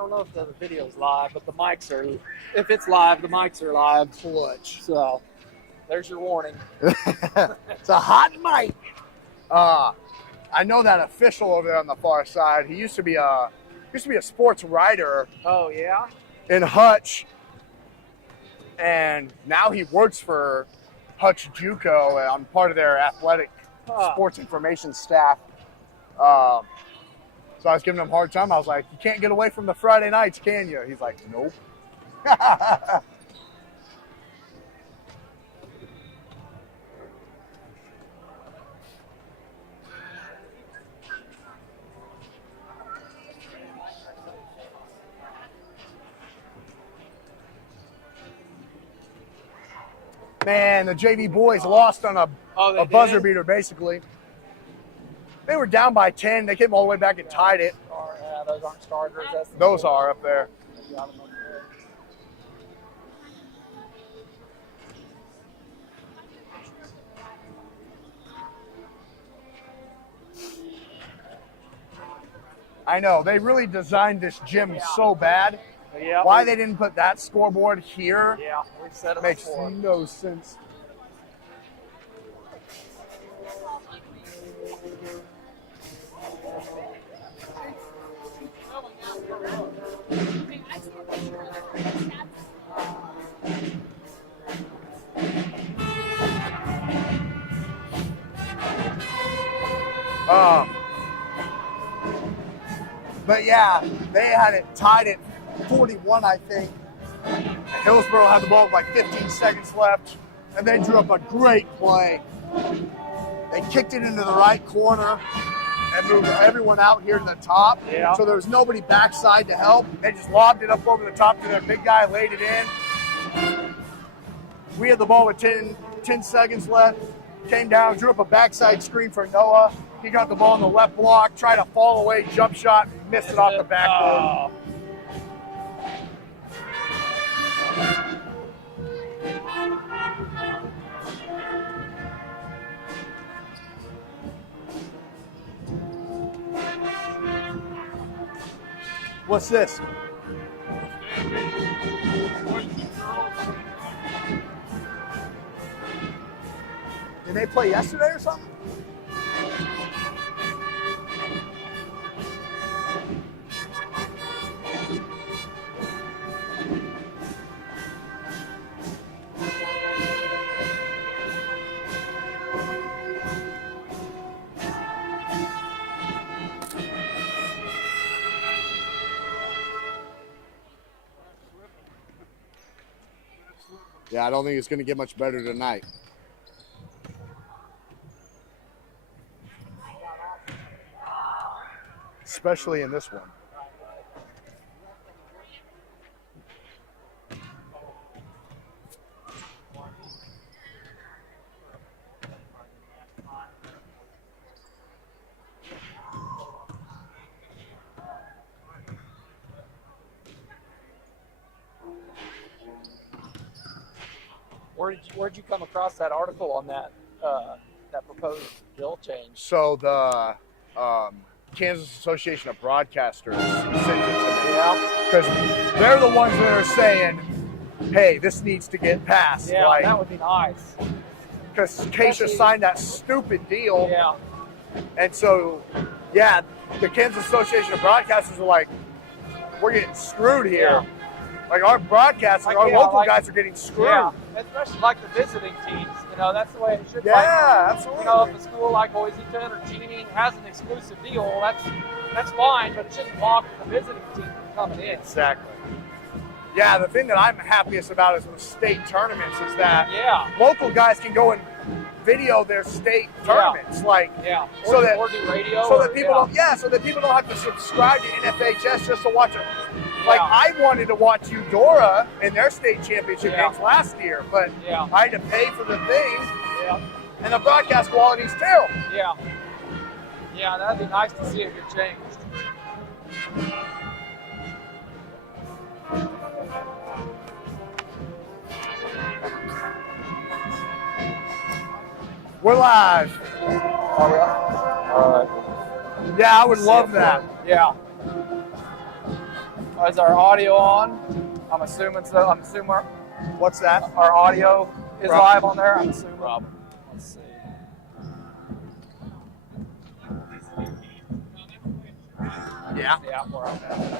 don't know if the video's live, but the mics are. If it's live, the mics are live. Clutch. So there's your warning. It's a hot mic. I know that official over there on the far side. He used to be a sports writer. Oh yeah. In Hutch, and now he works for Hutch JUCO, and I'm part of their athletic sports information staff. So I was giving him a hard time. I was like, "You can't get away from the Friday nights, can you?" He's like, "Nope." Man, the JV boys lost on a buzzer beater, basically. They were down by 10. They came all the way back and tied it. Yeah, those aren't starters. Those are up there. I know. They really designed this gym so bad. Yeah, why they didn't put that scoreboard here we've said it makes before. no sense. But yeah, they had it tied at 41, I think. And Hillsboro had the ball with like 15 seconds left, and they drew up a great play. They kicked it into the right corner and moved everyone out here to the top. Yeah. So there was nobody backside to help. They just lobbed it up over the top to their big guy, laid it in. We had the ball with 10 seconds left. Came down, drew up a backside screen for Noah. He got the ball in the left block, tried to fall away, jump shot, missed it off the backboard. What's this? Did they play yesterday or something? Yeah, I don't think it's going to get much better tonight. Especially in this one. Where'd you come across that article on that that proposed bill change? So the Kansas Association of Broadcasters sent it to me. Yeah. Because they're the ones that are saying, hey, this needs to get passed. Yeah, that would be nice. Because Keisha signed that stupid deal. Yeah. And so, yeah, the Kansas Association of Broadcasters are like, we're getting screwed here. Yeah. Like our broadcasters, our local guys are getting screwed. Yeah, especially like the visiting teams. You know, that's the way it should be. Yeah, absolutely. You know, if a school like Boiseton or Cheney has an exclusive deal, that's fine, but it shouldn't block the visiting team from coming in. Exactly. Yeah, the thing that I'm happiest about is with state tournaments is that local guys can go and video their state tournaments, so that do radio, so that people don't have to subscribe to NFHS just to watch it. Like I wanted to watch Eudora in their state championship games last year, but I had to pay for the thing, and the broadcast quality is terrible. Yeah, that'd be nice to see it get changed. We're live. Are we on? All right. Yeah, I would love that. Yeah. Is our audio on? I'm assuming so. I'm assuming What's that? our audio is Problem. live on there. I'm assuming. Problem. Let's see. Yeah. Yeah, we're on there.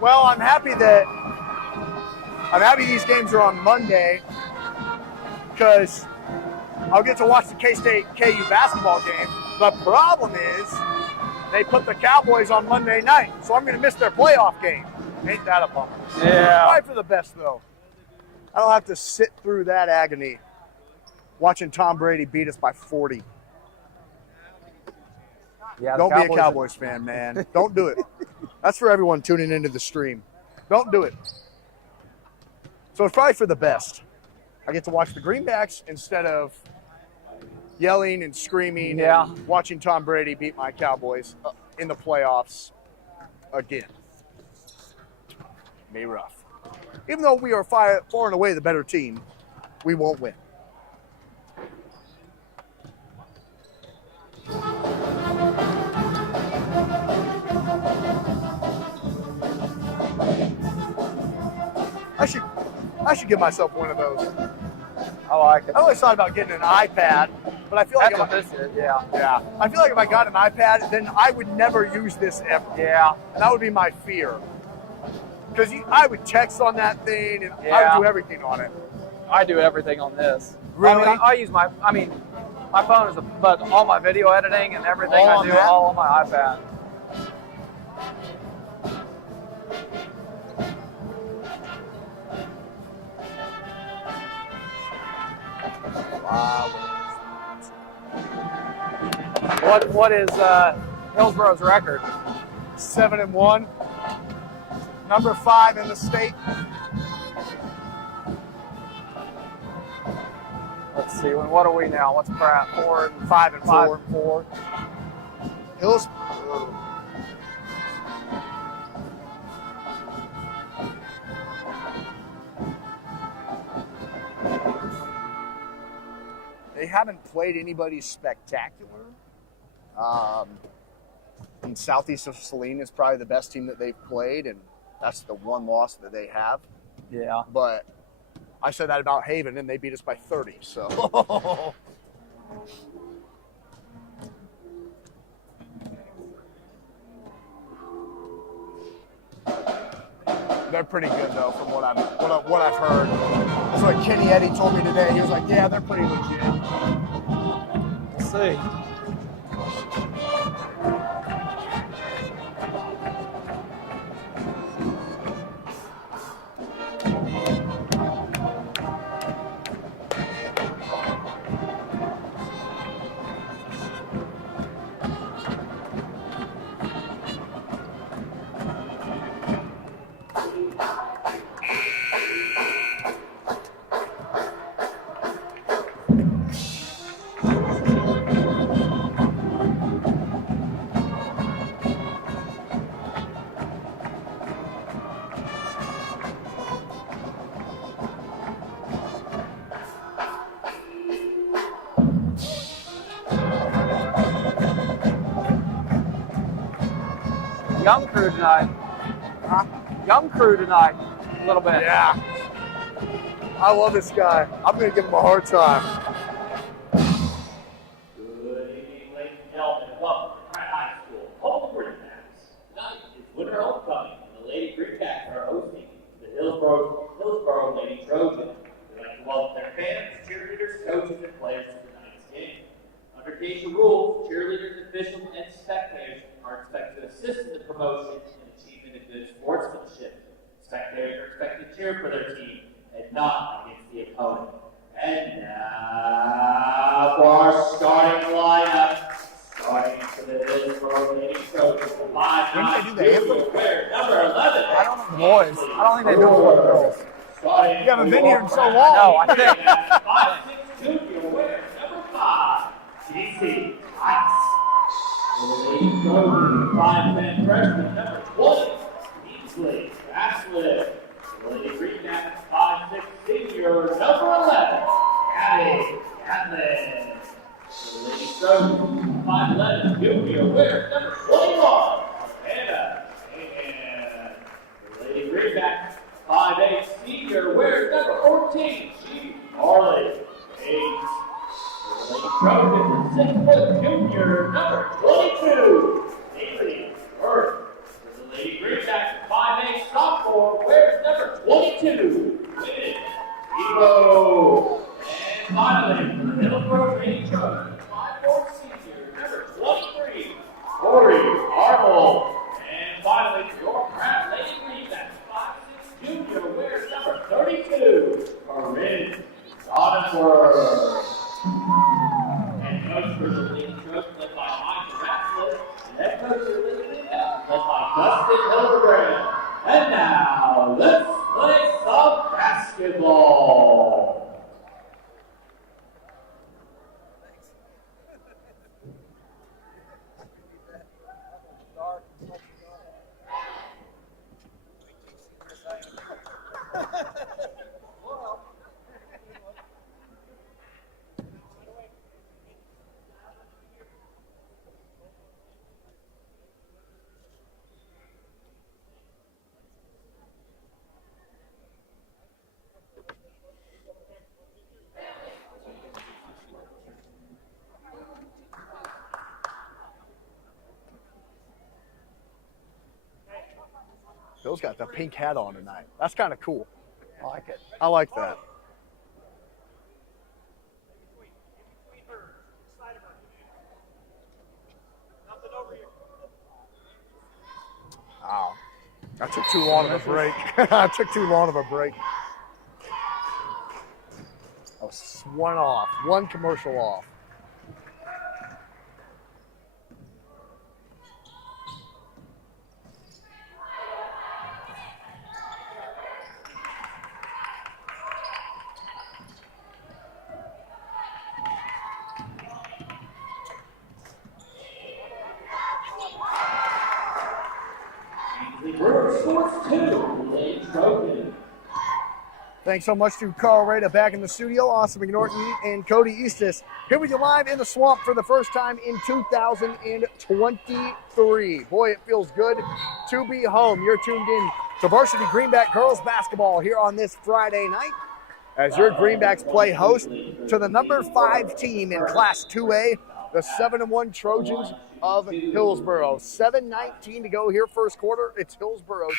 Well, I'm happy these games are on Monday because I'll get to watch the K-State KU basketball game. The problem is they put the Cowboys on Monday night, so I'm going to miss their playoff game. Ain't that a bummer? Yeah. Try for the best, though. I don't have to sit through that agony watching Tom Brady beat us by 40. Yeah. Don't be a Cowboys fan, man. Don't do it. That's for everyone tuning into the stream. Don't do it. So it's probably for the best. I get to watch the Greenbacks instead of yelling and screaming and watching Tom Brady beat my Cowboys in the playoffs again. May rough. Even though we are far and away the better team, we won't win. I should give myself one of those. I like it. I always thought about getting an iPad, but I feel like That's what this is. Yeah. yeah, I feel like if I got an iPad, then I would never use this ever. Yeah. And that would be my fear. Because I would text on that thing, and I Yeah. would do everything on it. I do everything on this. Really? I use my phone is but all my video editing and everything All I on do that? all on my iPad. What is Hillsboro's record? 7-1, number 5 in the state. Let's see. What are we now? What's Pratt? 5 and 4. 4. Hillsboro. They haven't played anybody spectacular. And Southeast of Saline is probably the best team that they've played, and that's the one loss that they have. Yeah. But I said that about Haven, and they beat us by 30. So. They're pretty good though, from what I've heard. That's what Kenny Eddy told me today. He was like, "Yeah, they're pretty legit." We'll see. Young crew tonight. Huh? Young crew tonight. A little bit. Yeah. I love this guy. I'm gonna give him a hard time. Good evening, ladies and gentlemen, and welcome to Pratt High School Home Greenbacks. Tonight is winter homecoming, and the Lady Greenbacks are hosting the Hillsboro Lady Trojans. We'd like to welcome their fans, cheerleaders, coaches, and players to tonight's game. Under KU rules, cheerleaders, officials, and spectators are expected to assist in the promotion and achievement of good sportsmanship. Spectators are expected to cheer for their team and not against the opponent. And now for our starting lineup. When did they do the anthem? Number 11. I don't know the boys. I don't think they do it for the girls. You haven't been here in so long. No, I think. 5'6" junior wears number 5. GC Ice. The Lady Trojans, 5'10" freshman number 20. Easley Basswood. The Lady Greenbacks, 5'6" senior number 11. Gabby Gatlin. The Lady Trojans, 5'11" junior wears number 21. Amanda Amen. The Lady Greenbacks, 5'8" senior wears number 14. She Harley 8. The Lady Trojans, 6' junior number 22. Haley Bird. The Lady Greenbacks, 5'8" sophomore wears number 22. Women Evo. And finally, for the Hillsboro Lady Trojans, 5'4" senior number 23. Corey Arnold. And finally, for your Pratt Lady Greenbacks, 5'6" junior wears number 32. Corinne Donisworth. And coach for the Lady Trojans led by Mike Ratcliffe. And head coach for the Lady Greenbacks led by Dustin Hildebrand. And now, let's play some basketball. Bill's got the pink hat on tonight. That's kind of cool. I like it. I like that. Wow. I took too long of a break. I took too long of a break. I was one off, one commercial off. Thanks so much to Carl Rada back in the studio, Austin McNorton and Cody Eastis here with you live in the swamp for the first time in 2023. Boy, it feels good to be home. You're tuned in to Varsity Greenback Girls Basketball here on this Friday night as your Greenbacks play host to the number 5 team in Class 2A, the 7-1 Trojans of Hillsboro. 7:19 to go here first quarter. It's Hillsboro 2.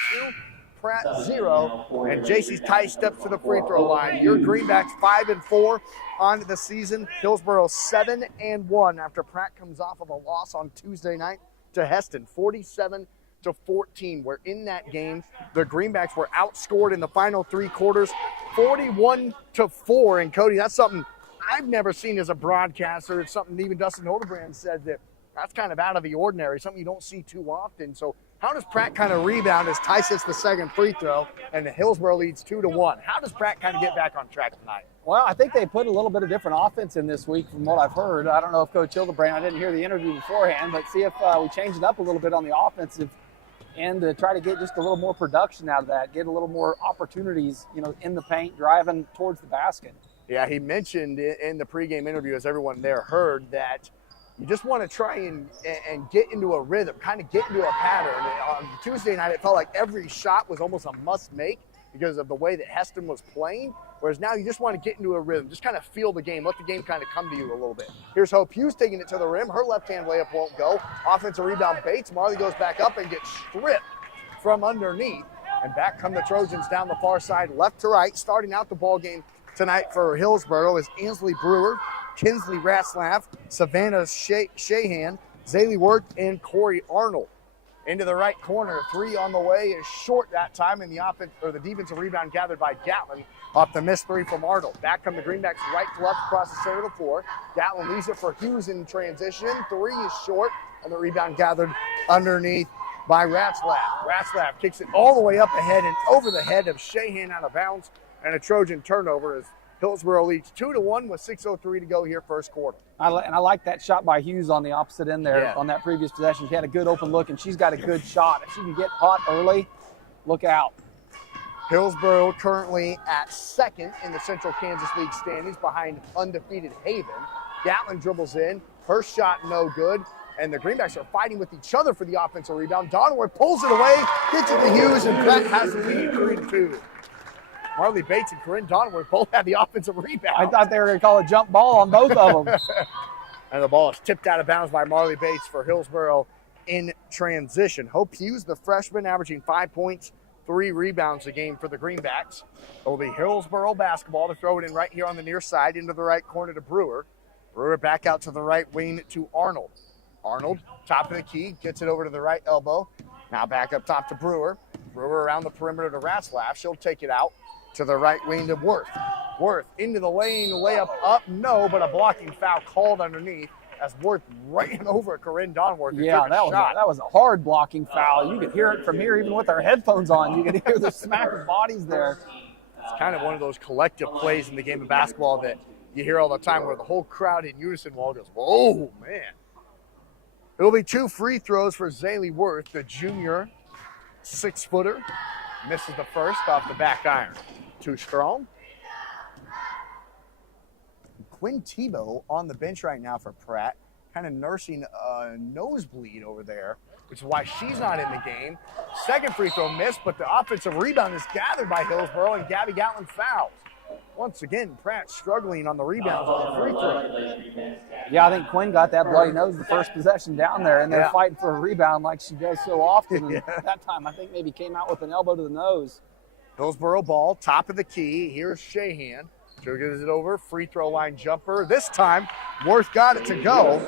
Pratt 0, and JC's Ty steps to the free throw line. Your Greenbacks 5-4 on the season. Hillsboro 7-1 after Pratt comes off of a loss on Tuesday night to Heston, 47-14. We're in that game. The Greenbacks were outscored in the final 3 quarters, 41-4. And Cody, that's something I've never seen as a broadcaster. It's something even Dustin Hildebrand said that's kind of out of the ordinary, something you don't see too often. So how does Pratt kind of rebound as Ty hits the second free throw and the Hillsboro leads 2-1? How does Pratt kind of get back on track tonight? Well, I think they put a little bit of different offense in this week from what I've heard. I don't know if Coach Hildebrand, I didn't hear the interview beforehand, but see if we change it up a little bit on the offensive end to try to get just a little more production out of that, get a little more opportunities, in the paint, driving towards the basket. Yeah, he mentioned in the pregame interview, as everyone there heard, that you just want to try and get into a rhythm, kind of get into a pattern. On Tuesday night, it felt like every shot was almost a must-make because of the way that Heston was playing, whereas now you just want to get into a rhythm, just kind of feel the game, let the game kind of come to you a little bit. Here's Hope Hughes taking it to the rim. Her left-hand layup won't go. Offensive rebound, Bates. Marley goes back up and gets stripped from underneath. And back come the Trojans down the far side, left to right. Starting out the ball game tonight for Hillsboro is Ansley Brewer, Kinsley Ratzlaff, Savannah Shahan, Zaylee Ward, and Corey Arnold. Into the right corner, 3 on the way is short that time, and the defensive rebound gathered by Gatlin off the missed 3 from Arnold. Back come the Greenbacks right to left across the center of the floor. Gatlin leaves it for Hughes in transition. 3 is short, and the rebound gathered underneath by Ratzlaff. Ratzlaff kicks it all the way up ahead and over the head of Shahan out of bounds, and a Trojan turnover as Hillsboro leads 2-1 with 6:03 to go here first quarter. I like that shot by Hughes on the opposite end there. Yeah. On that previous possession. She had a good open look, and she's got a good shot. If she can get hot early, look out. Hillsboro currently at second in the Central Kansas League standings behind undefeated Haven. Gatlin dribbles in. Her shot no good. And the Greenbacks are fighting with each other for the offensive rebound. Donworth pulls it away, gets it to Hughes, and Pratt has the lead 3-2. Marley Bates and Corinne Donworth both have the offensive rebound. I thought they were going to call a jump ball on both of them. And the ball is tipped out of bounds by Marley Bates for Hillsboro in transition. Hope Hughes, the freshman, averaging 5 points, 3 rebounds a game for the Greenbacks. It will be Hillsboro basketball to throw it in right here on the near side into the right corner to Brewer. Brewer back out to the right wing to Arnold. Arnold, top of the key, gets it over to the right elbow. Now back up top to Brewer. Brewer around the perimeter to Ratzlaff. She'll take it out to the right wing to Worth. Worth into the lane, layup up, no, but a blocking foul called underneath as Worth ran over Corinne Donworth. Yeah, that was a hard blocking foul. You could hear it from here, even with our headphones on. You could hear the smack of bodies there. It's kind of one of those collective plays in the game of basketball that you hear all the time where the whole crowd in unison wall goes, oh, man. It'll be 2 free throws for Zaylee Worth, the junior 6-footer. Misses the first off the back iron. Too strong. Quinn Tebow on the bench right now for Pratt, kind of nursing a nosebleed over there, which is why she's not in the game. Second free throw missed, but the offensive rebound is gathered by Hillsboro, and Gabby Gatlin fouls. Once again, Pratt struggling on the rebounds on the free throw. Yeah, I think Quinn got that bloody nose the first possession down there, and they're fighting for a rebound like she does so often. And that time, I think maybe came out with an elbow to the nose. Hillsboro ball, top of the key. Here's Shahan. She gives it over, free throw line jumper. This time, Worth got it to go.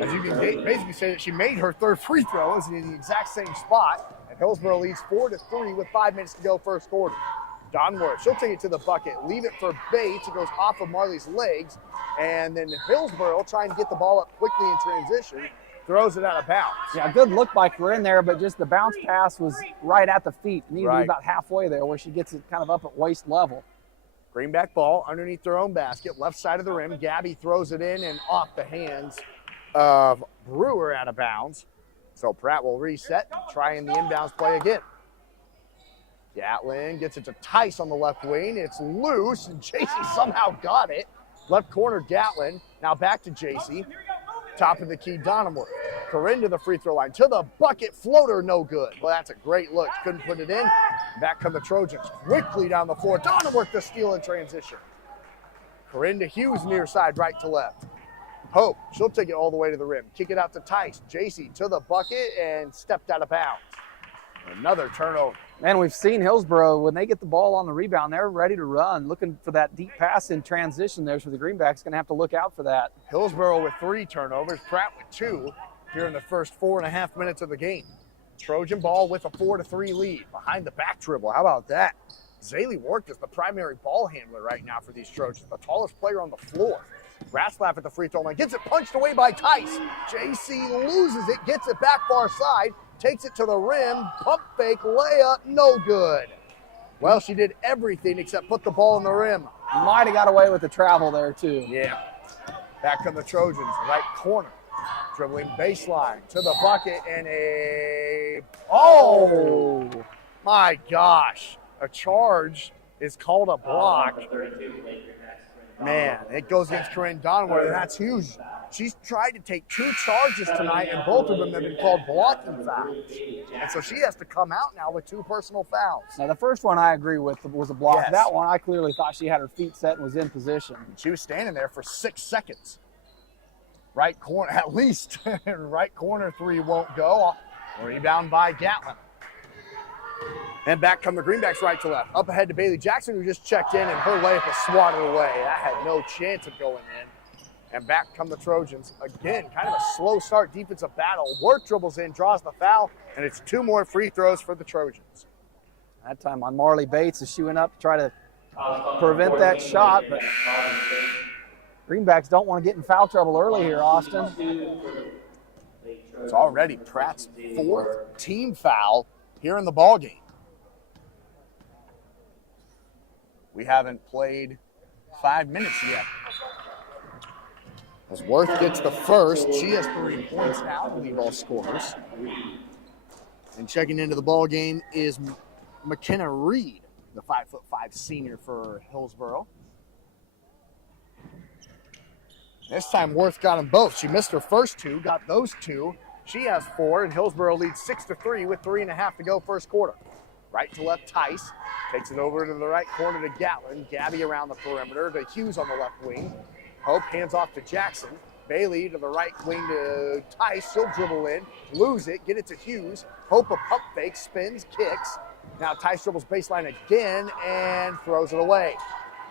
As you can basically say that she made her third free throw, is in the exact same spot. And Hillsboro leads 4-3 with 5 minutes to go first quarter. Donworth, she'll take it to the bucket, leave it for Bates. It goes off of Marley's legs. And then Hillsboro, trying to get the ball up quickly in transition, throws it out of bounds. Yeah, good look by Corinne there, but just the bounce pass was right at the feet. Needed to be about halfway there where she gets it kind of up at waist level. Greenback ball underneath their own basket, left side of the rim. Gabby throws it in and off the hands of Brewer out of bounds. So Pratt will reset and try in the inbounds play again. Gatlin gets it to Tice on the left wing. It's loose, and JC somehow got it. Left corner, Gatlin. Now back to JC. Top of the key, Donworth. Corinne to the free throw line. To the bucket, floater, no good. Well, that's a great look. Couldn't put it in. Back come the Trojans. Quickly down the floor. Donworth the steal in transition. Corinne to Hughes near side, right to left. Hope, she'll take it all the way to the rim. Kick it out to Tice. JC to the bucket and stepped out of bounds. Another turnover. Man, we've seen Hillsboro, when they get the ball on the rebound, they're ready to run, looking for that deep pass in transition there. So the Greenbacks going to have to look out for that. Hillsboro with 3 turnovers, Pratt with 2 here in the first 4.5 minutes of the game. Trojan ball with a 4-3 lead. Behind the back dribble, how about that? Zaylee Work is the primary ball handler right now for these Trojans, the tallest player on the floor. Ratzlaff at the free throw line, gets it punched away by Tice. JC loses it, gets it back far side. Takes it to the rim, pump fake, layup, no good. Well, she did everything except put the ball in the rim. Might have got away with the travel there, too. Yeah. Back come the Trojans, right corner. Dribbling baseline to the bucket and oh, my gosh. A charge is called a block. Man, it goes against Corinne Donworth, and that's huge. She's tried to take 2 charges tonight, and both of them have been called blocking fouls. And so she has to come out now with 2 personal fouls. Now, the first one I agree with was a block. Yes. That one, I clearly thought she had her feet set and was in position. She was standing there for 6 seconds. Right corner, at least. Right corner 3 won't go. Rebound by Gatlin. And back come the Greenbacks right to left. Up ahead to Bailey Jackson, who just checked in, and her layup is swatted away. That had no chance of going in. And back come the Trojans. Again, kind of a slow start defensive battle. Work dribbles in, draws the foul, and it's 2 more free throws for the Trojans. That time on Marley Bates as she went up to try to prevent that shot. But Greenbacks don't want to get in foul trouble early here, Austin. It's already Pratt's 4th team foul here in the ball game. We haven't played 5 minutes yet. As Worth gets the first, she has 3 points now to lead all scorers. And checking into the ball game is McKenna Reed, the 5'5" senior for Hillsboro. This time Worth got them both. She missed her first 2, got those 2. She has 4, and Hillsboro leads 6-3 with 3.5 to go first quarter. Right to left, Tice takes it over to the right corner to Gatlin. Gabby around the perimeter to Hughes on the left wing. Hope hands off to Jackson. Bailey to the right wing to Tice. She'll dribble in, lose it, get it to Hughes. Hope a pump fake, spins, kicks. Now Tice dribbles baseline again and throws it away.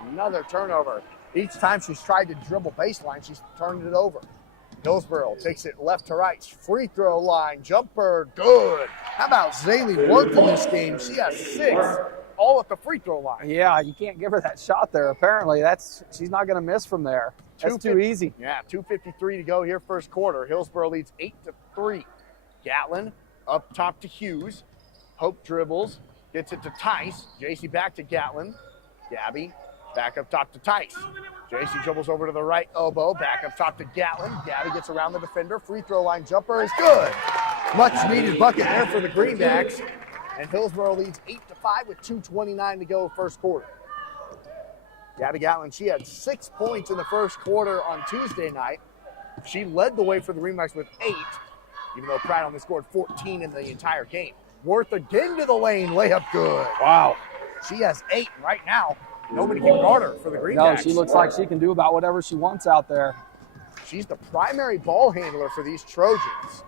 Another turnover. Each time she's tried to dribble baseline, she's turned it over. Hillsboro takes it left to right. Free throw line, jumper, good. How about Zaylee Worth in this game? She has 6, all at the free throw line. Yeah, you can't give her that shot there. Apparently, she's not going to miss from there. That's too easy. Yeah, 2:53 to go here first quarter. Hillsboro leads 8-3. Gatlin up top to Hughes. Hope dribbles, gets it to Tice. JC back to Gatlin. Gabby back up top to Tice. JC dribbles over to the right elbow, back up top to Gatlin. Gabby gets around the defender. Free throw line jumper is good. Much needed bucket there for the Greenbacks. And Hillsboro leads 8-5 with 2:29 to go first quarter. Gabby Gatlin, she had 6 points in the first quarter on Tuesday night. She led the way for the Greenbacks with 8, even though Pratt only scored 14 in the entire game. Worth again to the lane, layup good. Wow. She has 8 right now. Nobody can guard her for the Greenbacks. No, she looks like she can do about whatever she wants out there. She's the primary ball handler for these Trojans.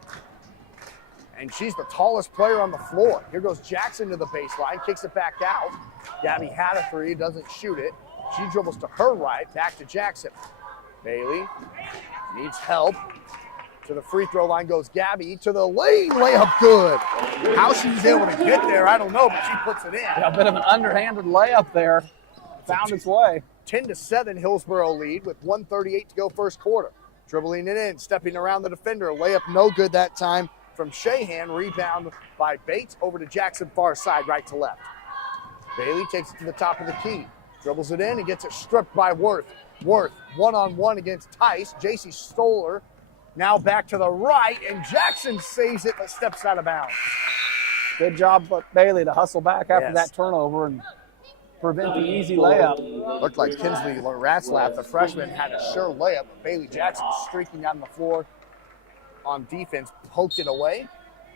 And she's the tallest player on the floor. Here goes Jackson to the baseline, kicks it back out. Gabby had a 3, doesn't shoot it. She dribbles to her right, back to Jackson. Bailey needs help. To the free throw line goes Gabby. To the lane, layup good. How she was able to get there, I don't know, but she puts it in. Yeah, a bit of an underhanded layup there. Found its way. 10-7 Hillsboro lead with 1:38 to go first quarter. Dribbling it in, stepping around the defender. Layup no good that time from Shahan. Rebound by Bates over to Jackson, far side, right to left. Bailey takes it to the top of the key. Dribbles it in and gets it stripped by Worth. Worth one-on-one against Tice. JC stole her. Now back to the right, and Jackson saves it but steps out of bounds. Good job, Bailey, to hustle back after that turnover and prevent the easy layup. Looked like Kinsley Ratzlaff, the freshman, had a sure layup, but Bailey Jackson streaking down the floor on defense, poked it away.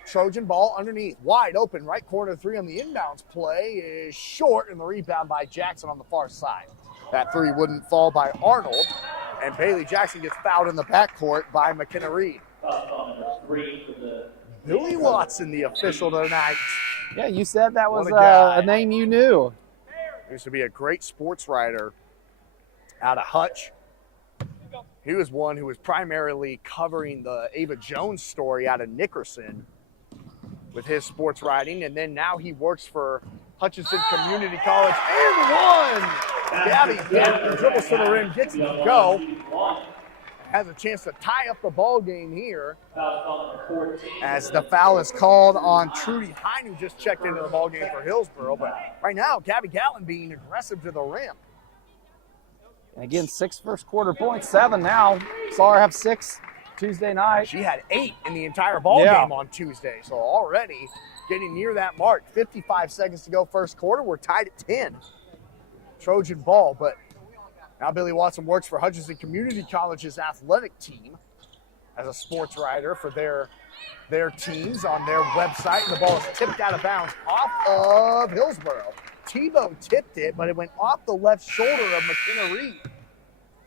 Trojan ball underneath, wide open, right corner 3 on the inbounds play is short, and the rebound by Jackson on the far side. That 3 wouldn't fall by Arnold, and Bailey Jackson gets fouled in the backcourt by McKenna Reed. Billy Watson, the official tonight. Yeah, you said that was a name you knew. Used to be a great sports writer out of Hutch. He was one who was primarily covering the Ava Jones story out of Nickerson with his sports writing, and then now he works for Hutchinson Community College and one. Gabby dribbles to the rim, gets it to go. Has a chance to tie up the ball game here as the foul is called on Trudy Hine, who just checked into the ball game for Hillsboro. But right now, Gabby Gatlin being aggressive to the rim. And again, 6 first quarter points, 7 now. Saw her have 6 Tuesday night. She had 8 in the entire ball game on Tuesday, so already getting near that mark. 55 seconds to go first quarter. We're tied at 10. Trojan ball, but now Billy Watson works for Hutchinson Community College's athletic team as a sports writer for their teams on their website, and the ball is tipped out of bounds off of Hillsboro. Tebow tipped it, but it went off the left shoulder of McKenna Reed.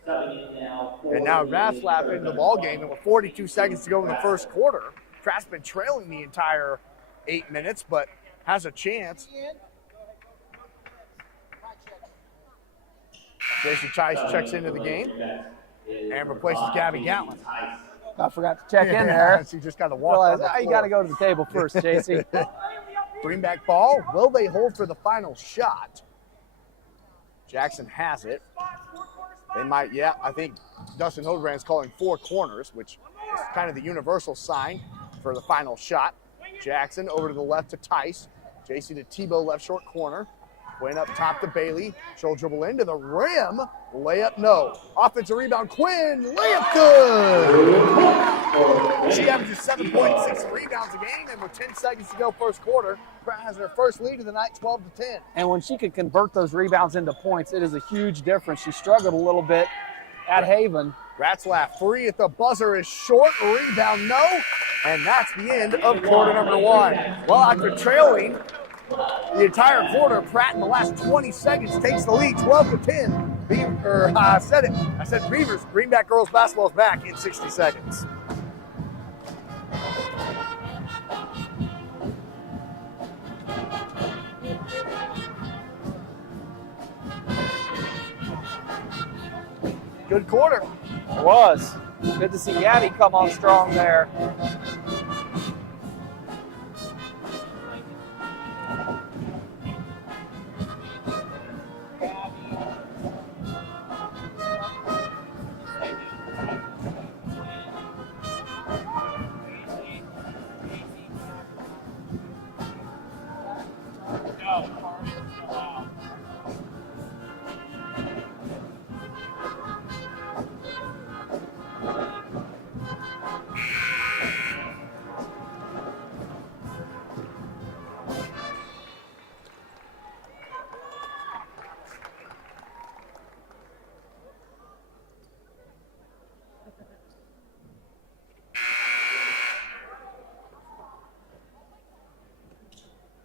And now Ratzlaff into the ball game, and with 42 seconds to go in the first quarter. Pratt's been trailing the entire 8 minutes, but has a chance. Jason Tice checks into the game and replaces Gabby Gatlin. I forgot to check in there. She just got to walk on the floor. You got to go to the table first, JC. Greenback ball. Will they hold for the final shot? Jackson has it. They might, I think Dustin Hildebrand's calling 4 corners, which is kind of the universal sign. for the final shot. Jackson over to the left to Tice. JC to Tebow, left short corner. Quinn up top to Bailey. She'll dribble into the rim. Layup, no. Offensive rebound, Quinn. Layup, good. She averages 7.6 rebounds a game, and with 10 seconds to go first quarter, Pratt has her first lead of the night, 12-10. And when she can convert those rebounds into points, it is a huge difference. She struggled a little bit at Haven. Ratzlaff free at the buzzer is short. Rebound, no. And that's the end of quarter number one. Well, after trailing the entire quarter, Pratt in the last 20 seconds takes the lead, 12-10. I said Beavers. Greenback girls basketball is back in 60 seconds. Good quarter. It was. Good to see Gabby come on strong there.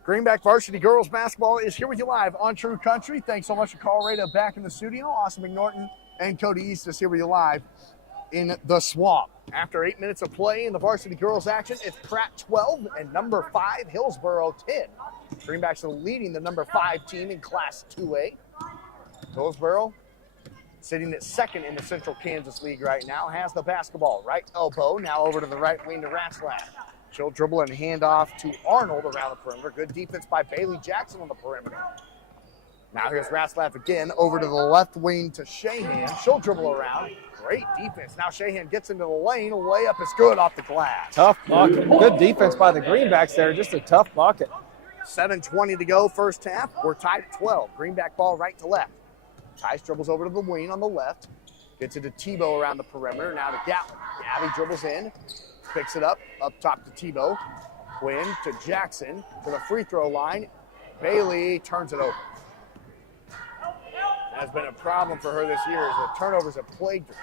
Greenback Varsity Girls Basketball is here with you live on True Country. Thanks so much to Colorado back in the studio. Austin McNorton and Cody Eastis here with you live in the Swamp. After 8 minutes of play in the Varsity Girls action, it's Pratt 12 and number 5 Hillsboro 10. Greenbacks are leading the number 5 team in Class 2A. Hillsboro, sitting at second in the Central Kansas League right now, has the basketball. Right elbow, now over to the right wing to Ratzlaff. She'll dribble and hand off to Arnold around the perimeter. Good defense by Bailey Jackson on the perimeter. Now here's Ratzlaff again, over to the left wing to Shahan. She'll dribble around. Great defense. Now Shahan gets into the lane. Layup is good off the glass. Tough bucket. Good defense by the Greenbacks there. Just a tough bucket. 7:20 to go first half. We're tied at 12. Greenback ball right to left. Tice dribbles over to the wing on the left. Gets it to Tebow around the perimeter. Now to Gatlin. Gabby dribbles in. Picks it up top to Tebow. Quinn to Jackson to the free throw line. Bailey turns it over. Has been a problem for her this year as the turnovers have plagued her.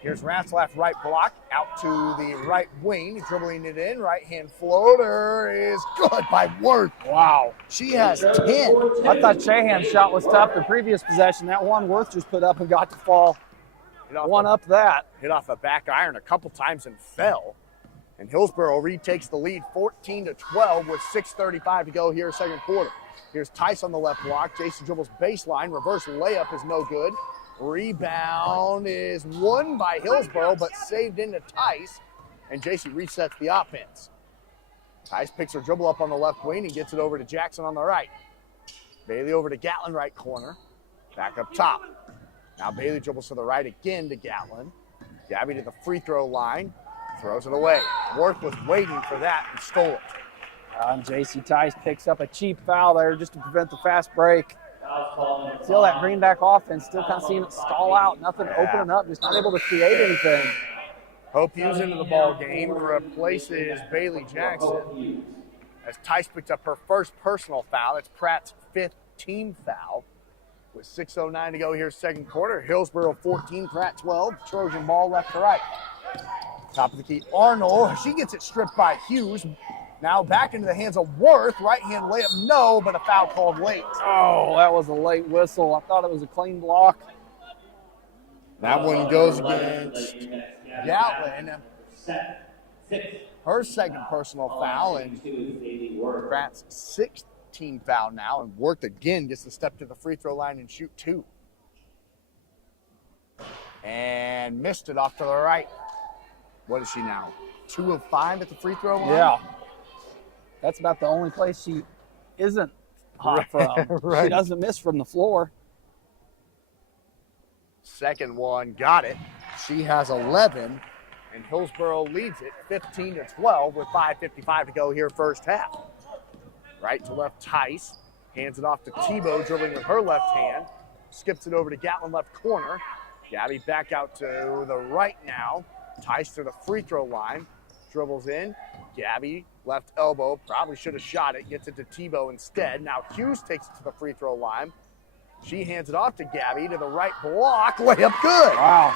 Here's Ratzlaff right block out to the right wing, dribbling it in. Right hand floater is good by Worth. Wow. She has 10. I thought Shahan's shot was tough the previous possession. That one Worth just put up and got to fall. One up that. Hit off a back iron a couple times and fell. And Hillsboro retakes the lead 14-12 with 6:35 to go here second quarter. Here's Tice on the left block. Jason dribbles baseline. Reverse layup is no good. Rebound is won by Hillsboro, but saved into Tice. And JC resets the offense. Tice picks her dribble up on the left wing and gets it over to Jackson on the right. Bailey over to Gatlin, right corner. Back up top. Now Bailey dribbles to the right again to Gatlin. Gabby to the free throw line. Throws it away. Worth was waiting for that and stole it. And JC Tice picks up a cheap foul there just to prevent the fast break. Still that Greenback offense, still kind of seeing it stall out. Nothing opening up, just not able to create anything. Hope Hughes into the ball game, replaces Bailey Jackson. As Tice picked up her first personal foul. It's Pratt's 5th team foul. With 6:09 to go here second quarter. Hillsboro 14, Pratt 12. Trojan ball left to right. Top of the key, Arnold. She gets it stripped by Hughes. Now back into the hands of Worth. Right hand layup, no, but a foul called late. Oh, that was a late whistle. I thought it was a clean block. That one goes against Gatlin. Her second personal foul, and Pratt's 6th team foul now. And Worth again gets to step to the free throw line and shoot 2. And missed it off to the right. What is she now? 2 of 5 at the free throw line? Yeah. That's about the only place she isn't hot from. Right. She doesn't miss from the floor. Second one, got it. She has 11, And Hillsboro leads it 15-12 with 5:55 to go here first half. Right to left, Tice hands it off to Tebow, dribbling with her left hand. Skips it over to Gatlin left corner. Gabby back out to the right now. Tice to the free throw line. Dribbles in. Gabby, left elbow, probably should have shot it. Gets it to Tebow instead. Now Hughes takes it to the free throw line. She hands it off to Gabby to the right block. Way up good. Wow.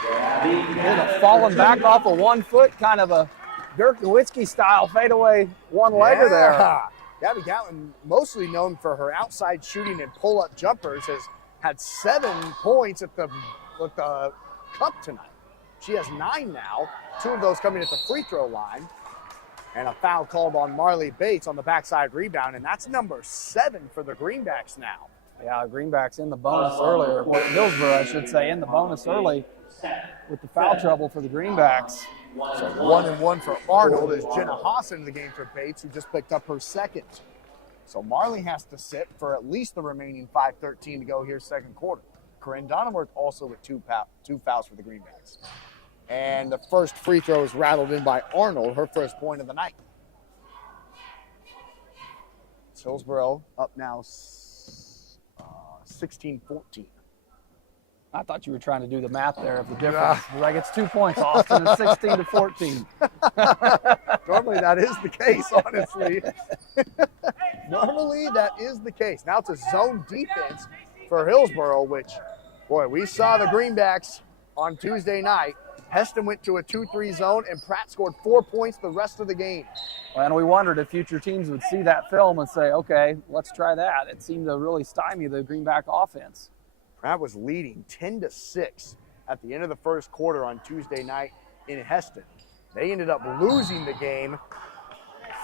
Falling back off of 1 foot, kind of a Dirk Nowitzki style fadeaway one-legger there. Gabby Gatlin, mostly known for her outside shooting and pull-up jumpers, has had 7 points at the cup tonight. She has 9 now, 2 of those coming at the free throw line. And a foul called on Marley Bates on the backside rebound, and that's number 7 for the Greenbacks now. Yeah, Greenbacks in the bonus earlier. Well, Hillsboro, I should say, in the bonus early with the foul trouble for the Greenbacks. So 1-1 for Arnold as Jenna Haas into the game for Bates, who just picked up her second. So Marley has to sit for at least the remaining 5:13 to go here second quarter. Corinne Donnerworth also with two fouls for the Greenbacks. And the first free throw is rattled in by Arnold, her first point of the night. It's Hillsboro up now 16-14. I thought you were trying to do the math there of the difference. Like it's 2 points, Austin. It's 16-14. Normally that is the case, honestly. Normally that is the case. Now it's a zone defense for Hillsboro, which, boy, we saw the Greenbacks on Tuesday night. Heston went to a 2-3 zone, and Pratt scored 4 points the rest of the game. And we wondered if future teams would see that film and say, okay, let's try that. It seemed to really stymie the Greenback offense. Pratt was leading 10-6 at the end of the first quarter on Tuesday night in Heston. They ended up losing the game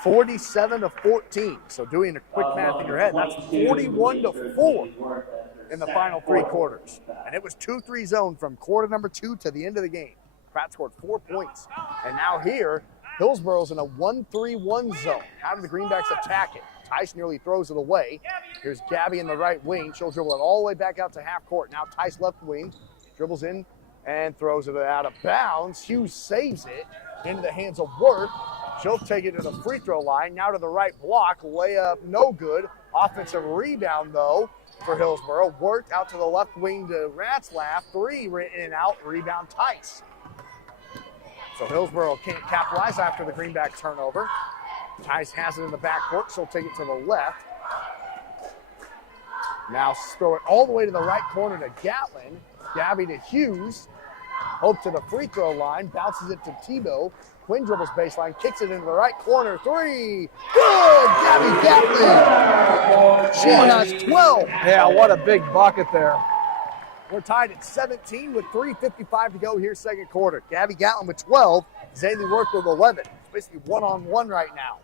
47-14. So doing a quick math in your head, that's 41-4 in the final 3 quarters. And it was 2-3 zone from quarter number 2 to the end of the game. Pratt scored 4 points. And now here, Hillsboro's in a 1-3-1 zone. How do the Greenbacks attack it? Tice nearly throws it away. Here's Gabby in the right wing. She'll dribble it all the way back out to half court. Now Tice left wing, dribbles in and throws it out of bounds. Hughes saves it into the hands of Worth. She'll take it to the free throw line. Now to the right block, layup no good. Offensive rebound though for Hillsboro. Worth out to the left wing to Ratzlaff. 3 in and out, rebound Tice. So Hillsboro can't capitalize after the Greenback turnover. Tice has it in the backcourt. She'll take it to the left. Now throw it all the way to the right corner to Gatlin. Gabby to Hughes. Hope to the free throw line. Bounces it to Tebow. Quinn dribbles baseline. Kicks it into the right corner. 3. Good! Gabby Gatlin. She has 12. Yeah, what a big bucket there. We're tied at 17 with 3:55 to go here second quarter. Gabby Gatlin with 12. Zaylee Worth with 11. It's basically one-on-one right now.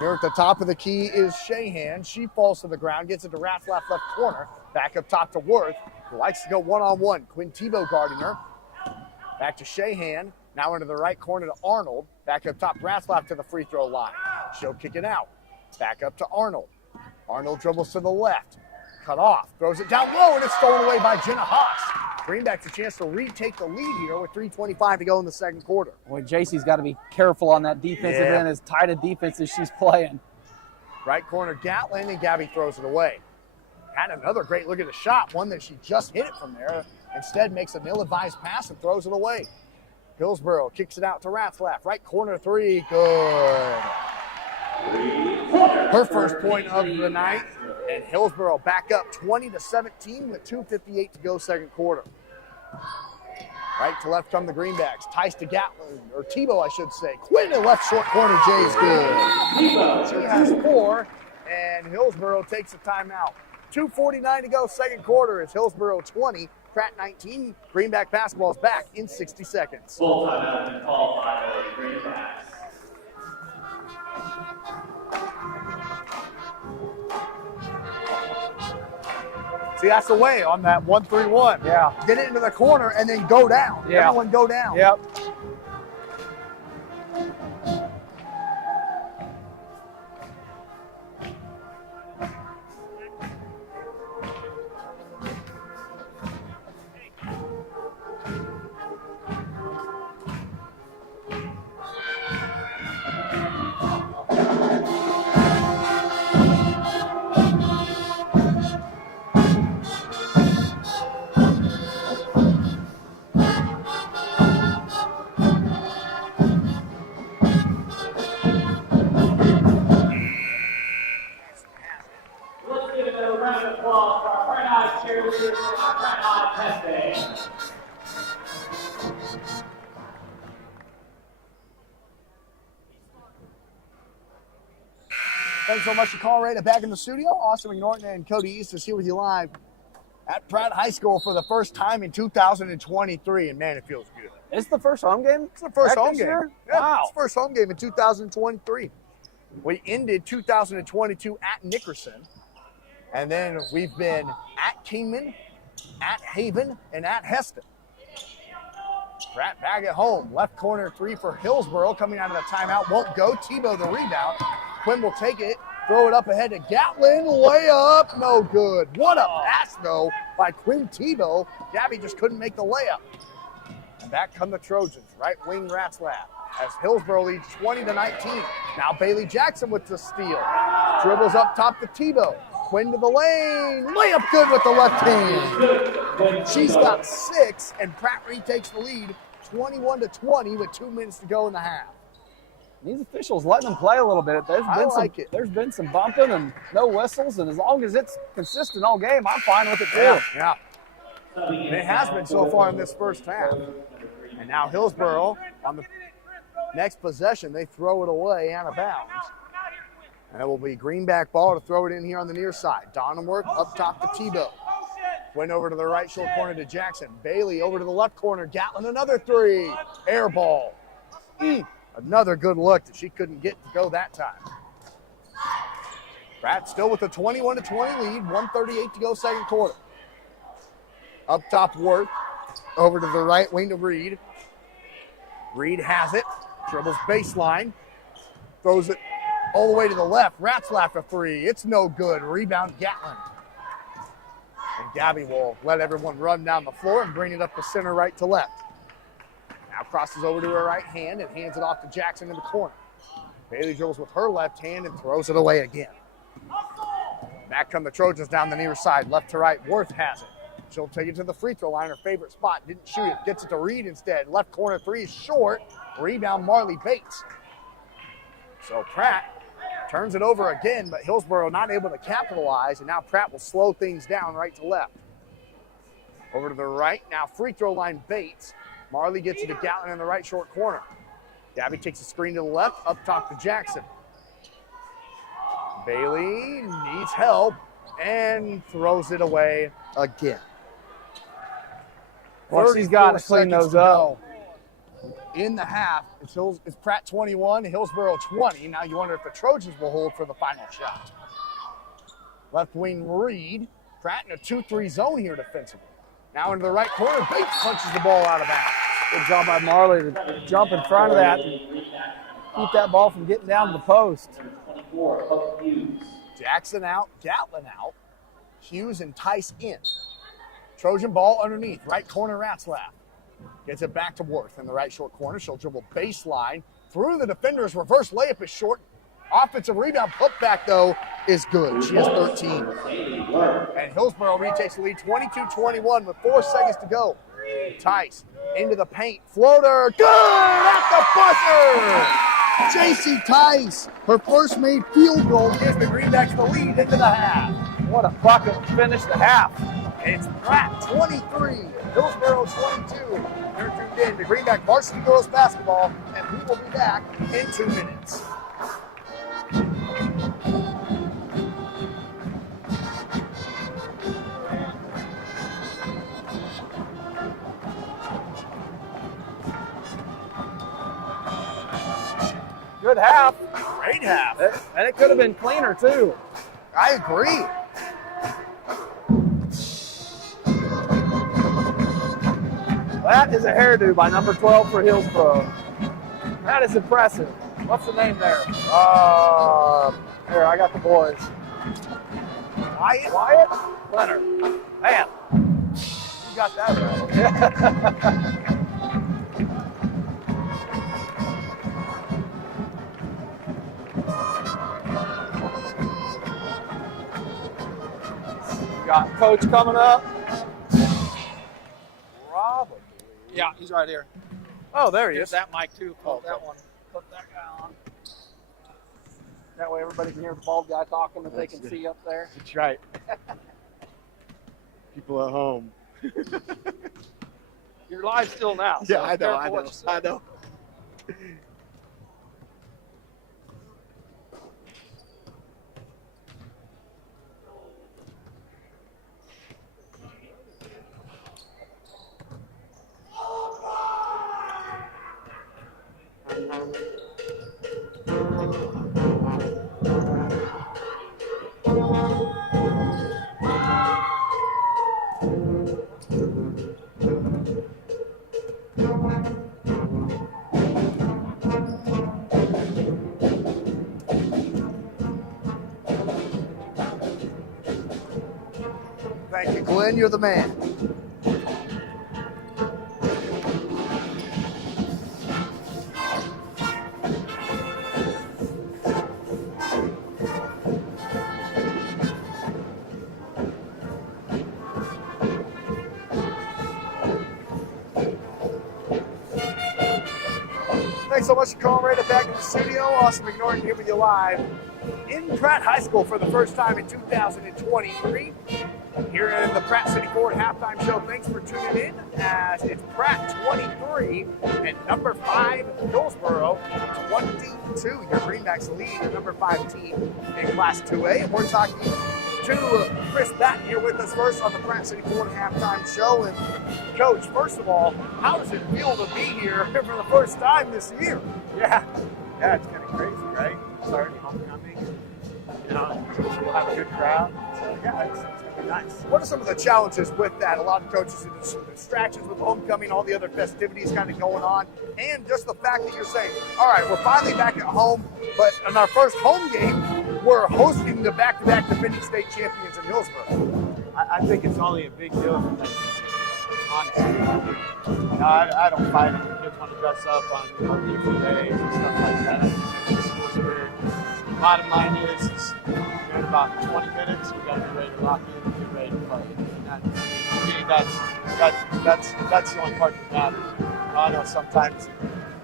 Here at the top of the key is Shahan. She falls to the ground, gets it to Ratzlaff left corner. Back up top to Worth, who likes to go one-on-one. Quinn Tebow guarding her. Back to Shahan. Now into the right corner to Arnold. Back up top, Ratzlaff to the free throw line. She'll kick it out. Back up to Arnold. Arnold dribbles to the left. Cut off, throws it down low, and it's stolen away by Jenna Haas. Greenback's a chance to retake the lead here with 3:25 to go in the second quarter. Boy, JC's got to be careful on that defensive end, as tight a defense as she's playing. Right corner, Gatlin, and Gabby throws it away. Had another great look at the shot, one that she just hit it from there. Instead makes an ill-advised pass and throws it away. Hillsboro kicks it out to Ratzlaff. Right corner 3, good. Her first point of the night. And Hillsboro back up 20-17 with 2:58 to go second quarter. Right to left come the Greenbacks. Tice to Gatlin, or Tebow, I should say. Quinn in left short corner, Jay is good. She has 4, and Hillsboro takes a timeout. 2:49 to go second quarter. It's Hillsboro 20, Pratt 19. Greenback basketball is back in 60 seconds. Full timeout has been called by the Greenbacks. See, that's the way on that 1-3-1. Yeah. Get it into the corner and then go down. Yeah. Everyone go down. Yep. Thanks so much to Carl Rada back in the studio. Austin McNorton and Cody Easton here with you live at Pratt High School for the first time in 2023. And man, it feels good. It's the first home game? It's the first home game. Year? Yeah, Wow. it's the first home game in 2023. We ended 2022 at Nickerson. And then we've been at Kingman, at Haven, and at Heston. Pratt back at home. Left corner three for Hillsboro. Coming out of the timeout. Won't go. Tebow the rebound. Quinn will take it. Throw it up ahead to Gatlin. Layup. No good. What a pass, though, by Quinn Tebow. Gabby just couldn't make the layup. And back come the Trojans. Right wing Ratzlaff as Hillsboro leads 20-19. Now Bailey Jackson with the steal. Dribbles up top to Tebow. Quinn to the lane. Layup good with the left hand. She's got 6, and Pratt retakes the lead 21-20 with 2 minutes to go in the half. These officials letting them play a little bit. There's been some bumping and no whistles, and as long as it's consistent all game, I'm fine with it too. Yeah. And it has been so far in this first half. And now Hillsboro on the next possession, they throw it away out of bounds. And it will be Greenback ball to throw it in here on the near side. Donenworth up top to Tebow. Went over to the right short corner to Jackson. Bailey over to the left corner. Gatlin another three. Air ball. Another good look that she couldn't get to go that time. Pratt still with a 21-20 lead. 1:38 to go second quarter. Up top Worth. Over to the right wing to Reed. Reed has it. Dribbles baseline. Throws it all the way to the left. Ratzlaff a three. It's no good. Rebound Gatlin. And Gabby will let everyone run down the floor and bring it up the center right to left. Now crosses over to her right hand and hands it off to Jackson in the corner. Bailey dribbles with her left hand and throws it away again. Back come the Trojans down the near side. Left to right. Worth has it. She'll take it to the free throw line, her favorite spot. Didn't shoot it. Gets it to Reed instead. Left corner three is short. Rebound Marley Bates. So Pratt turns it over again, but Hillsboro not able to capitalize, and now Pratt will slow things down right to left. Over to the right, now free throw line Bates. Marley gets it to Gatlin in the right short corner. Gabby takes a screen to the left, up top to Jackson. Bailey needs help and throws it away again. Well, she's got to clean those up. In the half, it's Pratt 21, Hillsboro 20. Now you wonder if the Trojans will hold for the final shot. Left wing Reed. Pratt in a 2-3 zone here defensively. Now into the right corner, Bates punches the ball out of bounds. Good job by Marley to jump in front of that and keep that ball from getting down to the post. Jackson out, Gatlin out. Hughes and Tice in. Trojan ball underneath, right corner Ratzlaff. Gets it back to Worth in the right short corner. She'll dribble baseline. Through the defenders, reverse layup is short. Offensive rebound putback, though, is good. She has 13. And Hillsboro retakes the lead 22-21 with 4 seconds to go. Tice into the paint. Floater. Good at the buzzer. J.C. Tice, her first made field goal, gives the Greenbacks the lead into the half. What a bucket to finish the half. It's Pratt 23, Hillsboro 22. You're tuned in to Greenback Varsity Girls Basketball, and we will be back in 2 minutes. Good half. Great half. And it could have been cleaner, too. I agree. That is a hairdo by number 12 for Hillsboro. That is impressive. What's the name there? Here, I got the boys. Wyatt? Leonard. Man. You got that right. Got Coach coming up. Probably. Yeah, he's right here. Oh, there he Here's is. that mic too. Put that one. Put that guy on. That way everybody can hear the bald guy talking that they can see up there. That's right. People at home. You're live still now. Yeah, so I know. careful what you say. I know. Thank you, Glenn. You're the man. Thanks so much for calling right back in the studio. Awesome ignoring here with you live in Pratt High School for the first time in 2023. Here in the Pratt City Ford halftime show. Thanks for tuning in as it's Pratt 23 and number 5 Hillsboro 22. Your Greenbacks lead the number 5 team in Class 2A. And we're talking to Chris Batten here with us first on the Pratt City Ford halftime show. And Coach, first of all, how does it feel to be here for the first time this year? Yeah, it's kind of crazy, right? Starting homecoming, you'll have a good crowd. So, yeah, it's going to be nice. What are some of the challenges with that? A lot of coaches have some distractions with homecoming, all the other festivities kind of going on, and just the fact that you're saying, all right, we're finally back at home, but in our first home game, we're hosting the back-to-back defending state champions in Hillsboro. I think it's only a big deal for them. Honestly, I don't fight it when kids want to dress up on beautiful days and stuff like that. I think it's school spirit. Bottom line is in about 20 minutes, we got to be ready to lock in and get ready to play. And that, to me, that's the only part that matters. I know sometimes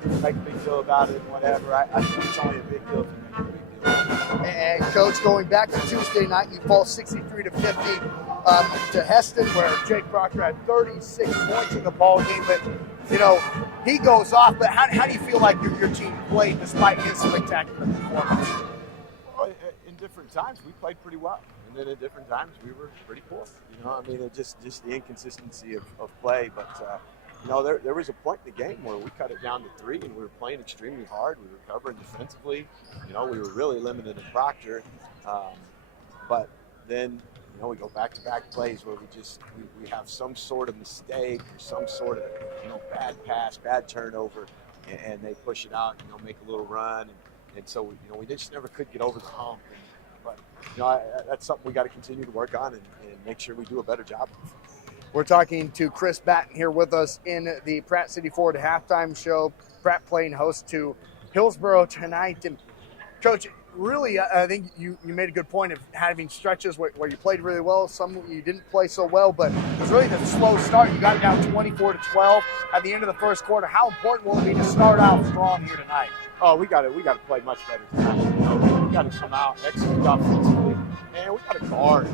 people make a big deal about it and whatever. I think it's only a big deal to make a big deal. And Coach, going back to Tuesday night, you fall 63-50 to Heston, where Jake Proctor had 36 points in the ball game. But he goes off. But how do you feel like your team played despite his spectacular performance? Well, in different times we played pretty well, and then at different times we were pretty poor. It just the inconsistency of play. But there was a point in the game where we cut it down to 3, and we were playing extremely hard. We were covering defensively. We were really limited in Proctor. But then, we go back-to-back plays where we have some sort of mistake or some sort of, bad pass, bad turnover, and they push it out, make a little run. And so, we just never could get over the hump. But, that's something we got to continue to work on and make sure we do a better job of. We're talking to Chris Batten here with us in the Pratt City Ford halftime show. Pratt playing host to Hillsboro tonight. And Coach, really, I think you made a good point of having stretches where you played really well, some you didn't play so well, but it was really the slow start. You got it down 24-12 at the end of the first quarter. How important will it be to start out strong here tonight? Oh, we got to play much better tonight. We got to come out, execute offensively, and we got to guard.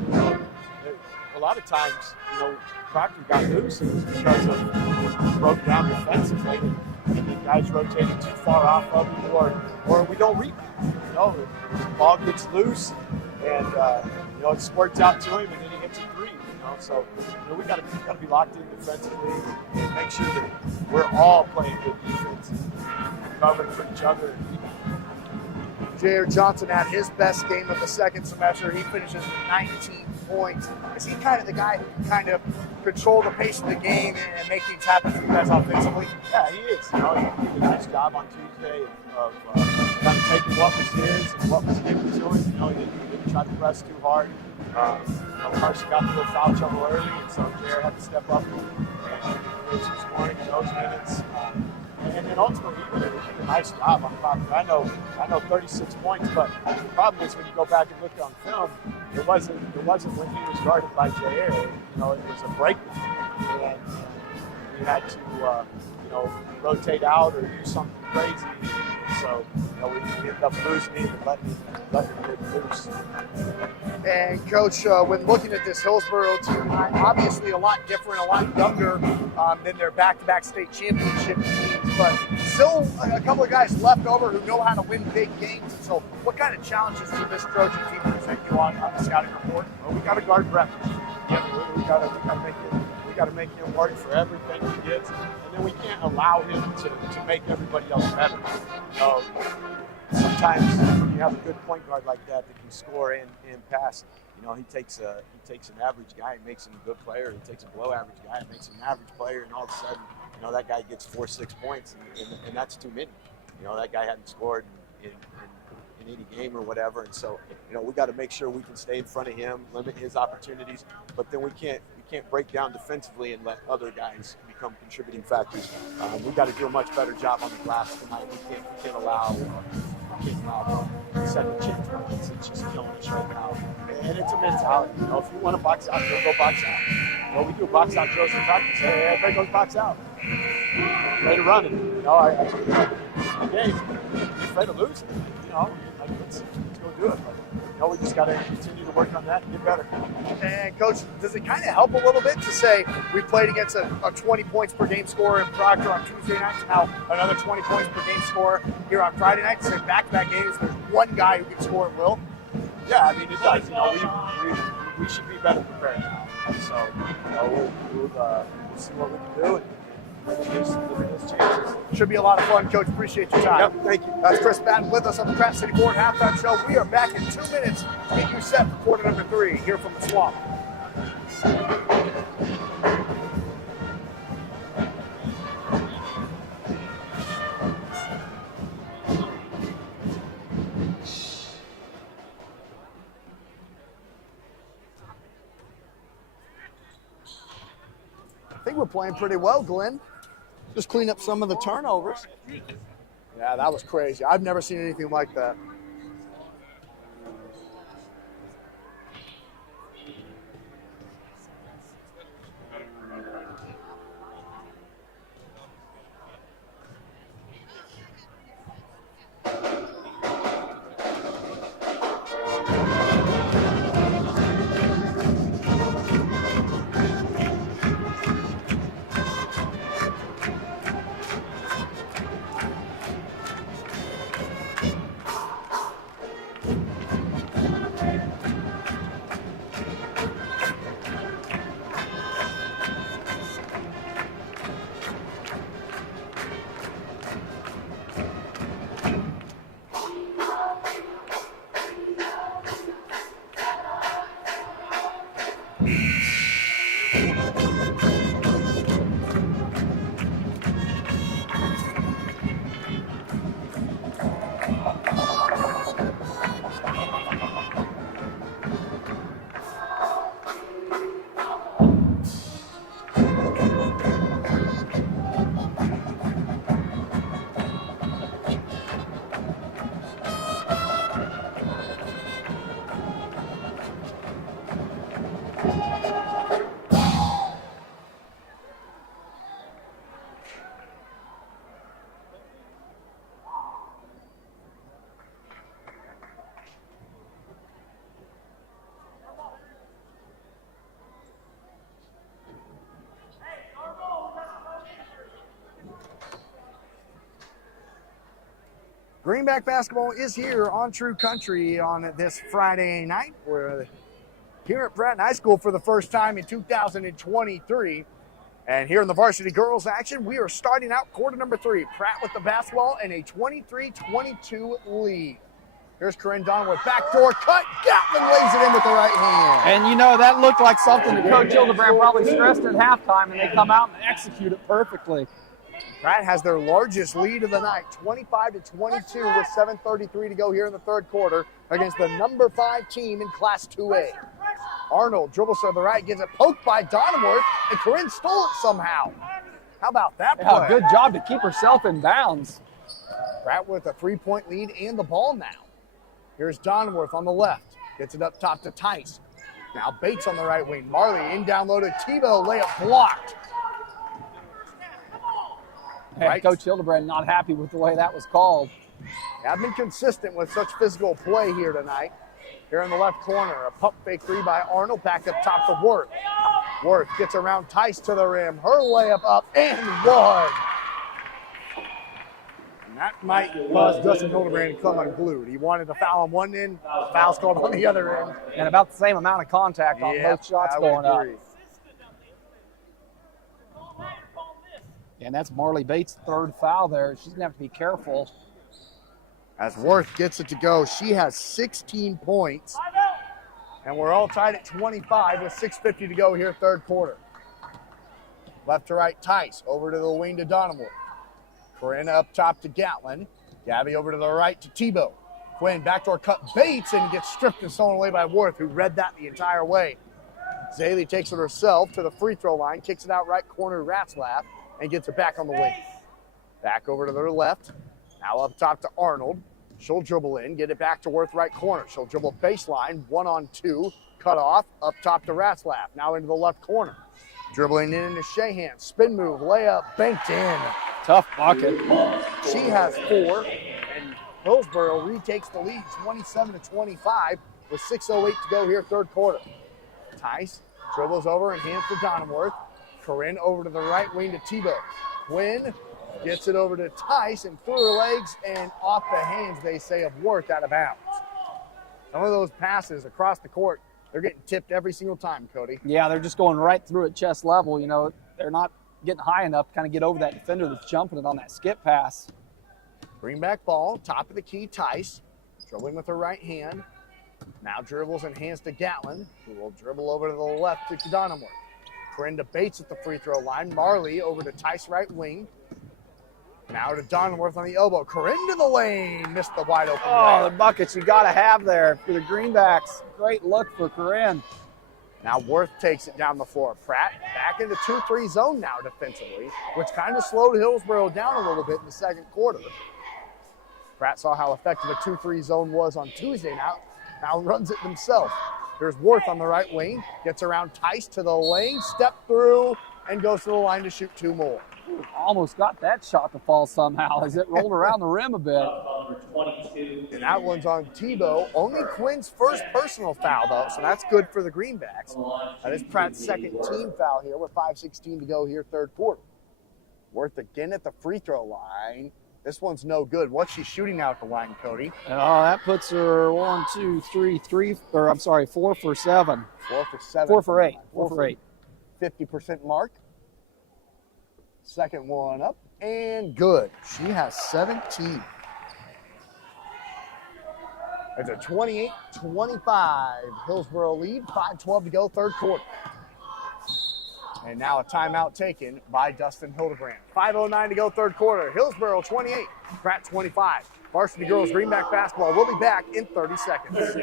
A lot of times, Proctor got loose, and it was because of broke down defensively, and the guys rotating too far off of him, or we don't rebound. The ball gets loose, and it squirts out to him, and then he hits a 3. So we got to be locked in defensively and make sure that we're all playing good defense and covering for each other. J.R. Johnson had his best game of the second semester. He finishes with 19 points. Is he kind of the guy who can kind of control the pace of the game and make things happen for you guys offensively? Yeah, he is. He did a nice job on Tuesday of kind of taking what was his and what was given to him. He didn't try to press too hard. Carson got the little foul trouble early, and so J.R. had to step up and do some scoring in those minutes. And then ultimately, he did a nice job on Proctor. I know 36 points, but the problem is when you go back and look on film, it wasn't when he was guarded by J.R. It was a break, and we had to rotate out or do something crazy. So we ended up losing him and letting him get loose. And Coach, when looking at this Hillsboro team, obviously a lot different, a lot younger than their back-to-back state championship teams, but still a couple of guys left over who know how to win big games. So what kind of challenges does this Trojan team present you on the scouting report? Well, we got to guard breath. Yeah, we got got to make him work for everything he gets, and then we can't allow him to make everybody else better. Sometimes when you have a good point guard like that can score and pass, he takes an average guy and makes him a good player. He takes a below average guy and makes him an average player, and all of a sudden, that guy gets 4-6 points, and that's too many. That guy hadn't scored in any game or whatever, and so we got to make sure we can stay in front of him, limit his opportunities, but then we can't break down defensively and let other guys become contributing factors. We got to do a much better job on the glass tonight. We can't allow second chance runs. It's just killing us right now, and it's a mentality. If you want to box out, go box out. We do a box out drill sometimes. Hey, everybody goes box out. Afraid of running. The game, afraid of losing. Let's go do it. But, we just got to continue to work on that and get better. And Coach, does it kind of help a little bit to say we played against a 20 points per game scorer in Proctor on Tuesday night, now another 20 points per game scorer here on Friday night? So back-to-back games, there's one guy who can score at will. Yeah, I mean, it does. We should be better prepared now. So we'll see what we can do. His chances. Should be a lot of fun, Coach. Appreciate your time. Yep, thank you. That's Chris Batten with us on the Craft City Board Halftime Show. We are back in 2 minutes to get you set for quarter number 3 here from the Swamp. I think we're playing pretty well, Glenn. Just clean up some of the turnovers. Yeah, that was crazy. I've never seen anything like that. Greenback basketball is here on True Country on this Friday night. We're here at Pratt High School for the first time in 2023. And here in the varsity girls action, we are starting out quarter number 3. Pratt with the basketball and a 23-22 lead. Here's Corinne Donwood, backdoor cut. Gatlin lays it in with the right hand. And that looked like something that Coach Hildebrand probably stressed at halftime, and they come out and execute it perfectly. Pratt has their largest lead of the night, 25-22 with 7:33 to go here in the third quarter against the number 5 team in Class 2A. Arnold dribbles to the right, gets it poked by Donworth, and Corinne stole it somehow. How about that play? Yeah, good job to keep herself in bounds. Pratt with a 3-point lead and the ball now. Here's Donworth on the left, gets it up top to Tice. Now Bates on the right wing. Marley in down low to Tebow, layup blocked. Right. Coach Hildebrand not happy with the way that was called. I've been consistent with such physical play here tonight. Here in the left corner, a pump fake 3 by Arnold, back up top to Worth. Worth gets around Tice to the rim. Her layup up and one. And that might cause Dustin Hildebrand to come unglued. He wanted to foul on one end, foul's called on the other end. And about the same amount of contact on both shots going up. And that's Marley Bates' third foul there. She's going to have to be careful. As Worth gets it to go, she has 16 points. And we're all tied at 25 with 6:50 to go here, third quarter. Left to right, Tice. Over to the wing to Donahue. Corinne up top to Gatlin. Gabby over to the right to Tebow. Quinn backdoor cut Bates and gets stripped and stolen away by Worth, who read that the entire way. Zaley takes it herself to the free throw line, kicks it out right corner, Ratzlaff, and gets it back on the wing. Back over to their left. Now up top to Arnold. She'll dribble in, get it back to Worth right corner. She'll dribble baseline, 1-on-2, cut off, up top to Ratzlaff. Now into the left corner. Dribbling in into Shahan. Spin move, layup, banked in. Tough bucket. She has 4, and Hillsboro retakes the lead 27-25 with 6:08 to go here, third quarter. Tice dribbles over and hands to Donworth. Corinne over to the right wing to Tebow. Quinn gets it over to Tice and through her legs and off the hands, they say, of Worth, out of bounds. Some of those passes across the court, they're getting tipped every single time, Cody. Yeah, they're just going right through at chest level. You know, they're not getting high enough to kind of get over that defender that's jumping it on that skip pass. Greenback ball, top of the key, Tice. Dribbling with her right hand. Now dribbles and hands to Gatlin, who will dribble over to the left to Donahue. Corinne to Bates at the free throw line. Marley over to Tice right wing. Now to Donworth on the elbow. Corinne to the lane. Missed the wide open Oh, the layup. buckets you got to have there for the Greenbacks. Great look for Corinne. Now Worth takes it down the floor. Pratt back into 2-3 zone now defensively, which kind of slowed Hillsboro down a little bit in the second quarter. Pratt saw how effective a 2-3 zone was on Tuesday now runs it themselves. Here's Worth on the right wing, gets around Tice to the lane, step through, and goes to the line to shoot 2 more. Almost got that shot to fall somehow as it rolled around the rim a bit. Number 22. And that one's on Tebow. Only Quinn's first personal foul, though, so that's good for the Greenbacks. That is Pratt's second team foul here with 5:16 to go here, third quarter. Worth again at the free throw line. This one's no good. What's she shooting out the line, Cody? Oh, that puts her 4 for 7. 4 for 7. 4 for 8. 4 for 8. 50% mark. Second one up and good. She has 17. It's a 28-25 Hillsboro lead. 5:12 to go, third quarter. And now a timeout taken by Dustin Hildebrand. 5:09 to go, third quarter. Hillsboro 28, Pratt 25. Varsity girls Greenback basketball. We'll be back in 30 seconds.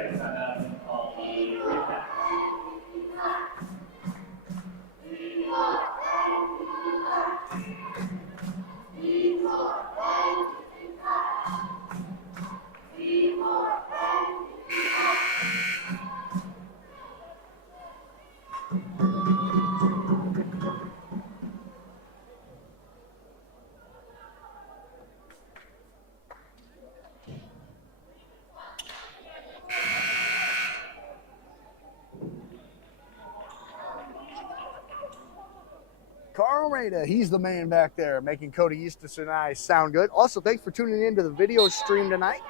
Carl Rada, he's the man back there, making Cody Eustace and I sound good. Also, thanks for tuning in to the video stream tonight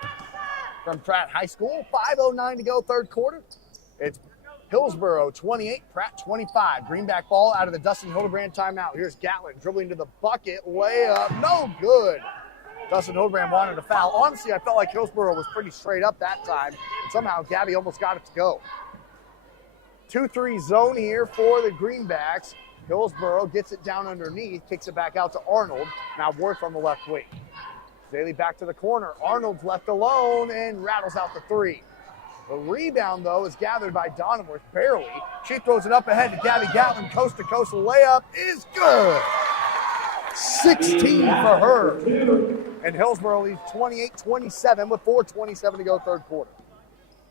from Pratt High School. 5:09 to go, third quarter. It's Hillsboro 28, Pratt 25. Greenback ball out of the Dustin Hildebrand timeout. Here's Gatlin dribbling to the bucket, layup, no good. Dustin Hildebrand wanted a foul. Honestly, I felt like Hillsboro was pretty straight up that time, and somehow Gabby almost got it to go. 2-3 zone here for the Greenbacks. Hillsboro gets it down underneath, kicks it back out to Arnold. Now Worth on the left wing. Zaley back to the corner. Arnold's left alone and rattles out the 3. The rebound, though, is gathered by Donworth, barely. She throws it up ahead to Gabby Gatlin. Coast-to-coast layup is good. 16 for her. And Hillsboro leads 28-27 with 4:27 to go, third quarter.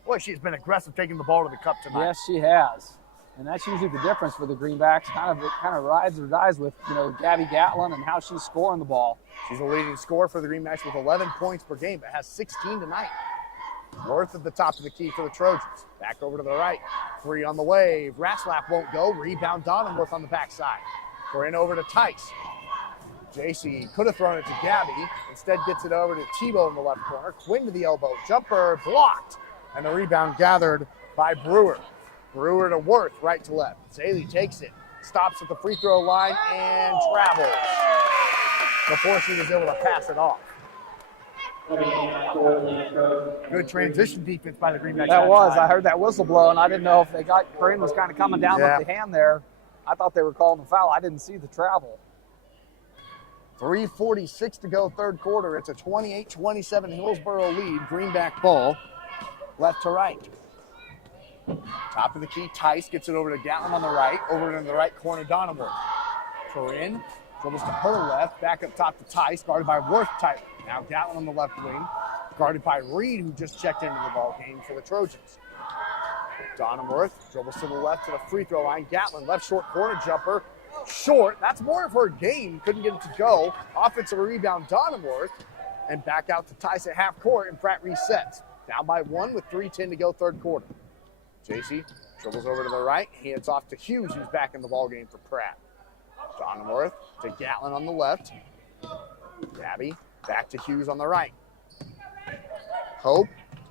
Boy, she's been aggressive taking the ball to the cup tonight. Yes, she has. And that's usually the difference for the Greenbacks. Kind of rides or dies with, Gabby Gatlin and how she's scoring the ball. She's a leading scorer for the Greenbacks with 11 points per game, but has 16 tonight. Worth at the top of the key for the Trojans. Back over to the right. 3 on the way. Ratzlaff won't go. Rebound Donworth on the backside. Corinne over to Tice. JC could have thrown it to Gabby. Instead gets it over to Tebow in the left corner. Quinn to the elbow. Jumper blocked. And the rebound gathered by Brewer. Brewer to Worth, right to left. Zaley takes it. stops at the free throw line and travels before she was able to pass it off. Good transition defense by the Greenbacks. That was. I heard that whistle blow, and I didn't know if they got Corinne was kind of coming down with the hand there. I thought they were calling the foul. I didn't see the travel. 3:46 to go, third quarter. It's a 28-27 Hillsboro lead. Greenback ball, left to right. Top of the key, Tice gets it over to Gatlin on the right. Over in the right corner, Donovan. Corinne dribbles to her left, back up top to Tice, guarded by Worth Tyler. Now Gatlin on the left wing, guarded by Reed, who just checked into the ball game for the Trojans. Donenworth dribbles to the left to the free throw line. Gatlin, left short corner jumper, short. That's more of her game. Couldn't get it to go. Offensive rebound, Donenworth, and back out to Tice at half court, and Pratt resets. Down by 1 with 3:10 to go, third quarter. JC dribbles over to the right, hands off to Hughes, who's back in the ball game for Pratt. Donenworth to Gatlin on the left. Gabby back to Hughes on the right. Hope,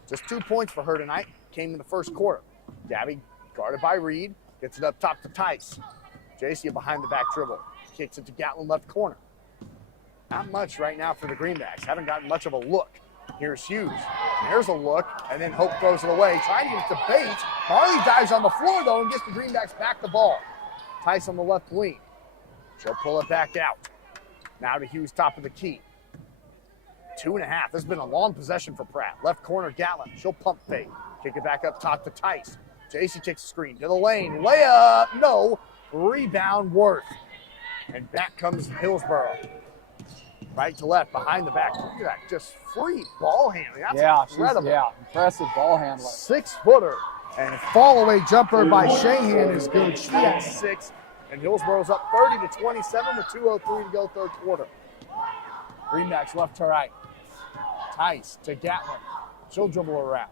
just 2 points for her tonight, came in the first quarter. Gabby, guarded by Reed, gets it up top to Tice. JC behind the back dribble, kicks it to Gatlin left corner. Not much right now for the Greenbacks. Haven't gotten much of a look. Here's Hughes. There's a look, and then Hope throws it away. Trying to get it to Bates. Marley dives on the floor, though, and gets the Greenbacks back the ball. Tice on the left wing. She'll pull it back out. Now to Hughes, top of the key. 2.5. This has been a long possession for Pratt. Left corner, Gatlin. She'll pump fake. Kick it back up top to Tice. JC takes the screen to the lane. Layup, no. Rebound, Worth. And back comes Hillsboro. Right to left, behind the back. Look at that, just free ball handling. That's incredible. Impressive ball handling. 6-footer. And a fall-away jumper by Shahan is good. She has 6. And Hillsboro's up 30-27 with 2:03 to go, third quarter. Greenbacks left to right. Tice to Gatlin. She'll dribble around.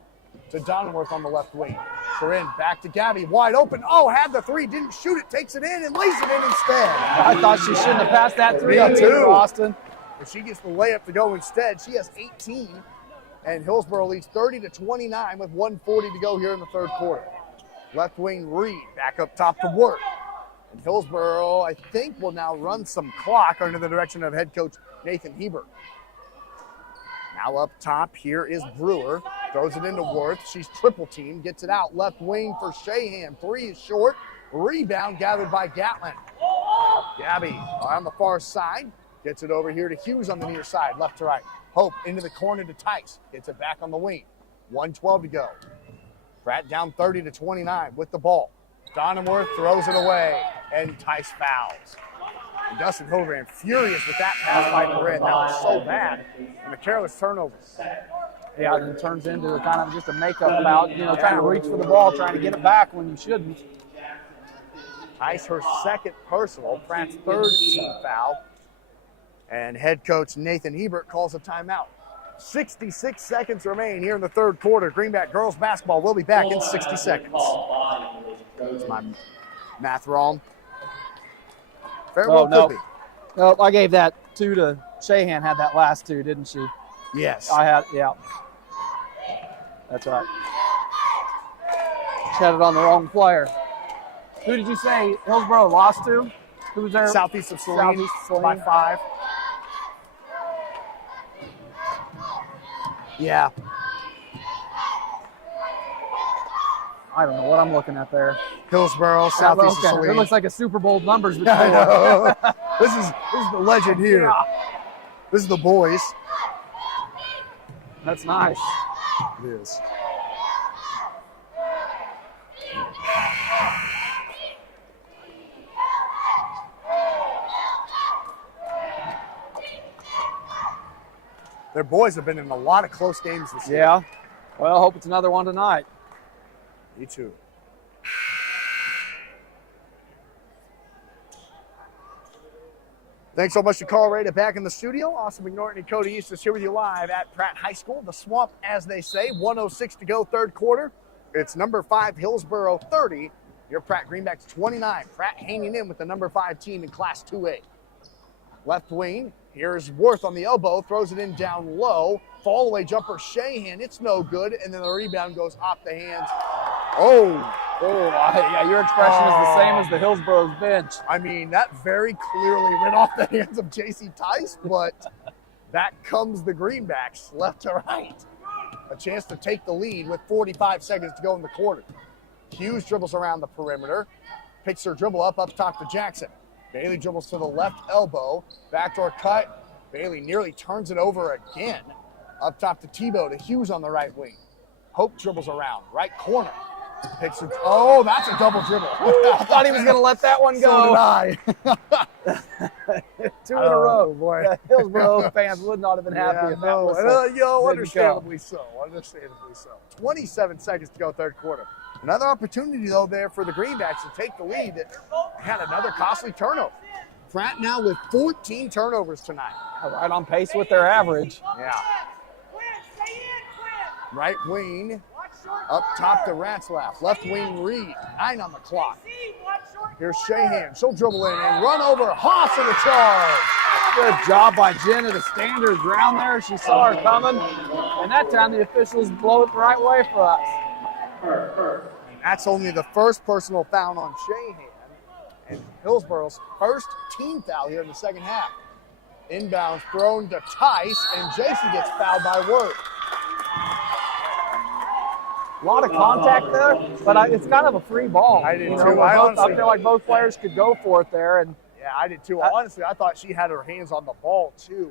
To Donenworth on the left wing. Corinne back to Gabby, wide open. Oh, had the three, didn't shoot it, takes it in and lays it in instead. I thought she shouldn't have passed that three up to Austin. But she gets the layup to go instead. She has 18, and Hillsboro leads 30-29 with 1:40 to go here in the third quarter. Left wing Reed, back up top to Worth. And Hillsboro, I think, will now run some clock under the direction of head coach Nathan Hebert. Now up top, here is Brewer. Throws it into Worth. She's triple team, gets it out. Left wing for Shahan. 3 is short. Rebound gathered by Gatlin. Gabby on the far side. Gets it over here to Hughes on the near side, left to right. Hope into the corner to Tice. Gets it back on the wing. 1:12 to go. Pratt down 30-29 with the ball. Donenworth throws it away, and Tice fouls. And Dustin Hovan furious with that pass by Corinne. That was so bad. And a careless turnover. Yeah, and it turns into kind of just a makeup foul, trying to reach for the ball, trying to get it back when you shouldn't. Tice, her second personal, Pratt's third team foul. And head coach Nathan Hebert calls a timeout. 66 seconds remain here in the third quarter. Greenback girls basketball will be back in 60 seconds. Is my math wrong? Very well could be. No, I gave that 2 to Shahan, had that last 2, didn't she? Yes. I had, yeah. That's right. She had it on the wrong player. Who did you say Hillsboro lost to? Who was there? Southeast of Saline by 5. Yeah. I don't know what I'm looking at there. Hillsboro, Southeast of Saline. It looks like a Super Bowl numbers. Yeah, I know. This is the legend here. Yeah. This is the boys. That's nice. It is. Their boys have been in a lot of close games this year. Yeah. Well, hope it's another one tonight. Me too. Thanks so much to Carl Rada back in the studio. Austin McNorton and Cody Easton here with you live at Pratt High School. The Swamp, as they say, 1:06 to go, third quarter. It's number 5, Hillsboro 30. Your Pratt Greenbacks 29. Pratt hanging in with the number 5 team in Class 2A. Left wing, here's Worth on the elbow, throws it in down low. Fall away jumper, Shahan, it's no good. And then the rebound goes off the hands. Oh, Oh, yeah, your expression is the same as the Hillsboro's bench. I mean, that very clearly went off the hands of J.C. Tice, but that comes the Greenbacks left to right. A chance to take the lead with 45 seconds to go in the quarter. Hughes dribbles around the perimeter, picks her dribble up top to Jackson. Bailey dribbles to the left elbow, backdoor cut. Bailey nearly turns it over again. Up top to Tebow, to Hughes on the right wing. Hope dribbles around, right corner. Picks her, oh, that's a double dribble. I thought he was going to let that one go. So did I. 2 in a row. Oh, boy. The Hillsboro fans would not have been happy if that was understandably so. Understandably so. 27 seconds to go, third quarter. Another opportunity, though, there for the Greenbacks to take the lead. They had another costly turnover. Pratt now with 14 turnovers tonight. Right on pace with their average. Yeah. Right wing, up top to Ratzlaff. Left wing Reed, 9 on the clock. Here's Shahan. She'll dribble in and run over Haas in the charge. Good job by Jen at a standard ground there. She saw her coming, and that time the officials blow it the right way for us. That's only the first personal foul on Shahan, and Hillsboro's first team foul here in the second half. Inbounds thrown to Tice, and Jason gets fouled by Word. A lot of contact there, but it's kind of a free ball. I did too. I feel like both players could go for it there. And yeah, I did too. Honestly, I thought she had her hands on the ball too.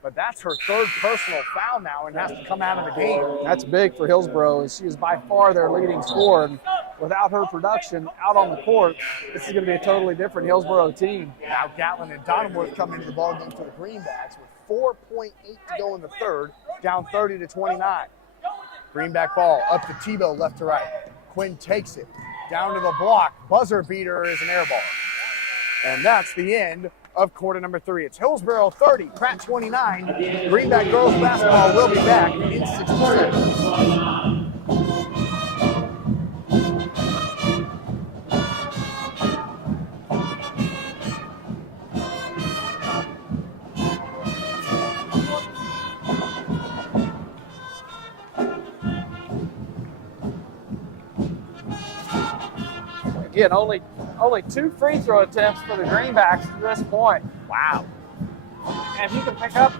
But that's her third personal foul now and has to come out of the game. That's big for Hillsboro. She is by far their leading scorer. And without her production out on the court, this is going to be a totally different Hillsboro team. Now Gatlin and Donworth come into the ballgame for the Greenbacks with 4.8 to go in the third, down 30-29. Greenback ball up to Tebow, left to right. Quinn takes it down to the block. Buzzer beater is an air ball. And that's the end of quarter number 3. It's Hillsboro 30, Pratt 29. Greenback girls basketball will be back in 60 seconds. Again, only 2 free throw attempts for the Greenbacks to this point. Wow. And if you can pick up,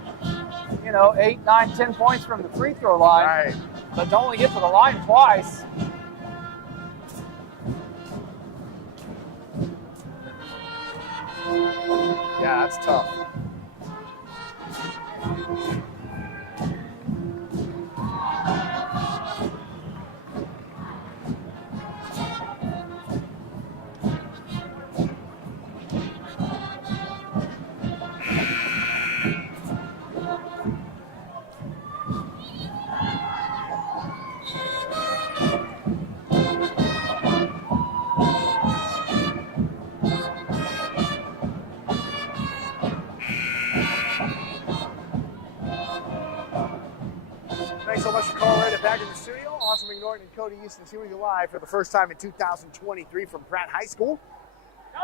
8, 9, 10 points from the free throw line, Right. but to only get to the line twice. Yeah, that's tough. Thanks so much for calling in. Back in the studio, Austin McNorton and Cody Easton here with you live for the first time in 2023 from Pratt High School.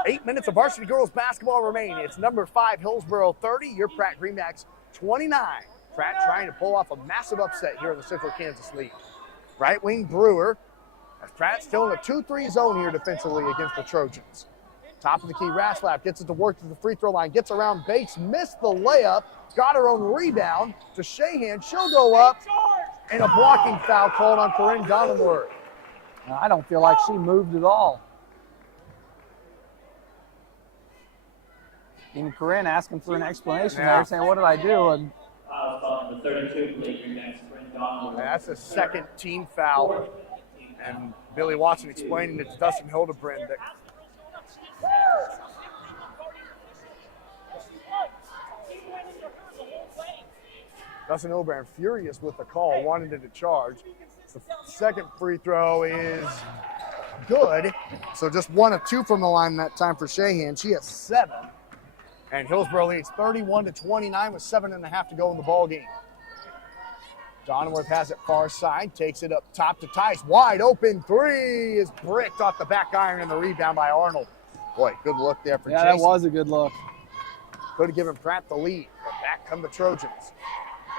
8 minutes of varsity girls basketball remain. It's number 5 Hillsboro 30, your Pratt Greenbacks 29. Pratt trying to pull off a massive upset here in the Central Kansas League. Right wing Brewer, as Pratt still in a 2-3 zone here defensively against the Trojans. Top of the key, Raslap gets it to work to the free throw line, gets around Bates, missed the layup, got her own rebound to Shahan. She'll go up, and a blocking foul called on Corinne Donenworth. I don't feel like she moved at all. Even Corinne asking for an explanation there, saying, what did I do? And the 32 for the Greenbacks, Corinne Donald. That's the second team foul. And Billy Watson explaining it to Dustin Hildebrand that Dustin Hildebrand furious with the call, wanted it to charge. The second free throw is good. So just 1 of 2 from the line that time for Shahan. She has 7. And Hillsboro leads 31-29 with 7.5 to go in the ball game. Donworth has it far side, takes it up top to Tice. Wide open 3 is bricked off the back iron, and the rebound by Arnold. Boy, good look there for Jason. that was a good look. Could have given Pratt the lead, but back come the Trojans.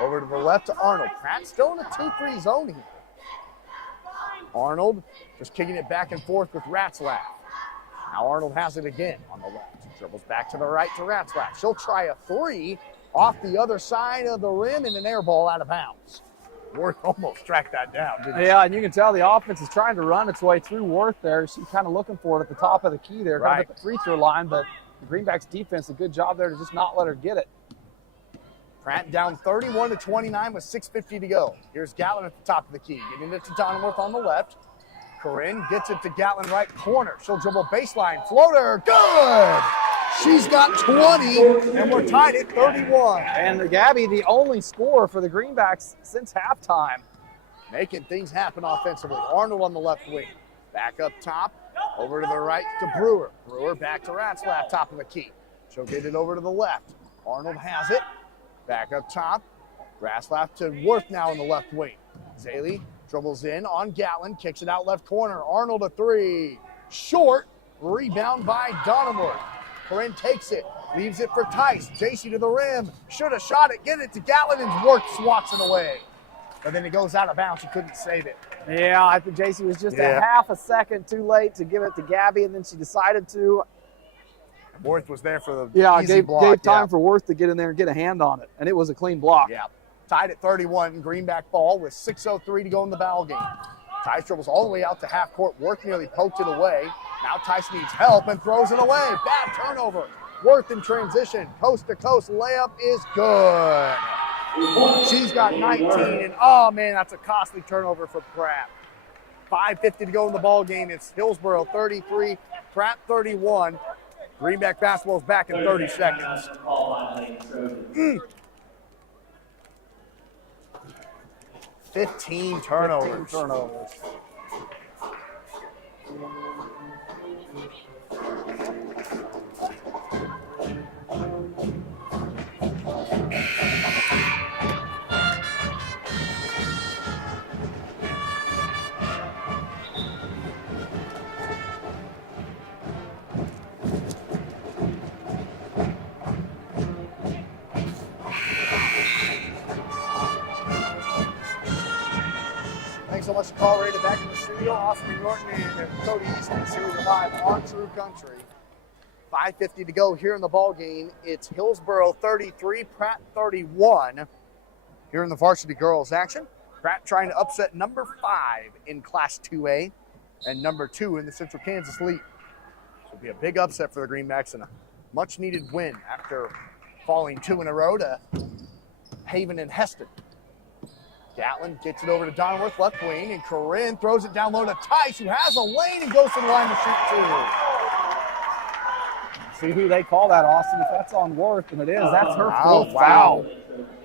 Over to the left to Arnold. Pratt still in a 2-3 zone here. Arnold just kicking it back and forth with Ratzlaff. Now Arnold has it again on the left. Dribbles back to the right to Ratzlaff. She'll try a three off the other side of the rim and an air ball out of bounds. Worth almost tracked that down, didn't she? Yeah, and you can tell the offense is trying to run its way through Worth there. She's kind of looking for it at the top of the key there, kind of at the free throw line, but the Greenbacks defense, a good job there to just not let her get it. Pratt down 31-29 with 6:50 to go. Here's Gatlin at the top of the key. Getting it to Donworth on the left. Corinne gets it to Gatlin right corner. She'll dribble baseline. Floater. Good! She's got 20, and we're tied at 31. And Gabby, the only scorer for the Greenbacks since halftime. Making things happen offensively. Arnold on the left wing. Back up top. Over to the right to Brewer. Brewer back to Ratzlaff, top of the key. She'll get it over to the left. Arnold has it. Back up top. Ratzlaff to Worth now in the left wing. Zaley dribbles in on Gatlin. Kicks it out left corner. Arnold a three. Short. Rebound by Donworth. Corinne takes it, leaves it for Tice. JC to the rim, should have shot it, get it to Gatlin, and Worth swats it away. But then it goes out of bounds, she couldn't save it. Yeah, I think JC was just a half a second too late to give it to Gabby, and then she decided to. Worth was there for the easy block. Gave time for Worth to get in there and get a hand on it, and it was a clean block. Yeah, tied at 31, Greenback ball with 6:03 to go in the ball game. Tice dribbles all the way out to half court. Worth nearly poked it away. Now Tice needs help and throws it away. Bad turnover. Worth in transition. Coast to coast layup is good. She's got 19, and oh man, that's a costly turnover for Pratt. 5:50 to go in the ball game. It's Hillsboro 33, Pratt 31. Greenback basketball's back in 30 seconds. 15 turnovers. Thanks so much to Paul Rada back in the studio. Austin Norton and Cody Easton here live on True Country. 5:50 to go here in the ball game. It's Hillsboro 33, Pratt 31. Here in the varsity girls action. Pratt trying to upset number 5 in Class 2A and number 2 in the Central Kansas League. This will be a big upset for the Greenbacks and a much-needed win after falling 2 in a row to Haven and Heston. Gatlin gets it over to Donworth, left wing, and Corinne throws it down low to Tice, who has a lane and goes to the line to shoot two. See who they call that, Austin. If that's on Worth, and it is, that's her fourth foul.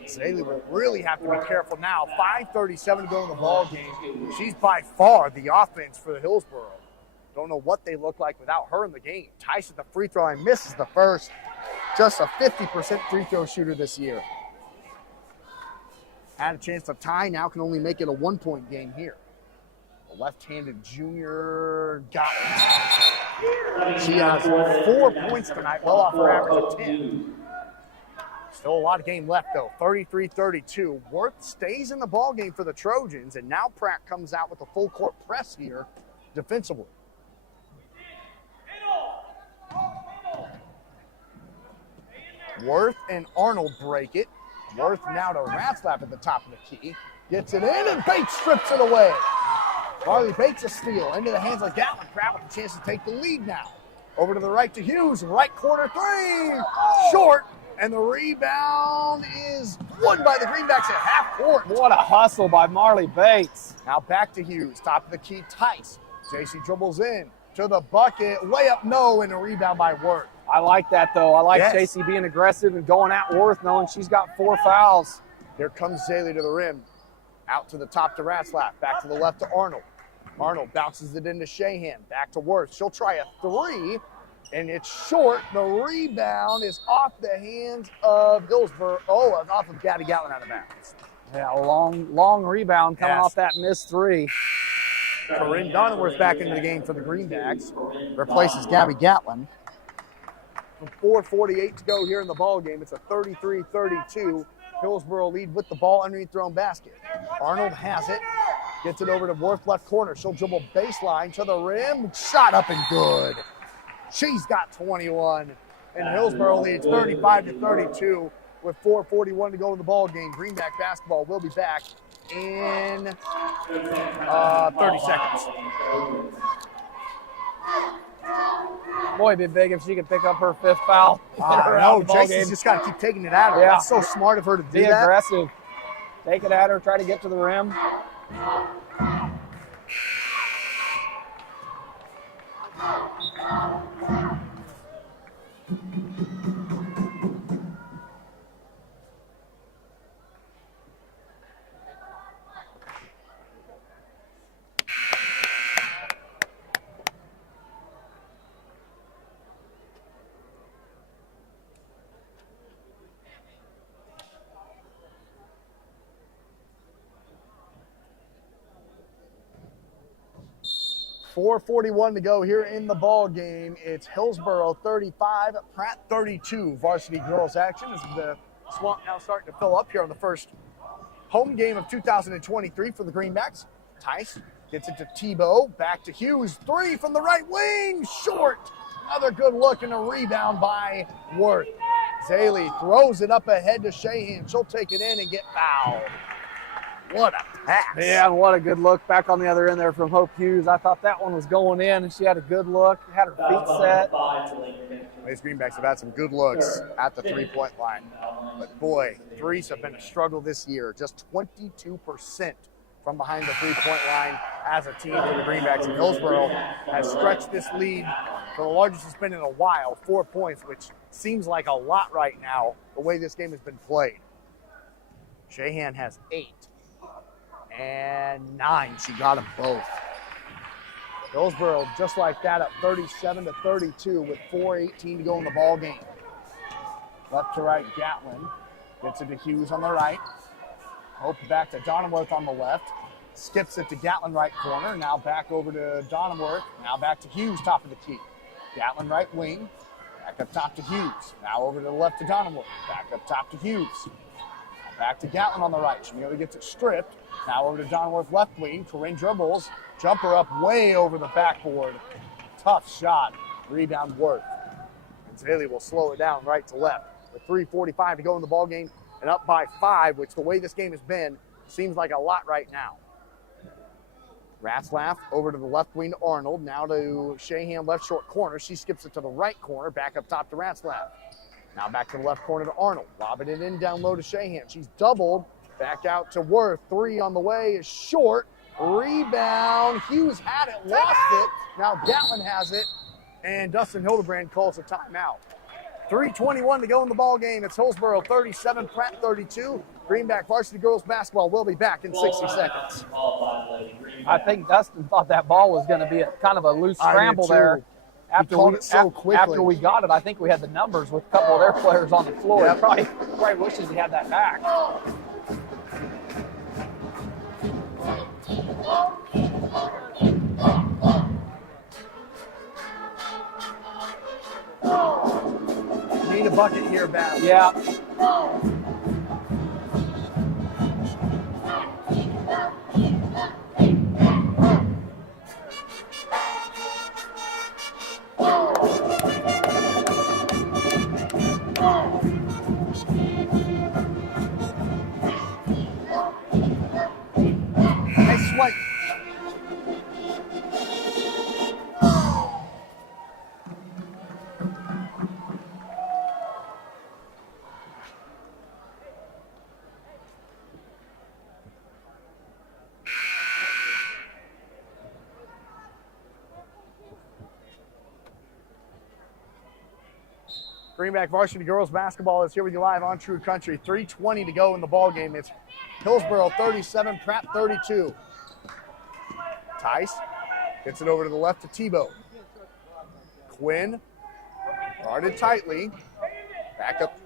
Zaley will really have to be careful now. 5:37 to go in the ball game. She's by far the offense for the Hillsboro. Don't know what they look like without her in the game. Tice at the free throw line misses the first. Just a 50% free throw shooter this year. Had a chance to tie, now can only make it a 1-point game here. The left-handed junior got it. She has 4 points tonight, well off her average of 10. Still a lot of game left, though. 33-32. Worth stays in the ballgame for the Trojans, and now Pratt comes out with a full-court press here defensively. Worth and Arnold break it. Worth now to Ratzlaff at the top of the key. Gets it in, and Bates strips it away. Marley Bates a steal into the hands of Gatlin. Pratt with a chance to take the lead now. Over to the right to Hughes. Right corner three. Short. And the rebound is won by the Greenbacks at half court. What a hustle by Marley Bates. Now back to Hughes. Top of the key, Tice. JC dribbles in to the bucket. Layup no, and a rebound by Worth. I like that, though. I like JC being aggressive and going at Worth, knowing she's got 4 fouls. Here comes Zaley to the rim. Out to the top to Ratzlaff. Back to the left to Arnold. Arnold bounces it into Shahan. Back to Worth. She'll try a three, and it's short. The rebound is off the hands of Hillsboro. Oh, it's off of Gabby Gatlin out of bounds. Yeah, a long rebound coming off that missed three. Corinne Donworth back into the game for the Greenbacks. Replaces Gabby Gatlin. 4:48 to go here in the ball game. It's a 33-32 Hillsboro lead with the ball underneath their own basket. Arnold has it. Gets it over to Worth left corner. She'll dribble baseline to the rim. Shot up and good. She's got 21. And Hillsboro leads 35-32 with 4:41 to go in the ball game. Greenback basketball will be back in 30 seconds. Boy, it'd be big if she could pick up her 5th foul. No, Jason's just got to keep taking it at her. Yeah. That's so smart of her to do Be that. aggressive. Take it at her, try to get to the rim. 4:41 to go here in the ball game. It's Hillsboro 35, Pratt 32. Varsity girls action as the swamp now starting to fill up here on the first home game of 2023 for the Greenbacks. Tice gets it to Tebow, back to Hughes. 3 from the right wing, short. Another good look and a rebound by Worth. Zaley throws it up ahead to Shahan. She'll take it in and get fouled. What a pass. Yeah, and what a good look back on the other end there from Hope Hughes. I thought that one was going in, and she had a good look, had her feet set. These Greenbacks have had some good looks at the three-point line. But boy, threes have been a struggle this year. Just 22% from behind the three-point line as a team for the Greenbacks. And Hillsboro has stretched this lead for the largest it's been in a while, 4 points, which seems like a lot right now, the way this game has been played. Shahan has 8. And 9. She got them both. Hillsboro, just like that, up 37-32 with 4:18 to go in the ball game. Left to right, Gatlin gets it to Hughes on the right. Hope back to Donenworth on the left. Skips it to Gatlin right corner. Now back over to Donenworth. Now back to Hughes, top of the key. Gatlin right wing. Back up top to Hughes. Now over to the left to Donenworth. Back up top to Hughes. Back to Gatlin on the right. Shamiota gets it stripped. Now over to Donenworth left wing. Corinne dribbles. Jumper up way over the backboard. Tough shot. Rebound Worth. And Zaley will slow it down right to left. With 3:45 to go in the ball game and up by 5, which the way this game has been seems like a lot right now. Ratzlaff over to the left wing to Arnold. Now to Shahan left short corner. She skips it to the right corner. Back up top to Ratzlaff. Now back to the left corner to Arnold. Lobbing it in down low to Shahan. She's doubled. Back out to Worth. 3 on the way is short. Rebound. Hughes had it, lost it. Now Gatlin has it. And Dustin Hildebrand calls a timeout. 3:21 to go in the ball game. It's Hillsboro 37, Pratt 32. Greenback varsity girls basketball will be back in 60 seconds. I think Dustin thought that ball was going to be kind of a loose scramble there. After we got it, I think we had the numbers with a couple of their players on the floor. Yep. Probably wishes he had that back. Need a bucket here, Bass. Yeah. Nice swipe. Greenback varsity girls basketball is here with you live on True Country. 3:20 to go in the ball game. It's Hillsboro 37, Pratt 32. Tice gets it over to the left to Tebow. Quinn guarded tightly. Back up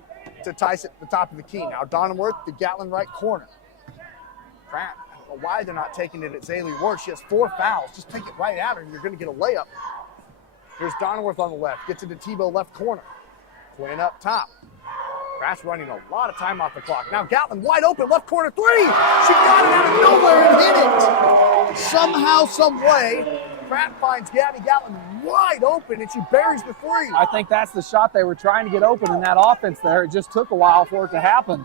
to Tice at the top of the key. Now Donenworth to Gatlin right corner. Pratt, I don't know why they're not taking it at Zaley Worth. She has 4 fouls. Just take it right at her and you're going to get a layup. Here's Donenworth on the left. Gets it to Tebow left corner. Quinn up top. Pratt's running a lot of time off the clock. Now Gatlin wide open, left corner 3. She got it out of nowhere and hit it. Somehow, some way, Pratt finds Gabby Gatlin wide open, and she buries the three. I think that's the shot they were trying to get open in that offense there. It just took a while for it to happen.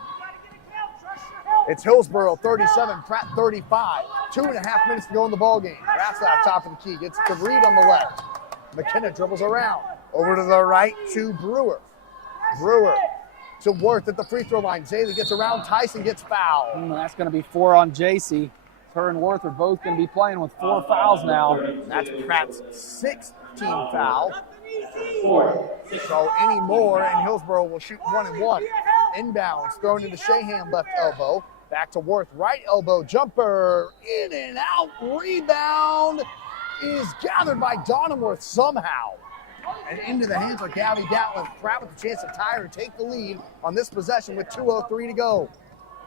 It's Hillsboro 37, Pratt 35. 2.5 minutes to go in the ball game. Ratzlaff top of the key, gets to Reed on the left. McKenna dribbles around. Over to the right to Brewer. Brewer to Worth at the free throw line. Zaylee gets around, Tyson gets fouled. That's going to be 4 on JC. Her and Worth are both going to be playing with 4 fouls now. That's Pratt's 16th foul. So any more, and Hillsboro will shoot 1 and 1. Inbounds, thrown into Shahan, left elbow. Back to Worth, right elbow, jumper, in and out, rebound is gathered by Donenworth somehow. And into the hands of Gabby Gatlin. Pratt with the chance to tie her and take the lead on this possession with 2:03 to go.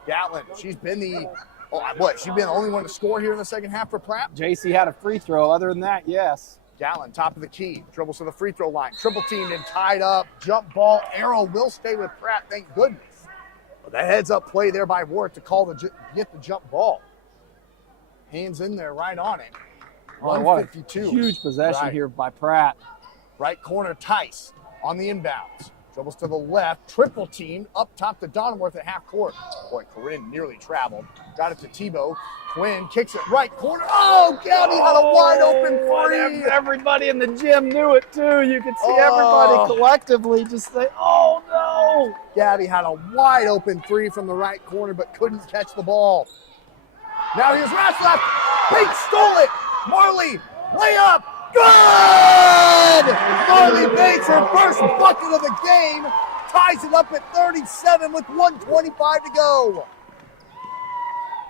Gatlin, she's been the only one to score here in the second half for Pratt? JC had a free throw. Other than that, yes. Gatlin, top of the key, dribbles to the free throw line. Triple teamed and tied up. Jump ball, arrow will stay with Pratt, thank goodness. But the heads up play there by Worth to get the jump ball. Hands in there right on it. Oh, 152. Huge possession here by Pratt. Right corner, Tice on the inbounds. Dribbles to the left, triple team up top to Donenworth at half court. Boy, Corinne nearly traveled. Got it to Tebow. Quinn kicks it right corner. Oh, Gabby had a wide open three. Everybody in the gym knew it too. You could see everybody collectively just say, oh no. Gabby had a wide open three from the right corner, but couldn't catch the ball. Now here's Ratzlaff. Bates stole it. Marley, layup. Good! Marley Bates, her first bucket of the game, ties it up at 37 with 1:25 to go.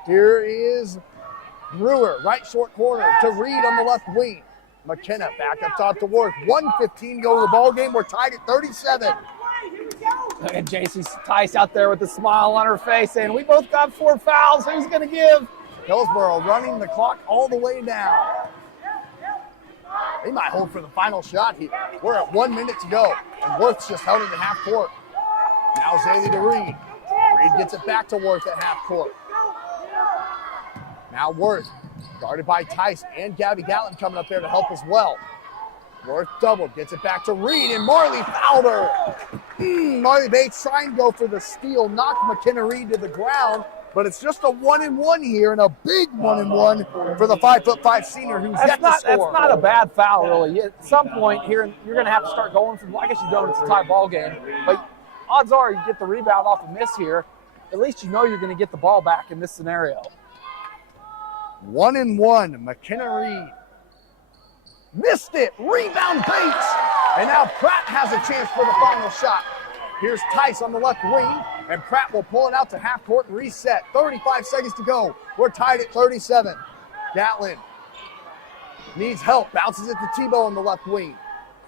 Here is Brewer, right short corner to Reed on the left wing. McKenna back up top to Worth. 1:15 to go in the ball game. We're tied at 37. Look at JC Tice out there with a smile on her face saying, we both got 4 fouls. Who's going to give? Hillsboro running the clock all the way down. They might hold for the final shot here. We're at 1 minute to go, and Worth's just held it at half court. Now Zaylee to Reed. Reed gets it back to Worth at half court. Now Worth, guarded by Tice and Gabby Gatlin coming up there to help as well. Worth doubled, gets it back to Reed, and Marley fouled her. Marley Bates trying to go for the steal, knocked McKenna Reed to the ground, but it's just a 1-and-1 here, and a big 1-and-1 for the 5'5" senior who's yet to score. That's not a bad foul, really. At some point here, you're going to have to start going from, I guess you don't, it's a tie ball game, but odds are you get the rebound off a miss here. At least you know you're going to get the ball back in this scenario. 1-and-1, McKenna Reed. Missed it, rebound Bates. And now Pratt has a chance for the final shot. Here's Tice on the left wing, and Pratt will pull it out to half court and reset. 35 seconds to go. We're tied at 37. Gatlin needs help, bounces it to Tebow on the left wing.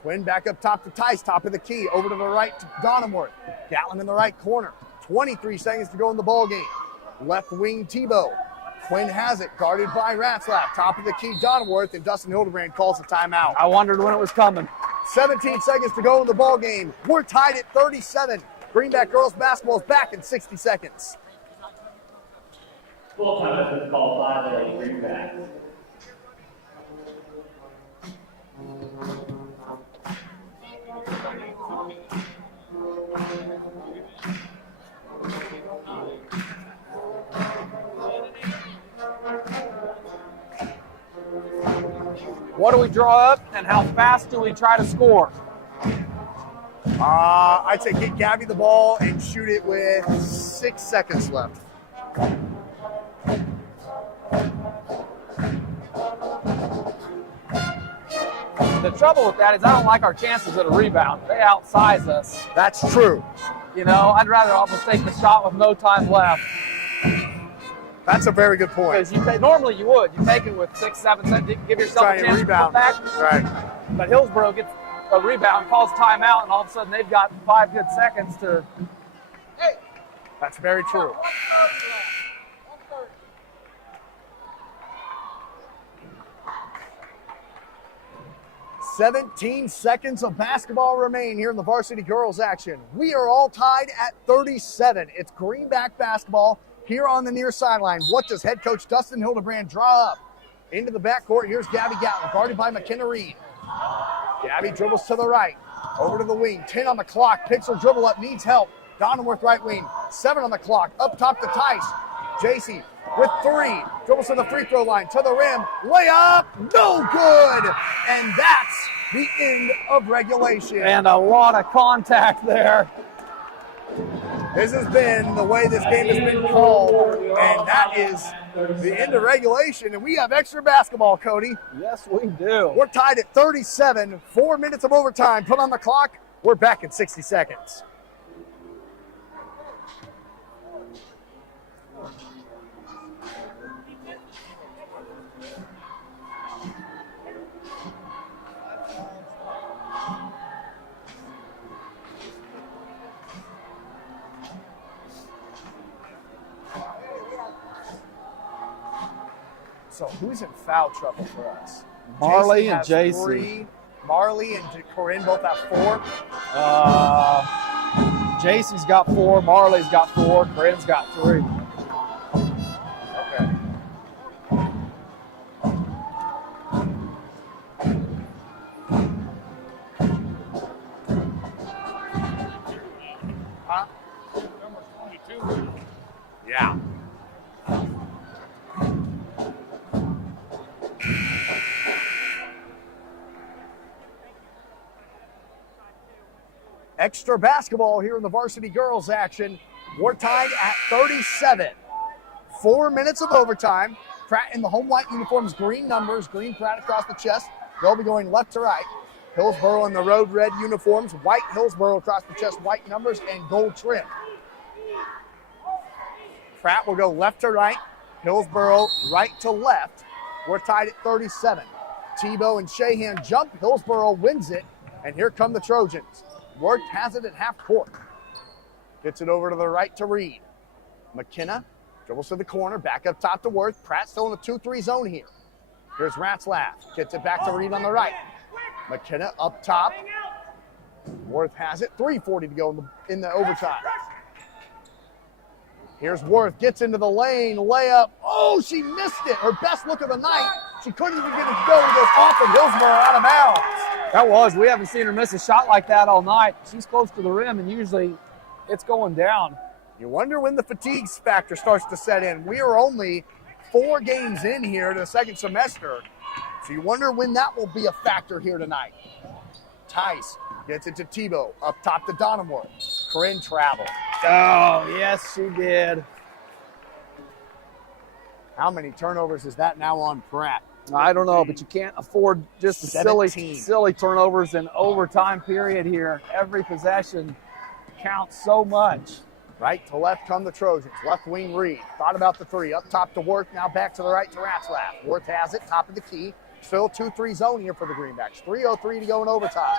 Quinn back up top to Tice, top of the key, over to the right to Donenworth. Gatlin in the right corner. 23 seconds to go in the ball game. Left wing Tebow. Quinn has it, guarded by Ratzlaff. Top of the key, Donenworth, and Dustin Hildebrand calls a timeout. I wondered when it was coming. 17 seconds to go in the ball game. We're tied at 37. Greenback girls basketball is back in 60 seconds. Full time has been called by the Greenbacks. What do we draw up, and how fast do we try to score? I'd say get Gabby the ball and shoot it with 6 seconds left. The trouble with that is I don't like our chances at a rebound. They outsize us. That's true. You know, I'd rather almost take the shot with no time left. That's a very good point. Because normally you would. You take it with 6, 7 seconds, give yourself a chance to come back. Right. But Hillsboro gets a rebound, calls timeout, and all of a sudden they've got 5 good seconds to. That's very true. "17 seconds of basketball remain here in the varsity girls action. We are all tied at 37. It's Greenback basketball here on the near sideline. What does head coach Dustin Hildebrand draw up? into the backcourt. Here's Gabby Gatlin, guarded by McKenna Reed. Gabby dribbles to the right, over to the wing. 10 on the clock, picks her dribble up, needs help. Donenworth right wing, 7 on the clock, up top to Tice. JC with 3, dribbles to the free throw line, to the rim, layup, no good. And that's the end of regulation. And a lot of contact there. This has been the way this game has been called, and that is the end of regulation. And we have extra basketball, Cody. Yes, we do. We're tied at 37, 4 minutes of overtime put on the clock. We're back in 60 seconds. So who's in foul trouble for us? Marley and JC has JC. 3. Marley and Corinne both have 4. JC's got 4, Marley's got 4, Corinne's got 3. Okay. Huh? Number 22. Yeah. Extra basketball here in the varsity girls action. We're tied at 37. 4 minutes of overtime. Pratt in the home white uniforms, green numbers, green Pratt across the chest. They'll be going left to right. Hillsboro in the road red uniforms, white Hillsboro across the chest, white numbers, and gold trim. Pratt will go left to right. Hillsboro right to left. We're tied at 37. Tebow and Shahan jump. Hillsboro wins it. And here come the Trojans. Worth has it at half court. Gets it over to the right to Reed. McKenna dribbles to the corner, back up top to Worth. Pratt still in the 2-3 zone here. Here's Ratzlaff. Gets it back to Reed on the right. McKenna up top. Worth has it. 3:40 to go in the overtime. Here's Worth. Gets into the lane. Layup. Oh, she missed it. Her best look of the night. She couldn't even get it to go. It goes off of Hillsboro out of bounds. That was. We haven't seen her miss a shot like that all night. She's close to the rim, and usually it's going down. You wonder when the fatigue factor starts to set in. We are only 4 games in here to the second semester, so you wonder when that will be a factor here tonight. Tice gets it to Tebow, up top to Donenworth. Corinne travel. Oh, yes, she did. How many turnovers is that now on Pratt? I don't know, but you can't afford just the 17. silly turnovers in overtime period here. Every possession counts so much. Right to left come the Trojans. Left wing Reed. Thought about the 3. Up top to Worth. Now back to the right to Ratzlaff. Worth has it. Top of the key. Still 2-3 zone here for the Greenbacks. 3:03 to go in overtime.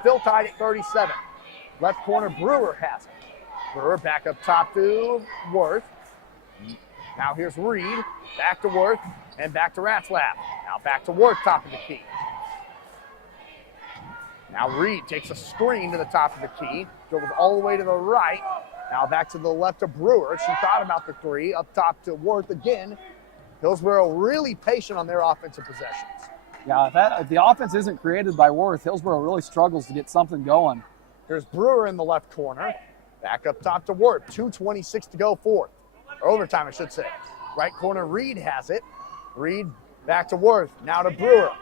Still tied at 37. Left corner Brewer has it. Brewer back up top to Worth. Now here's Reed. Back to Worth. And back to Ratzlaff. Now back to Worth, top of the key. Now Reed takes a screen to the top of the key. Dribbles all the way to the right. Now back to the left of Brewer. She thought about the 3. Up top to Worth again. Hillsboro really patient on their offensive possessions. Yeah, if the offense isn't created by Worth, Hillsboro really struggles to get something going. Here's Brewer in the left corner. Back up top to Worth. 2:26 to go fourth. Or overtime, I should say. Right corner, Reed has it. Reed back to Worth. Now to Brewer.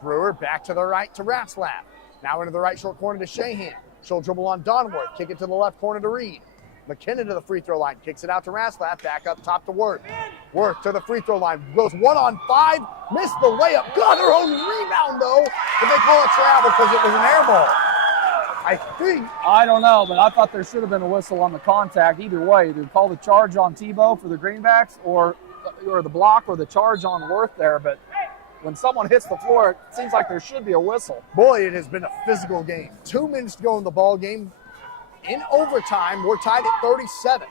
Brewer back to the right to Ratzlaff. Now into the right short corner to Shahan. She'll dribble on Donenworth. Kick it to the left corner to Reed. McKenna to the free throw line. Kicks it out to Ratzlaff. Back up top to Worth. Worth to the free throw line. Goes 1-on-5. Missed the layup. Got her own rebound, though. But they call it travel because it was an air ball. I think. I don't know, but I thought there should have been a whistle on the contact. Either way, either call the charge on Tebow for the Greenbacks or the block or the charge on Worth there. But when someone hits the floor, it seems like there should be a whistle. Boy, it has been a physical game. 2 minutes to go in the ball game. In overtime, we're tied at 37.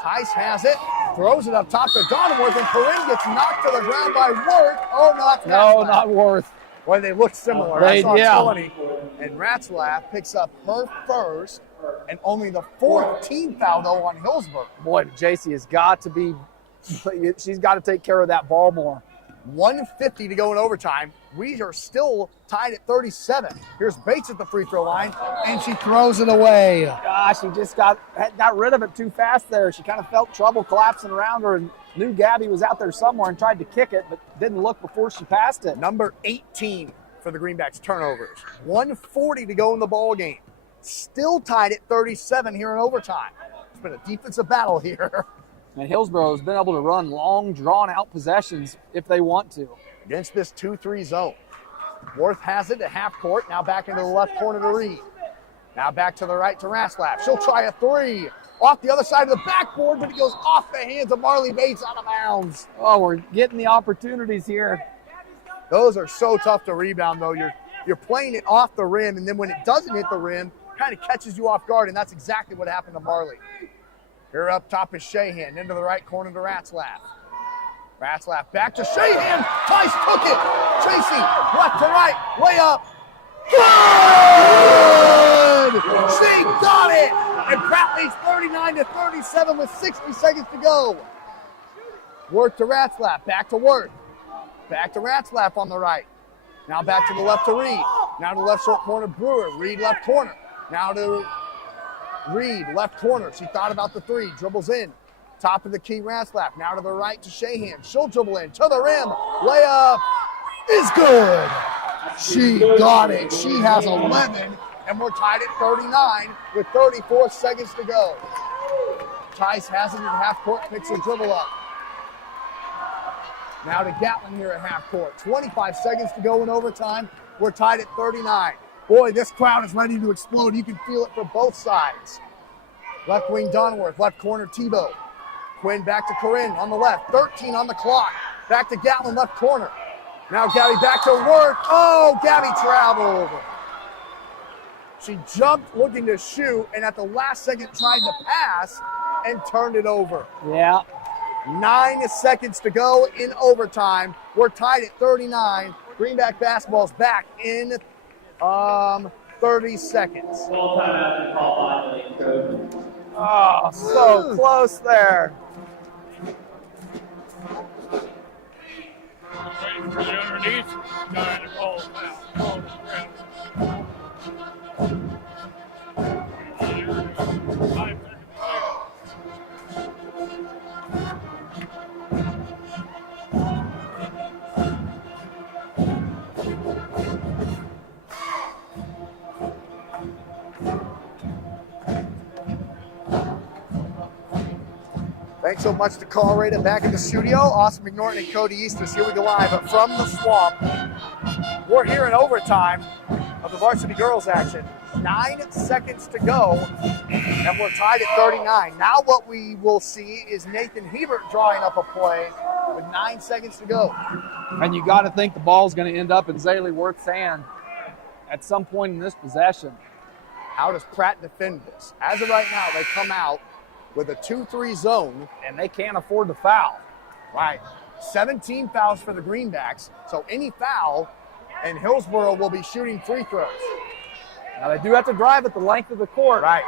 Tice has it, throws it up top to Donenworth, and Corinne gets knocked to the ground by Worth. Oh, No, not Worth. Boy, they look similar. They- I saw yeah. 20. And Ratzlaff picks up her first and only the 14th foul, though, on Hillsboro. Boy, JC has got to be – she's got to take care of that ball more. 1:50 to go in overtime. We are still tied at 37. Here's Bates at the free throw line, and she throws it away. Gosh, she just got rid of it too fast there. She kind of felt trouble collapsing around her and knew Gabby was out there somewhere and tried to kick it, but didn't look before she passed it. Number 18 for the Greenbacks turnovers. 1:40 to go in the ball game. Still tied at 37 here in overtime. It's been a defensive battle here. And Hillsboro has been able to run long, drawn-out possessions if they want to. Against this 2-3 zone. Worth has it at half court. Now back into the left corner to Reed. Now back to the right to Raslap. She'll try a three. Off the other side of the backboard, but it goes off the hands of Marley Bates out of bounds. Oh, we're getting the opportunities here. Those are so tough to rebound, though. You're playing it off the rim, and then when it doesn't hit the rim, it kind of catches you off guard, and that's exactly what happened to Marley. Here up top is Shahan, into the right corner to Ratzlaff. Ratzlaff back to Shahan. Tice took it. Tracy, left to right, layup. Good! She got it! And Pratt leads 39-37 with 60 seconds to go. Worth to Ratzlaff, back to Worth. Back to Ratzlaff on the right. Now back to the left to Reed. Now to the left short corner, Brewer. Reed left corner. Now to Reed, left corner. She thought about the three, dribbles in. Top of the key, Ratzlaff. Now to the right to Shahan. She'll dribble in to the rim. Layup is good. She got it. She has 11, and we're tied at 39 with 34 seconds to go. Tice has it at half court, picks her dribble up. Now to Gatlin here at half court. 25 seconds to go in overtime. We're tied at 39. Boy, this crowd is ready to explode. You can feel it for both sides. Left wing Donworth, left corner Tebow. Quinn back to Corinne on the left. 13 on the clock. Back to Gatlin, left corner. Now Gabby back to Worth. Oh, Gabby traveled. She jumped looking to shoot, and at the last second tried to pass and turned it over. Yeah. 9 seconds to go in overtime. We're tied at 39. Greenback basketball's back in 30 seconds. Full timeout to call by the Lady Trojans. Oh, so close there. Waiting for the underneath guy to call it now. Call it now. 5 seconds. Thanks so much to Carl Rada back in the studio. Austin McNorton and Cody Eastis. Here we go live from the Swamp. We're here in overtime of the varsity girls action. 9 seconds to go, and we're tied at 39. Now what we will see is Nathan Hebert drawing up a play with 9 seconds to go. And you got to think the ball's going to end up in Zaylee Worth's hand at some point in this possession. How does Pratt defend this? As of right now, they come out with a 2-3 zone. And they can't afford to foul. Right. 17 fouls for the Greenbacks, so any foul, and Hillsboro will be shooting free throws. Now they do have to drive it the length of the court. Right.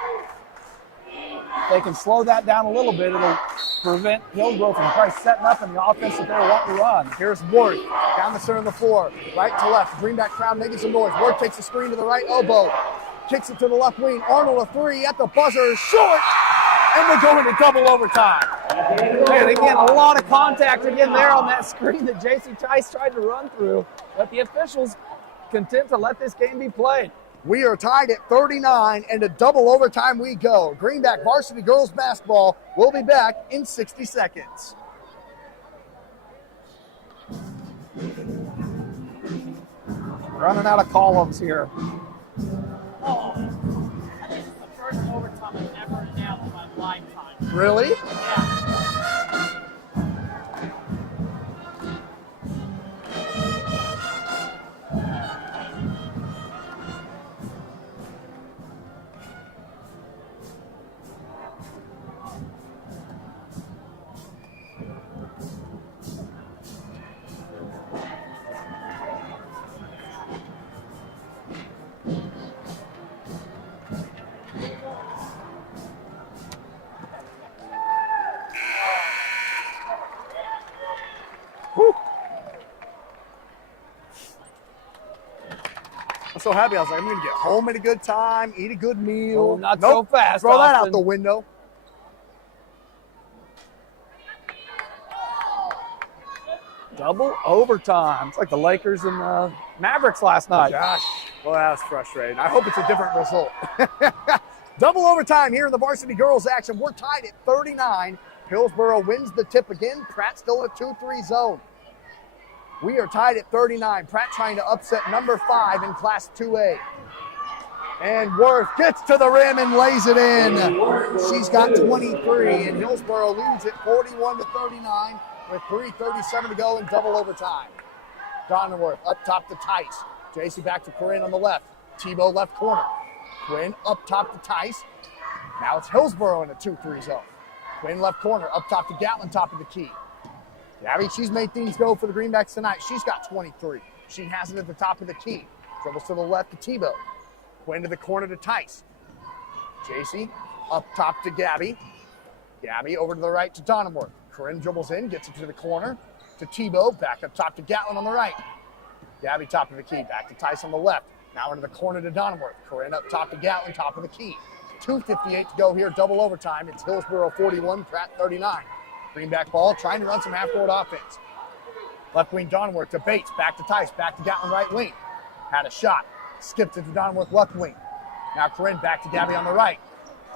If they can slow that down a little bit, it'll prevent Hillsboro from probably setting up in the offense that they want to run. Here's Worth down the center of the floor, right to left. Greenback crowd making some noise. Worth takes the screen to the right elbow, kicks it to the left wing. Arnold a three at the buzzer, short, and we're going to double overtime. And again, a lot of contact again there on that screen that J.C. Tice tried to run through, but the officials content to let this game be played. We are tied at 39, and to double overtime we go. Greenback varsity girls basketball will be back in 60 seconds. Running out of columns here. Oh, I think it's the first overtime I've ever nailed in my lifetime. Really? Yeah. so happy. I was like, I'm going to get home at a good time, eat a good meal. Oh, not Nope. so fast, Throw that out Austin. the window. Double overtime. It's like the Lakers and the Mavericks last night. Gosh, well, that was frustrating. I hope it's a different result. Double overtime here in the varsity girls action. We're tied at 39. Hillsboro wins the tip again. Pratt still in a 2-3 zone. We are tied at 39. Pratt trying to upset number 5 in Class 2A. And Worth gets to the rim and lays it in. She's got 23, and Hillsboro leads it 41-39 with 3:37 to go in double overtime. Donnerworth up top to Tice. JC back to Corinne on the left. Tebow left corner. Quinn up top to Tice. Now it's Hillsboro in a 2-3 zone. Quinn left corner, up top to Gatlin, top of the key. Gabby, she's made things go for the Greenbacks tonight. She's got 23. She has it at the top of the key. Dribbles to the left to Tebow. Quinn to the corner to Tice. JC up top to Gabby. Gabby over to the right to Donnerworth. Corinne dribbles in, gets it to the corner to Tebow. Back up top to Gatlin on the right. Gabby top of the key, back to Tice on the left. Now into the corner to Donnerworth. Corinne up top to Gatlin, top of the key. 2:58 to go here, double overtime. It's Hillsboro 41, Pratt 39. Greenback ball, trying to run some half-court offense. Left wing Donnerworth to Bates, back to Tice, back to Gatlin right wing. Had a shot, skipped it to Donnerworth left wing. Now Corinne back to Gabby on the right.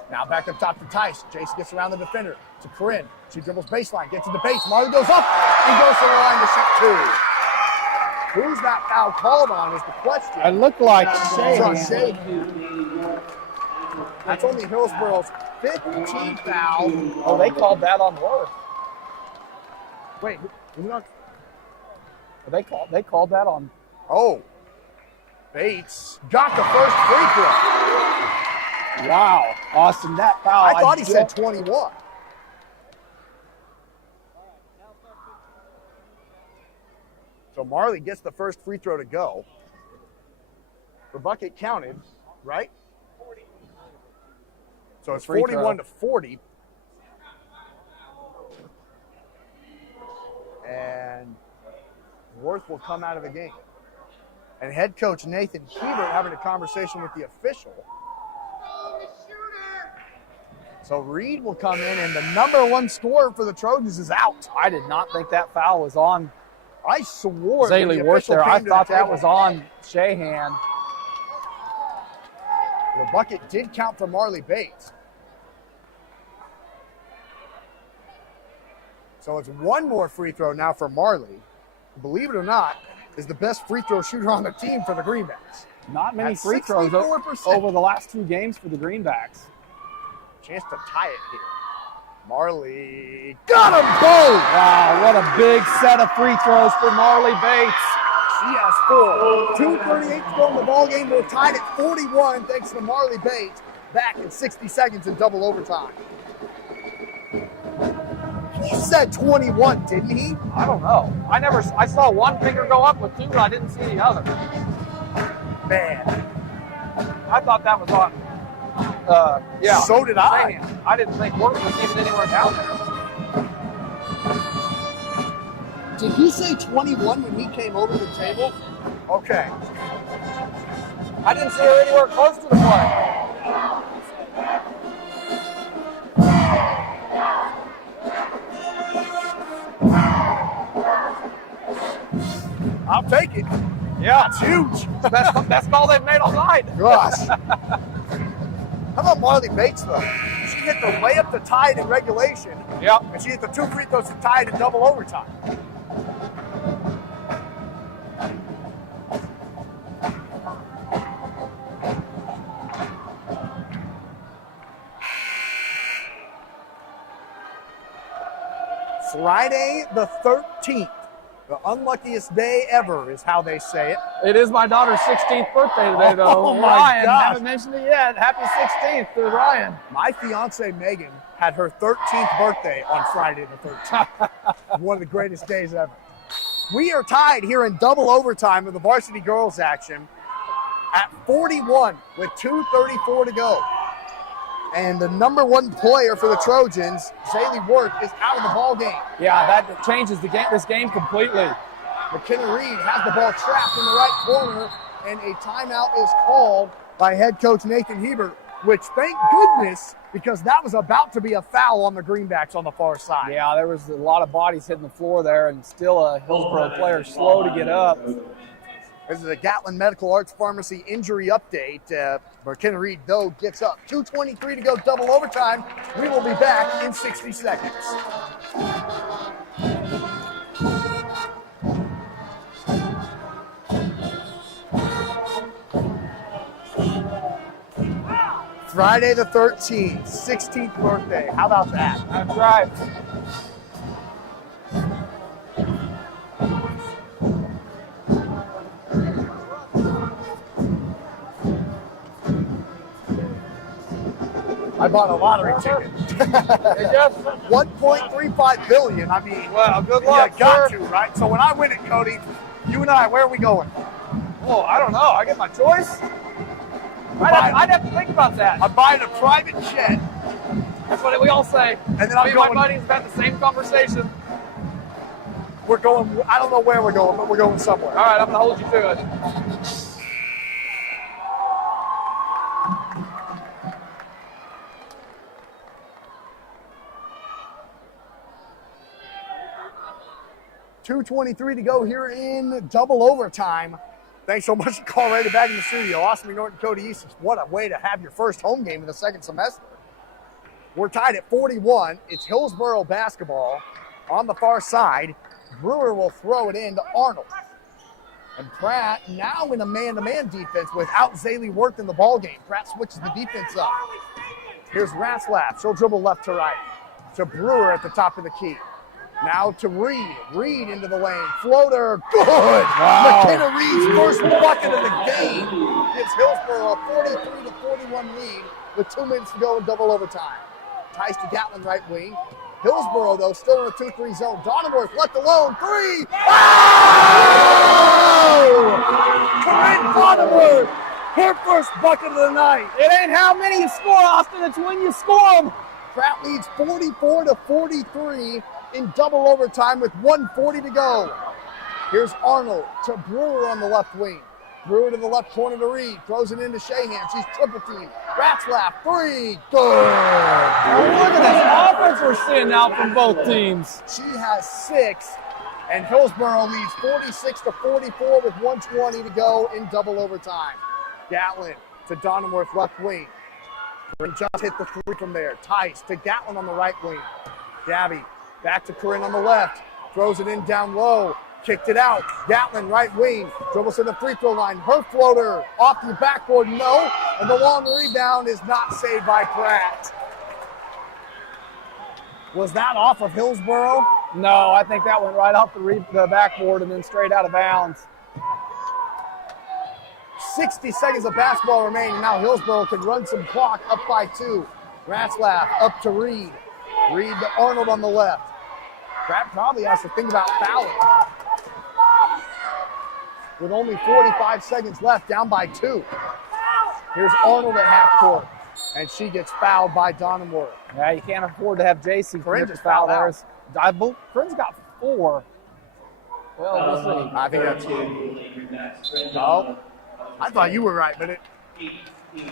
Now back up top to Tice. Jason gets around the defender to Corinne. She dribbles baseline, gets to the base. Marley goes up and goes to the line to shoot 2. Who's that foul called on is the question. It looked like It's on Shea. Shea. That's only Hillsboro's 15th foul. Oh, they called that on Worth. Wait, who's not? They called that on. Oh, Bates got the first free throw. Wow, Austin, that foul. I thought he said 21. So Marley gets the first free throw to go. The bucket counted, right? So it's Free 41 throw. to 40. And Worth will come out of the game. And head coach Nathan Hebert having a conversation with the official. So Reed will come in, and the number 1 scorer for the Trojans is out. I did not think that foul was on I swore that Zaley the Worth official there. I came to the thought that table. was on Shahan. The bucket did count for Marley Bates. So it's 1 more free throw now for Marley. Believe it or not, is the best free throw shooter on the team for the Greenbacks. Not many At free throws 64%. over the last 2 games for the Greenbacks. Chance to tie it here. Marley got them both. Wow, what a big set of free throws for Marley Bates. She has 4. 2:38 to go in the ball game. We're tied at 41 thanks to Marley Bates. Back in 60 seconds in double overtime. He said 21, didn't he? I don't know. I saw one finger go up with 2, but I didn't see the other. Man, I thought that was on. Yeah. so did I. Shahan. I didn't think Worth was even anywhere down there. Did he say 21 when he came over the table? Okay. I didn't see her anywhere close to the play. I'll take it. Yeah, It's huge. best call they've made all night. Gosh. How about Marley Bates, though? She hit the layup to tie it in regulation, Yep. and she hit the 2 free throws to tie it in double overtime. Friday the 13th. The unluckiest day ever is how they say it. It is my daughter's 16th birthday today, though. Oh, my Ryan, gosh. haven't mentioned it yet. Happy 16th to Ryan. My fiance Megan had her 13th birthday on Friday the 13th. One of the greatest days ever. We are tied here in double overtime of the varsity girls action at 41 with 2:34 to go. And the number 1 player for the Trojans, Zaley Worth, is out of the ball game. Yeah, that changes this game completely. McKenna Reed has the ball trapped in the right corner. and a timeout is called by head coach Nathan Hebert, which thank goodness, because that was about to be a foul on the Greenbacks on the far side. Yeah, there was a lot of bodies hitting the floor there, and still a Hillsboro player slow to get up. This is a Gatlin Medical Arts Pharmacy injury update. McKenna Reed, though, gets up. 2:23 to go, double overtime. We will be back in 60 seconds. Friday the 13th, 16th birthday. How about that? That's right. I bought a lottery ticket. 1.35 billion. I mean, Well, good luck, you got sir. to, right? So when I win it, Cody, you and I, where are we going? Oh, I don't know. I get my choice. I'd have to think about that. I'm buying a private jet, That's what we all say. and then Me I'm and my going. buddies have had the same conversation. We're going. I don't know where we're going, but we're going somewhere. All right, I'm going to hold you to it. .223 to go here in double overtime. Thanks so much for calling right back in the studio. Austin Norton, Cody East. What a way to have your first home game in the second semester. We're tied at 41. It's Hillsboro basketball on the far side. Brewer will throw it in to Arnold. And Pratt now in a man-to-man defense without Zaley Worth in the ball game. Pratt switches the defense up. Here's Ratzlaff. She'll dribble left to right. To Brewer at the top of the key. Now to Reed. Reed into the lane. Floater. Good. Wow. McKenna Reed's first bucket of the game gives Hillsboro a 43-41 lead with 2 minutes to go in double overtime. Ties to Gatlin right wing. Hillsboro, though, still in a 2-3 zone. Donenworth left alone. 3. Oh! Corinne Donenworth, her first bucket of the night. It ain't how many you score, Austin. It's when you score them. Pratt leads 44-43 in double overtime with 1:40 to go. Here's Arnold to Brewer on the left wing. Brewer to the left corner to Reed. Throws it into Shahan. She's triple team. Ratzlaff, 3. Good. Oh, look at this offense we're seeing now from both teams. She has 6. And Hillsboro leads 46-44 with 1:20 to go in double overtime. Gatlin to Donenworth left wing. And just hit the 3 from there. Tice to Gatlin on the right wing. Gabby back to Corinne on the left. Throws it in down low. Kicked it out. Gatlin right wing. Dribbles to the free throw line. Her floater off the backboard. No. And the long rebound is not saved by Pratt. Was that off of Hillsboro? No, I think that went right off the backboard and then straight out of bounds. 60 seconds of basketball remaining. Now Hillsboro can run some clock up by 2. Ratzlaff up to Reed. Reed to Arnold on the left. Pratt probably has to think about fouling. With only 45 seconds left, down by 2. Here's Arnold at half court. And she gets fouled by Donenworth. Yeah, you can't afford to have JC Corinne commit just the foul fouled out. there. I believe Corinne's got 4. Well, we'll see. I think that's Oh, I thought you were right, but it.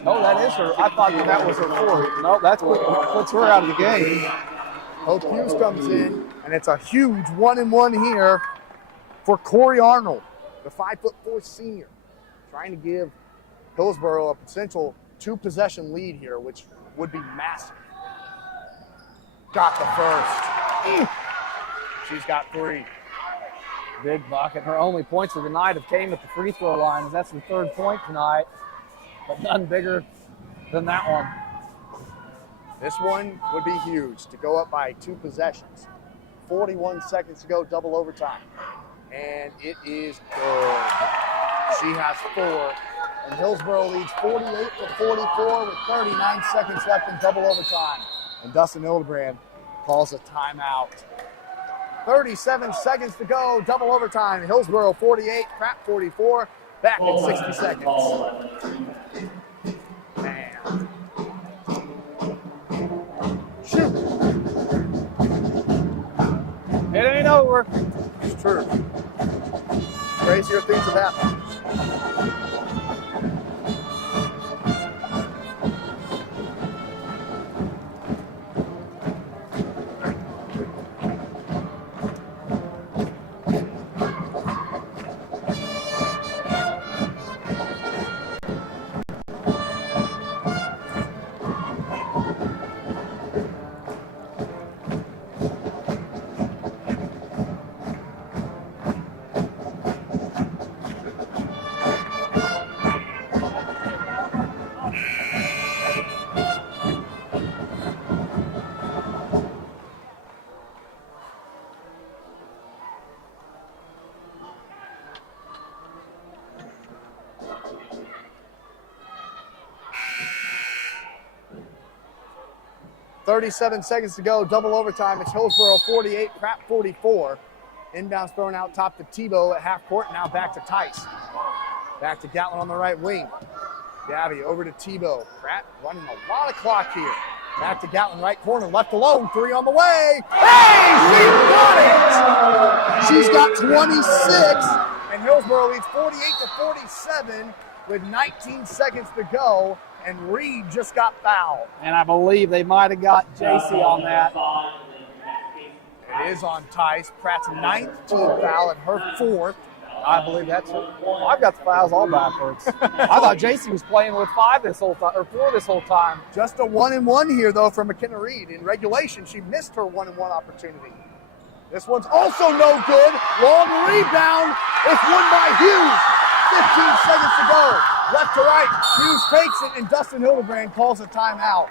Oh, that is her. I thought that was her 4. No, that's what puts her out of the game. Hope Hughes comes in, and it's a huge 1-and-1 here for Corey Arnold, the 5'4" senior, trying to give Hillsboro a potential 2-possession lead here, which would be massive. Got the first. She's got 3. Big bucket. Her only points of the night have came at the free throw line. That's her 3rd point tonight, but none bigger than that one. This one would be huge to go up by 2 possessions. 41 seconds to go, double overtime. And it is good. She has 4. And Hillsboro leads 48-44 with 39 seconds left in double overtime. And Dustin Hildebrand calls a timeout. 37 seconds to go, double overtime. Hillsboro 48, Pratt 44. Back in 60 seconds. Man. Shoot. It ain't over. It's true. Crazier things have happened. 37 seconds to go, double overtime. It's Hillsboro 48, Pratt 44. Inbounds thrown out top to Tebow at half court. Now back to Tice. Back to Gatlin on the right wing. Gabby over to Tebow. Pratt running a lot of clock here. Back to Gatlin, right corner, left alone, 3 on the way. Hey, she got it! She's got 26, and Hillsboro leads 48 to 47 with 19 seconds to go, and Reed just got fouled. And I believe they might have got JC on that. It is on Tice. Pratt's 9th team foul and her 4th. I believe that's it. Well, I've got the fouls all backwards. I thought JC was playing with 5 this whole time, or 4 this whole time. Just a 1-and-1 here, though, from McKenna Reed. In regulation, she missed her 1-and-1 opportunity. This one's also no good. Long rebound. It's won by Hughes. 15 seconds to go. Left to right. Hughes takes it, and Dustin Hildebrand calls a timeout.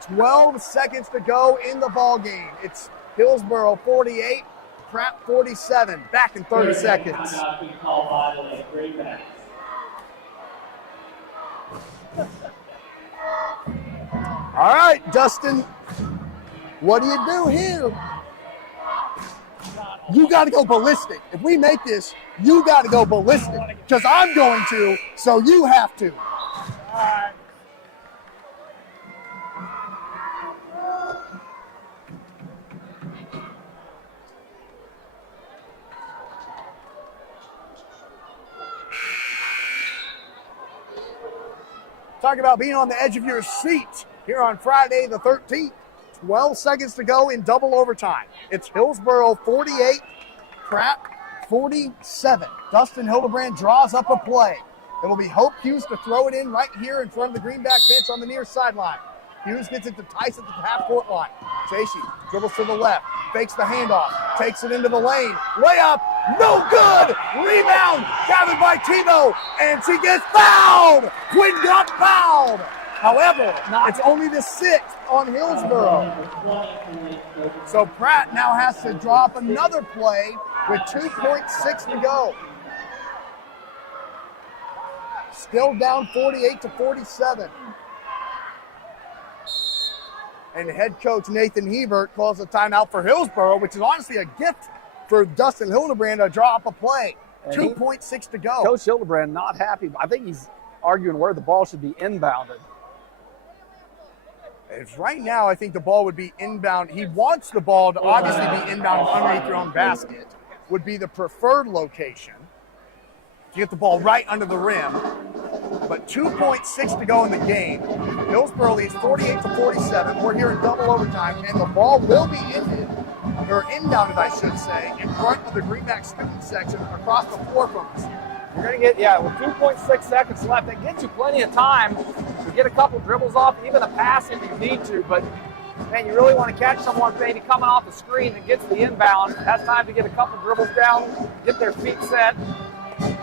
12 seconds to go in the ball game. It's Hillsboro 48, Pratt 47. Back in 30 seconds. All right, Dustin. What do you do here? You got to go ballistic. If we make this, you got to go ballistic. Because I'm going to, so you have to. All right. Talk about being on the edge of your seat here on Friday the 13th. 12 seconds to go in double overtime. It's Hillsboro 48, Pratt 47. Dustin Hildebrand draws up a play. It will be Hope Hughes to throw it in right here in front of the greenback bench on the near sideline. Hughes gets it to Tice at the half-court line. Chasey dribbles to the left, fakes the handoff, takes it into the lane. Layup, no good! Rebound, gathered by Tebow, and she gets fouled! Quinn got fouled! However, it's only the 6th on Hillsboro. So Pratt now has to drop another play with 2.6 to go. Still down 48 to 47. And head coach Nathan Hebert calls a timeout for Hillsboro, which is honestly a gift for Dustin Hildebrand to draw up a play. 2.6 to go. Coach Hildebrand not happy. I think he's arguing where the ball should be inbounded. If right now, I think the ball would be inbound. He wants the ball to obviously be inbound underneath your own basket, would be the preferred location. To get the ball right under the rim. But 2.6 to go in the game. Hillsboro leads 48 to 47. We're here in double overtime, and the ball will be ended, or inbounded, I should say, in front of the greenback student section across the floor from us. You're going to get, with 2.6 seconds left, that gives you plenty of time to get a couple dribbles off, even a pass if you need to. But, man, you really want to catch someone maybe coming off the screen that gets the inbound, has time to get a couple dribbles down, get their feet set,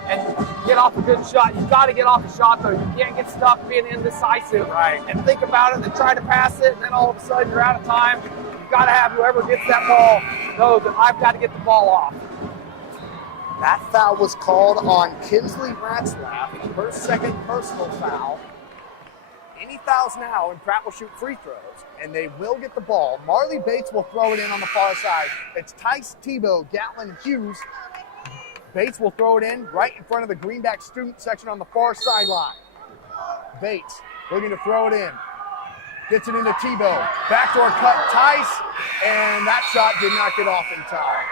and get off a good shot. You've got to get off a shot, though. You can't get stuck being indecisive. Right. And think about it and then try to pass it, and then all of a sudden you're out of time. You've got to have whoever gets that ball know that I've got to get the ball off. That foul was called on Kinsley Ratzlaff, her second personal foul. Any fouls now, and Pratt will shoot free throws, and they will get the ball. Marley Bates will throw it in on the far side. It's Tice, Tebow, Gatlin, Hughes. Bates will throw it in right in front of the greenback student section on the far sideline. Bates looking to throw it in. Gets it into Tebow. Backdoor cut, Tice, and that shot did not get off in time.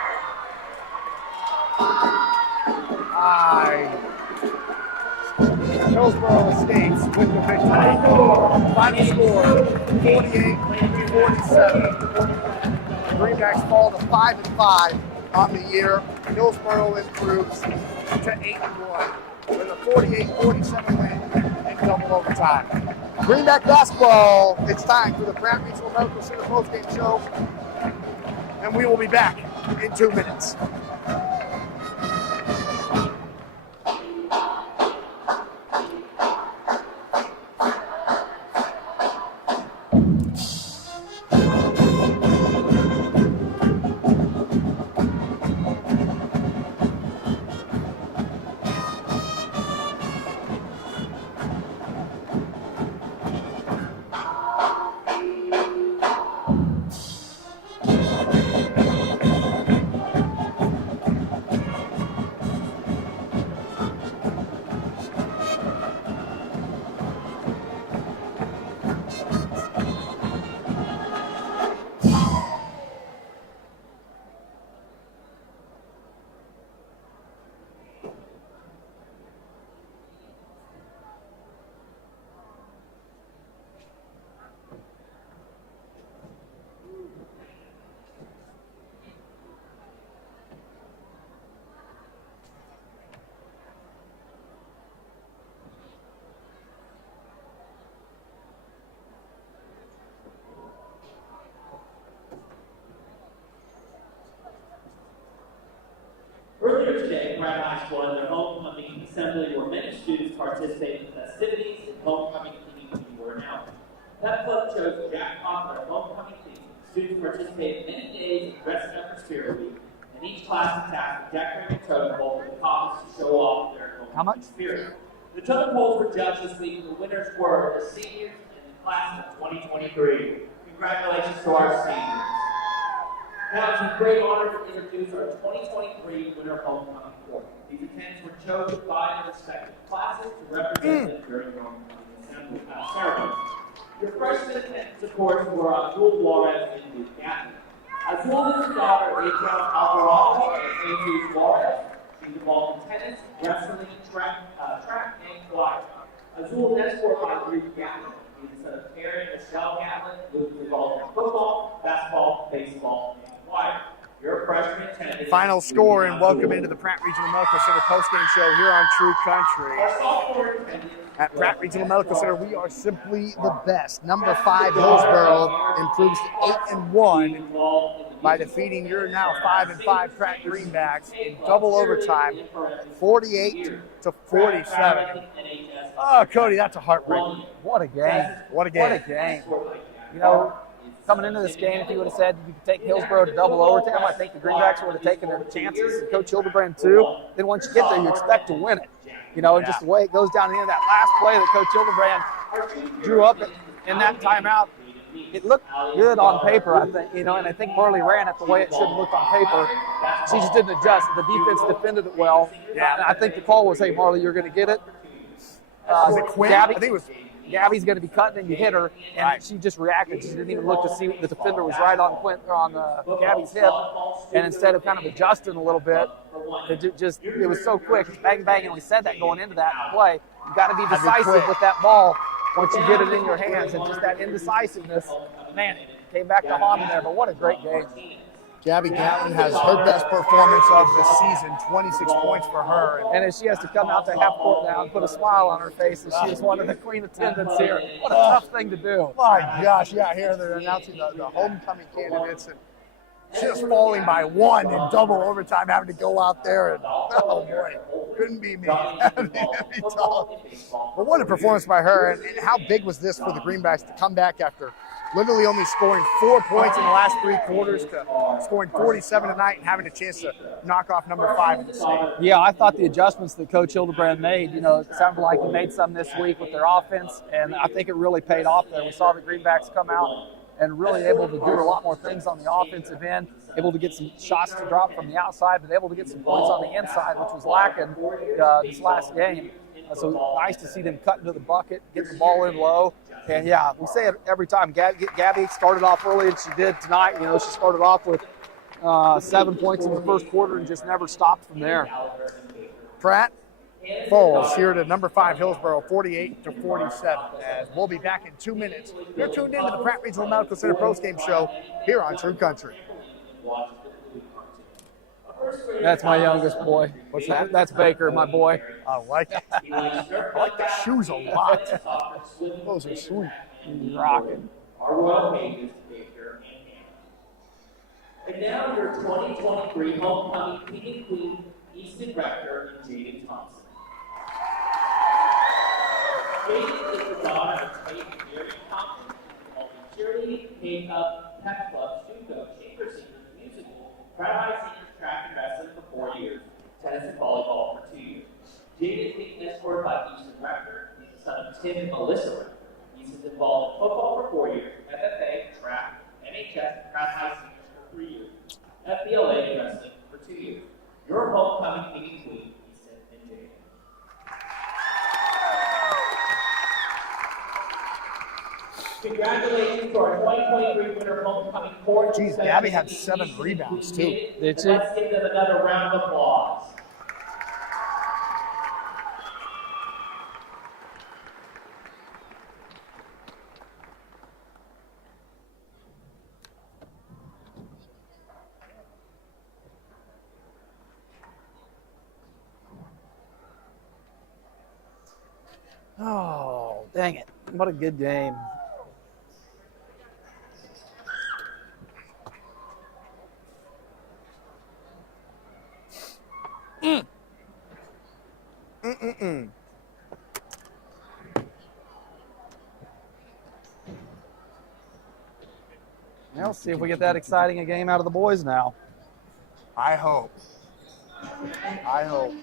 Hillsboro escapes with the victory. Final score, 48-47. Greenbacks fall to 5-5 on the year. Hillsboro improves to 8-1 with a 48-47 win in double overtime. Greenback basketball, it's time for the Pratt Regional Medical Center postgame show, and we will be back in 2 minutes. Pratt High School and their homecoming assembly where many students participated in festivities and homecoming theme were announced. Pep Club chose Jack Pop for their homecoming theme. Students participated in many days of dressing up for Spirit Week, and each class is tasked with decorating a totem pole for the cops to show off their homecoming spirit. The totem poles were judged this week, and the winners were the seniors in the class of 2023. Congratulations to our seniors. Now it's a great honor to introduce our 2023 winner homecoming court. These attendants were chosen by their respective classes to represent them during the homecoming ceremony. Your freshman attendants, of course, were Azul Juarez and Luke Gatlin. Azul is the daughter of Adrian Alvarado and Jesus Juarez. She's involved in tennis, wrestling, track, and choir. Azul is escorted by Luke Gatlin. He's the son of Terry and Michelle Gatlin. Luke is involved in football, basketball, baseball, and choir. Your freshman attendant. Final score and welcome into the Pratt Regional Medical Center postgame show here on True Country. Our sophomore attendant. At Pratt Regional Medical Center, we are simply the best. Number 5 Hillsboro improves to 8-1 by defeating your now 5-5 Pratt Greenbacks in double overtime, 48-47. Oh, Cody, that's a heartbreaker. What a game. What a game. What a game. You know, coming into this game, if you would have said you could take Hillsboro to double overtime, I think the Greenbacks would have taken their chances. And Coach Hildebrand, too. Then once you get there, you expect to win it. You know, and just the way it goes down the end of that last play that Coach Hildebrand drew up in that timeout, it looked good on paper, I think, you know, and I think Marley ran it the way it should have looked on paper. She just didn't adjust. The defense defended it well. Yeah, and I think the call was, hey, Marley, you're going to get it. Was it Quinn? Gabby, I think it was. Gabby's going to be cutting and you hit her, and she just reacted. She didn't even look to see the defender was right on Gabby's hip, and instead of kind of adjusting a little bit, it was so quick, bang, bang, and we said that going into that play. You got to be decisive with that ball once you get it in your hands, and just that indecisiveness, man, it came back to haunt him there, but what a great game. Gabby Gatlin has her best performance of the season, 26 points for her. And as she has to come out to half court now and put a smile on her face as she is one of the queen attendants here. What a tough thing to do. My gosh, yeah, here they're announcing the homecoming candidates, and just falling by 1 in double overtime, having to go out there, and oh boy, couldn't be me. That'd be tough. But what a performance by her, and how big was this for the Greenbacks to come back after literally only scoring 4 points in the last 3 quarters to scoring 47 tonight and having a chance to knock off number 5 in the state. Yeah, I thought the adjustments that Coach Hildebrand made, you know, it sounded like he made some this week with their offense, and I think it really paid off there. We saw the Greenbacks come out and really able to do a lot more things on the offensive end, able to get some shots to drop from the outside, but able to get some points on the inside, which was lacking this last game. So nice to see them cut into the bucket, get the ball in low. And yeah, we say it every time. Gabby started off early, and she did tonight. You know, she started off with 7 points in the first quarter and just never stopped from there. Pratt falls here to number 5 Hillsboro, 48-47. As we'll be back in 2 minutes. You're tuned into the Pratt Regional Medical Center postgame show here on True Country. That's my youngest boy. What's that? That's Baker, my boy. I like it. I like the shoes a lot. Those are sweet. He's rocking. Our royal pages, Baker and Hannah. And now your 2023 homecoming king and queen, Easton Rector and Jaden Thompson. Jaden is the daughter of Tate and Mary Thompson, multi-cheerleading, K-Cup, Pep Club, Stuco, Chamber Singers, musical, Pratt High Seniors, track and wrestling for 4 years, tennis and volleyball for 2 years. Jaden is being escorted by Easton Rector. He's the son of Tim and Melissa Rector. Easton's involved in football for 4 years, FFA, track, NHS, Pratt High Seniors for 3 years, FBLA and wrestling for 2 years. Your homecoming king and queen, Easton and Jaden. Congratulations to our 2023 winner homecoming court. Geez, Gabby had 7 rebounds too. Did she? Let's give them another round of applause. Oh, dang it. What a good game. Now, let's see if we get that exciting a game out of the boys now. I hope. I hope.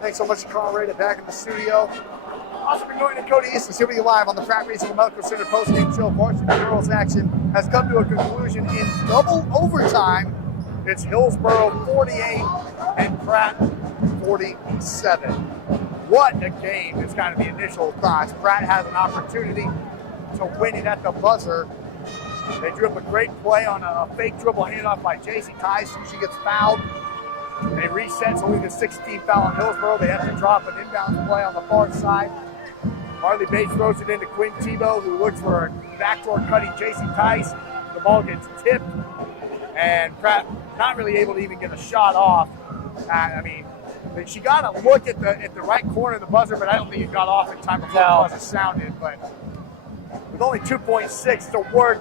Thanks so much to Carl Rada back in the studio. Also been going to Cody Easton, here with you live on the Pratt Regional Medical Center postgame show. Varsity girls action has come to a conclusion in double overtime. It's Hillsboro 48 and Pratt 47. What a game is kind of the initial thoughts. Pratt has an opportunity to win it at the buzzer. They drew up a great play on a fake dribble handoff by JC Tyson. She gets fouled. They reset, it's only the 16th foul on Hillsboro. They have to drop an inbound play on the far side. Harley Bates throws it into Quinn Tebow, who looks for a backdoor cutting JC Tice. The ball gets tipped, and Pratt not really able to even get a shot off. I mean, she got a look at the right corner of the buzzer, but I don't think it got off in time before the buzzer sounded. But with only 2.6 to work,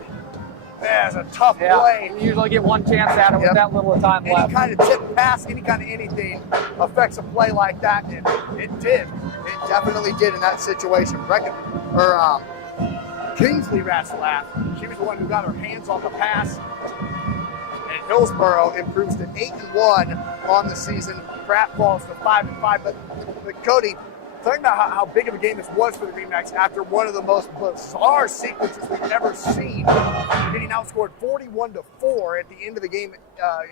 that's a tough play. You usually get one chance at it with that little time left. Any kind of tip pass, any kind of anything affects a play like that, and it did. It definitely did in that situation. Kingsley Ratzlaff, she was the one who got her hands on the pass. And Hillsboro improves to 8-1 on the season. Pratt falls to 5-5. But Cody, talking about how big of a game this was for the Greenbacks after one of the most bizarre sequences we've ever seen. Getting outscored 41-4 at the end of the game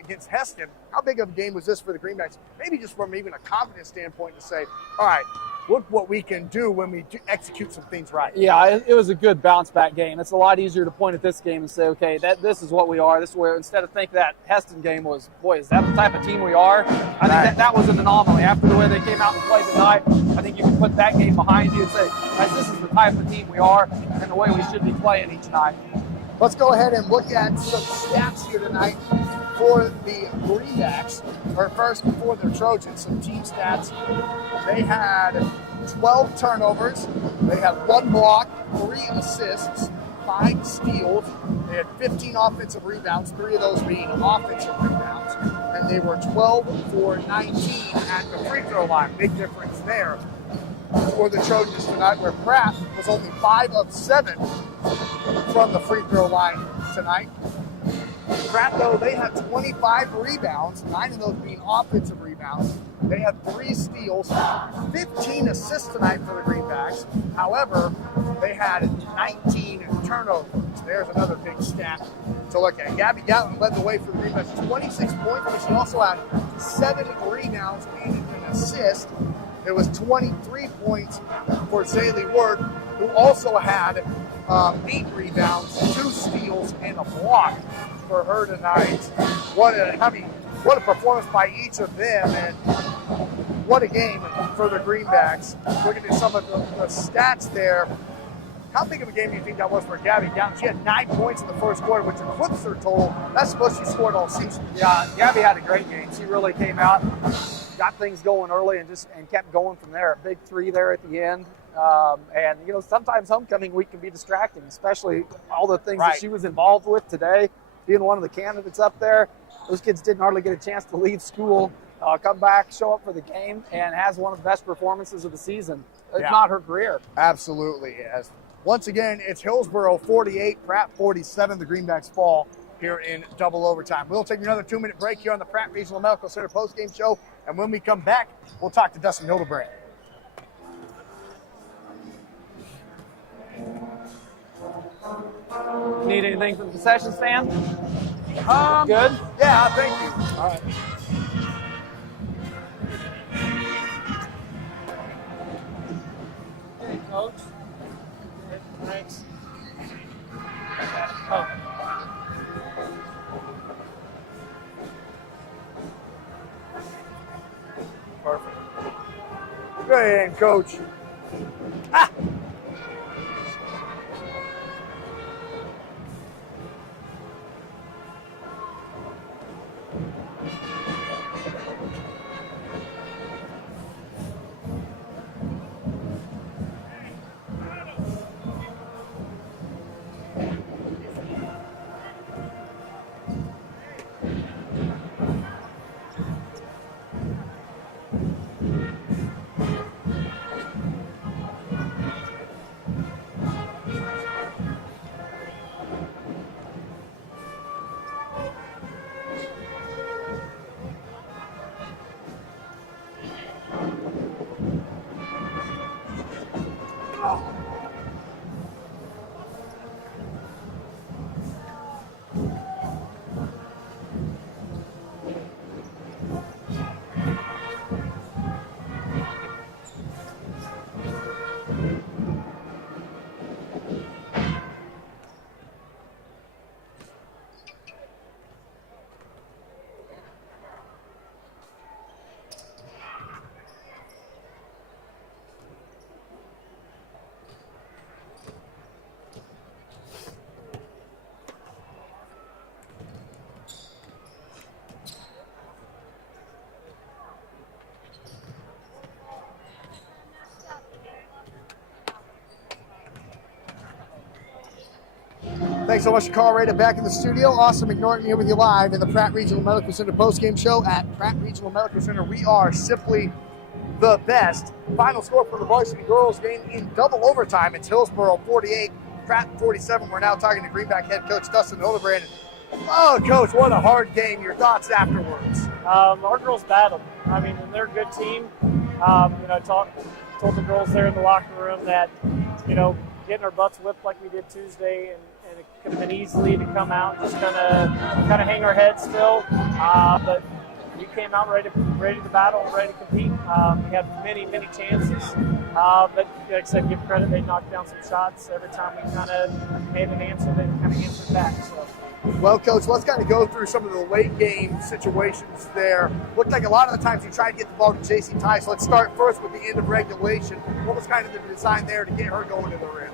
against Heston. How big of a game was this for the Greenbacks? Maybe just from even a confidence standpoint to say, all right, look what we can do when we execute some things right. Yeah, it was a good bounce back game. It's a lot easier to point at this game and say, okay, this is what we are. This is where, instead of thinking that Heston game was, boy, is that the type of team we are? I think that was an anomaly. After the way they came out and played tonight, I think you can put that game behind you and say, guys, this is the type of team we are and the way we should be playing each night. Let's go ahead and look at some stats here tonight for the Greenbacks, or first for the Trojans, some team stats. They had 12 turnovers, they had 1 block, 3 assists, 5 steals, they had 15 offensive rebounds, 3 of those being offensive rebounds, and they were 12 for 19 at the free throw line. Big difference there for the Trojans tonight, where Pratt was only 5 of 7 from the free throw line tonight. Pratt, though, they had 25 rebounds, 9 of those being offensive rebounds. They had 3 steals, 15 assists tonight for the Greenbacks. However, they had 19 turnovers. There's another big stat to look at. Gabby Gatlin led the way for the Greenbacks, 26 points, but she also had 7 rebounds and an assist. It was 23 points for Zaylee Ward, who also had 8 rebounds, 2 steals, and a block for her tonight. What a performance by each of them, and what a game for the Greenbacks. Looking at some of the stats there, how big of a game do you think that was for Gabby Gatlin? She had 9 points in the first quarter, which eclipsed her total. That's supposed to be scored all season. Yeah, Gabby had a great game. She really came out, got things going early, and kept going from there. A big 3 there at the end. And sometimes homecoming week can be distracting, especially all the things that she was involved with today, being one of the candidates up there. Those kids didn't hardly get a chance to leave school, come back, show up for the game, and has one of the best performances of the season, if not her career. Absolutely. Yes. Once again, it's Hillsboro 48, Pratt 47. The Greenbacks fall here in double overtime. We'll take another 2-minute break here on the Pratt Regional Medical Center postgame show, and when we come back, we'll talk to Dustin Hildebrand. Need anything from the concession stand? Good? Yeah, thank you. All right. Hey, Coach. Thanks. Perfect. Go ahead, Coach. Ah! Thanks so much to Carl Rada back in the studio. Austin McNorton here with you live in the Pratt Regional Medical Center postgame show at Pratt Regional Medical Center. We are simply the best. Final score for the Varsity girls game in double overtime. It's Hillsboro 48, Pratt 47. We're now talking to Greenback head coach Dustin Hildebrand. Oh, Coach, what a hard game. Your thoughts afterwards? Our girls battled. I mean, they're a good team. I told the girls there in the locker room that, getting our butts whipped like we did Tuesday, and it could have been easily to come out and just kind of hang our heads still. But we came out ready to battle and ready to compete. We had many chances. But like I said, give credit, they knocked down some shots. Every time we kind of made an answer, they kind of answered back. So. Well, Coach, let's kind of go through some of the late game situations there. Looked like a lot of the times you tried to get the ball to JC Ty. So let's start first with the end of regulation. What was kind of the design there to get her going to the rim?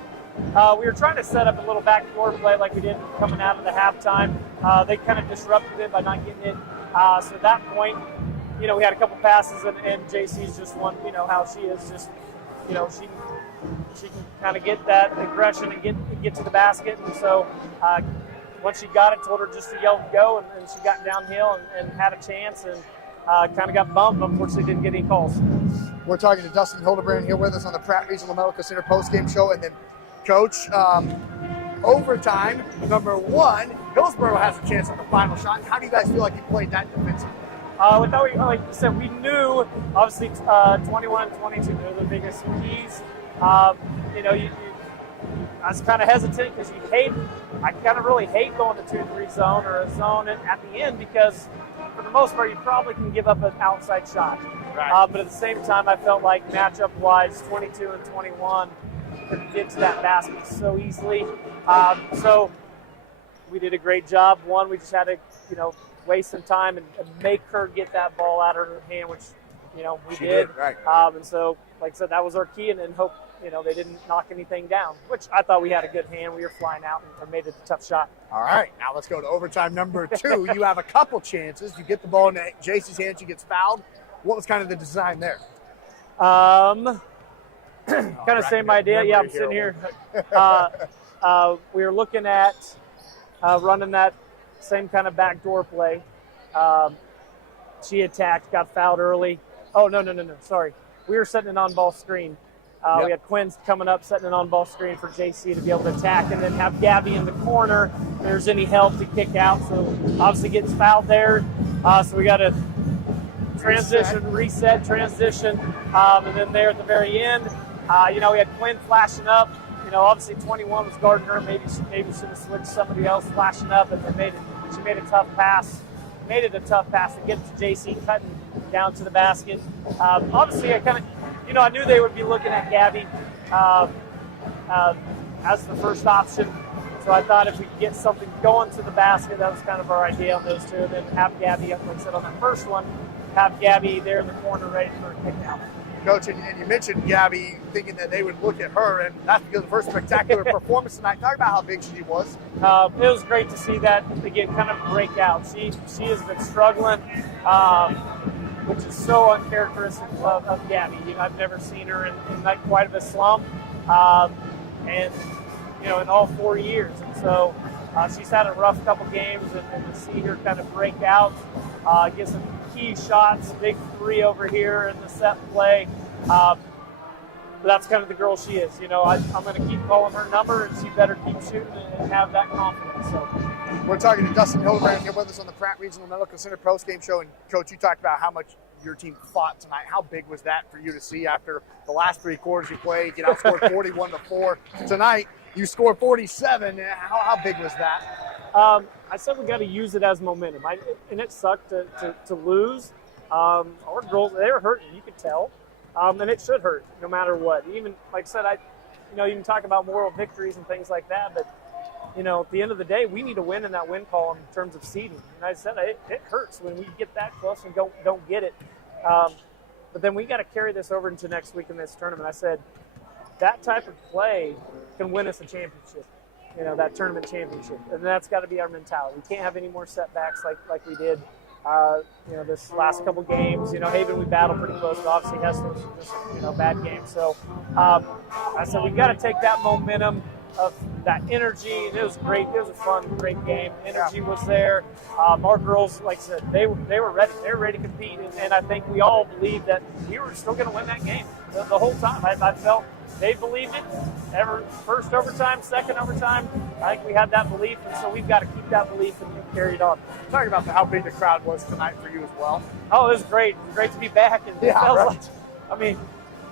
We were trying to set up a little backdoor play like we did coming out of the halftime. They kind of disrupted it by not getting it. So at that point, we had a couple passes, and JC's just one, how she is, just, she can kind of get that aggression and get to the basket. And so once she got it, told her just to yell go, and she got downhill and had a chance and kind of got bumped. Unfortunately, didn't get any calls. We're talking to Dustin Hildebrand here with us on the Pratt Regional Medical Center postgame show. And then, Coach, overtime, number one, Hillsboro has a chance at the final shot. How do you guys feel like you played that defensively? We thought like you said, we knew, obviously, 21 and 22, they're the biggest keys. I was kind of hesitant because I kind of really hate going to 2-3 zone or a zone at the end because for the most part you probably can give up an outside shot. Right. But at the same time I felt like matchup-wise 22 and 21 could get to that basket so easily. So we did a great job. One, we just had to, waste some time and make her get that ball out of her hand, which, we did. Right. And so, like I said, that was our key, and then hope, they didn't knock anything down, which I thought we had a good hand. We were flying out and made it a tough shot. All right, now let's go to overtime number 2. You have a couple chances. You get the ball in JC's hand. She gets fouled. What was kind of the design there? Kind of same idea. Yeah, I'm sitting here. We were looking at running that same kind of backdoor play. She attacked, got fouled early. Oh, no. Sorry. We were setting an on-ball screen. Yep. We had Quinn coming up, setting an on-ball screen for JC to be able to attack, and then have Gabby in the corner if there's any help to kick out. So obviously gets fouled there. So we got to reset, transition. And then there at the very end, we had Quinn flashing up. Obviously 21 was guarding her. Maybe should have switched somebody else flashing up, and then she made a tough pass. Made it a tough pass to get to JC, cutting down to the basket. Obviously, I knew they would be looking at Gabby as the first option. So I thought if we could get something going to the basket, that was kind of our idea on those two. And then have Gabby, like I said on that first one, have Gabby there in the corner ready for a kick out. Coach, and you mentioned Gabby thinking that they would look at her, and that's because of her spectacular performance tonight. Talk about how big she was. It was great to see that, again, kind of break out. She has been struggling, which is so uncharacteristic of Gabby. I've never seen her in that quite of a slump, and in all 4 years. And so she's had a rough couple games, and to see her kind of break out, get some key shots, big 3 over here in the set play. That's kind of the girl she is. I'm going to keep calling her number, and she better keep shooting and have that confidence. So. We're talking to Dustin Hildebrand here with us on the Pratt Regional Medical Center postgame show. And, Coach, you talked about how much your team fought tonight. How big was that for you to see after the last 3 quarters you played? You outscored 41-4. Tonight, you scored 47. How big was that? I said we got to use it as momentum. And it sucked to lose. Our girls, they were hurting. You could tell. And it should hurt no matter what. Even, like I said, you can talk about moral victories and things like that, but at the end of the day, we need to win in that win column in terms of seeding. And I said it hurts when we get that close and don't get it. But then we got to carry this over into next week in this tournament. I said that type of play can win us a championship. That tournament championship, and that's got to be our mentality. We can't have any more setbacks like we did. This last couple games. Haven we battled pretty close, but obviously Hessler was just bad game. So I said we've got to take that momentum of that energy, and it was great. It was a fun, great game. Energy was there. Our girls, like I said, they were ready. They were ready to compete, and I think we all believed that we were still going to win that game the whole time. I felt they believed it. First overtime, second overtime, I think we had that belief, and so we've got to keep that belief and carry it on. Talking about how big the crowd was tonight for you as well. Oh, it was great. It was great to be back, and it felt like, I mean,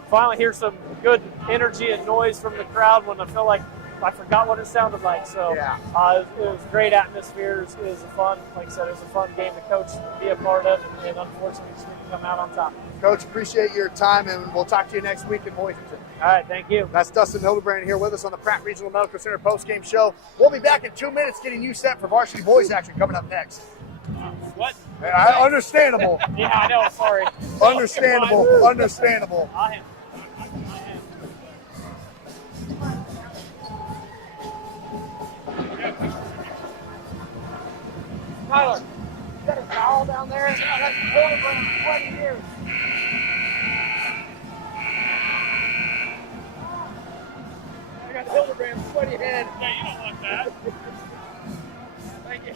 finally hear some good energy and noise from the crowd when I feel like I forgot what it sounded like. So it was great atmosphere. It was a fun, like I said, it was a fun game to coach, be a part of, and unfortunately just didn't come out on top. Coach, appreciate your time, and we'll talk to you next week in Boyington. All right, thank you. That's Dustin Hildebrand here with us on the Pratt Regional Medical Center postgame show. We'll be back in 2 minutes getting you set for varsity boys action coming up next. What? Understandable. Yeah, I know. Sorry. Understandable. I am. Tyler, you got a towel down there? Yeah, that's Hildebrand for 20 years. I got Hildebrand sweaty head. Yeah, you don't want that. Thank you.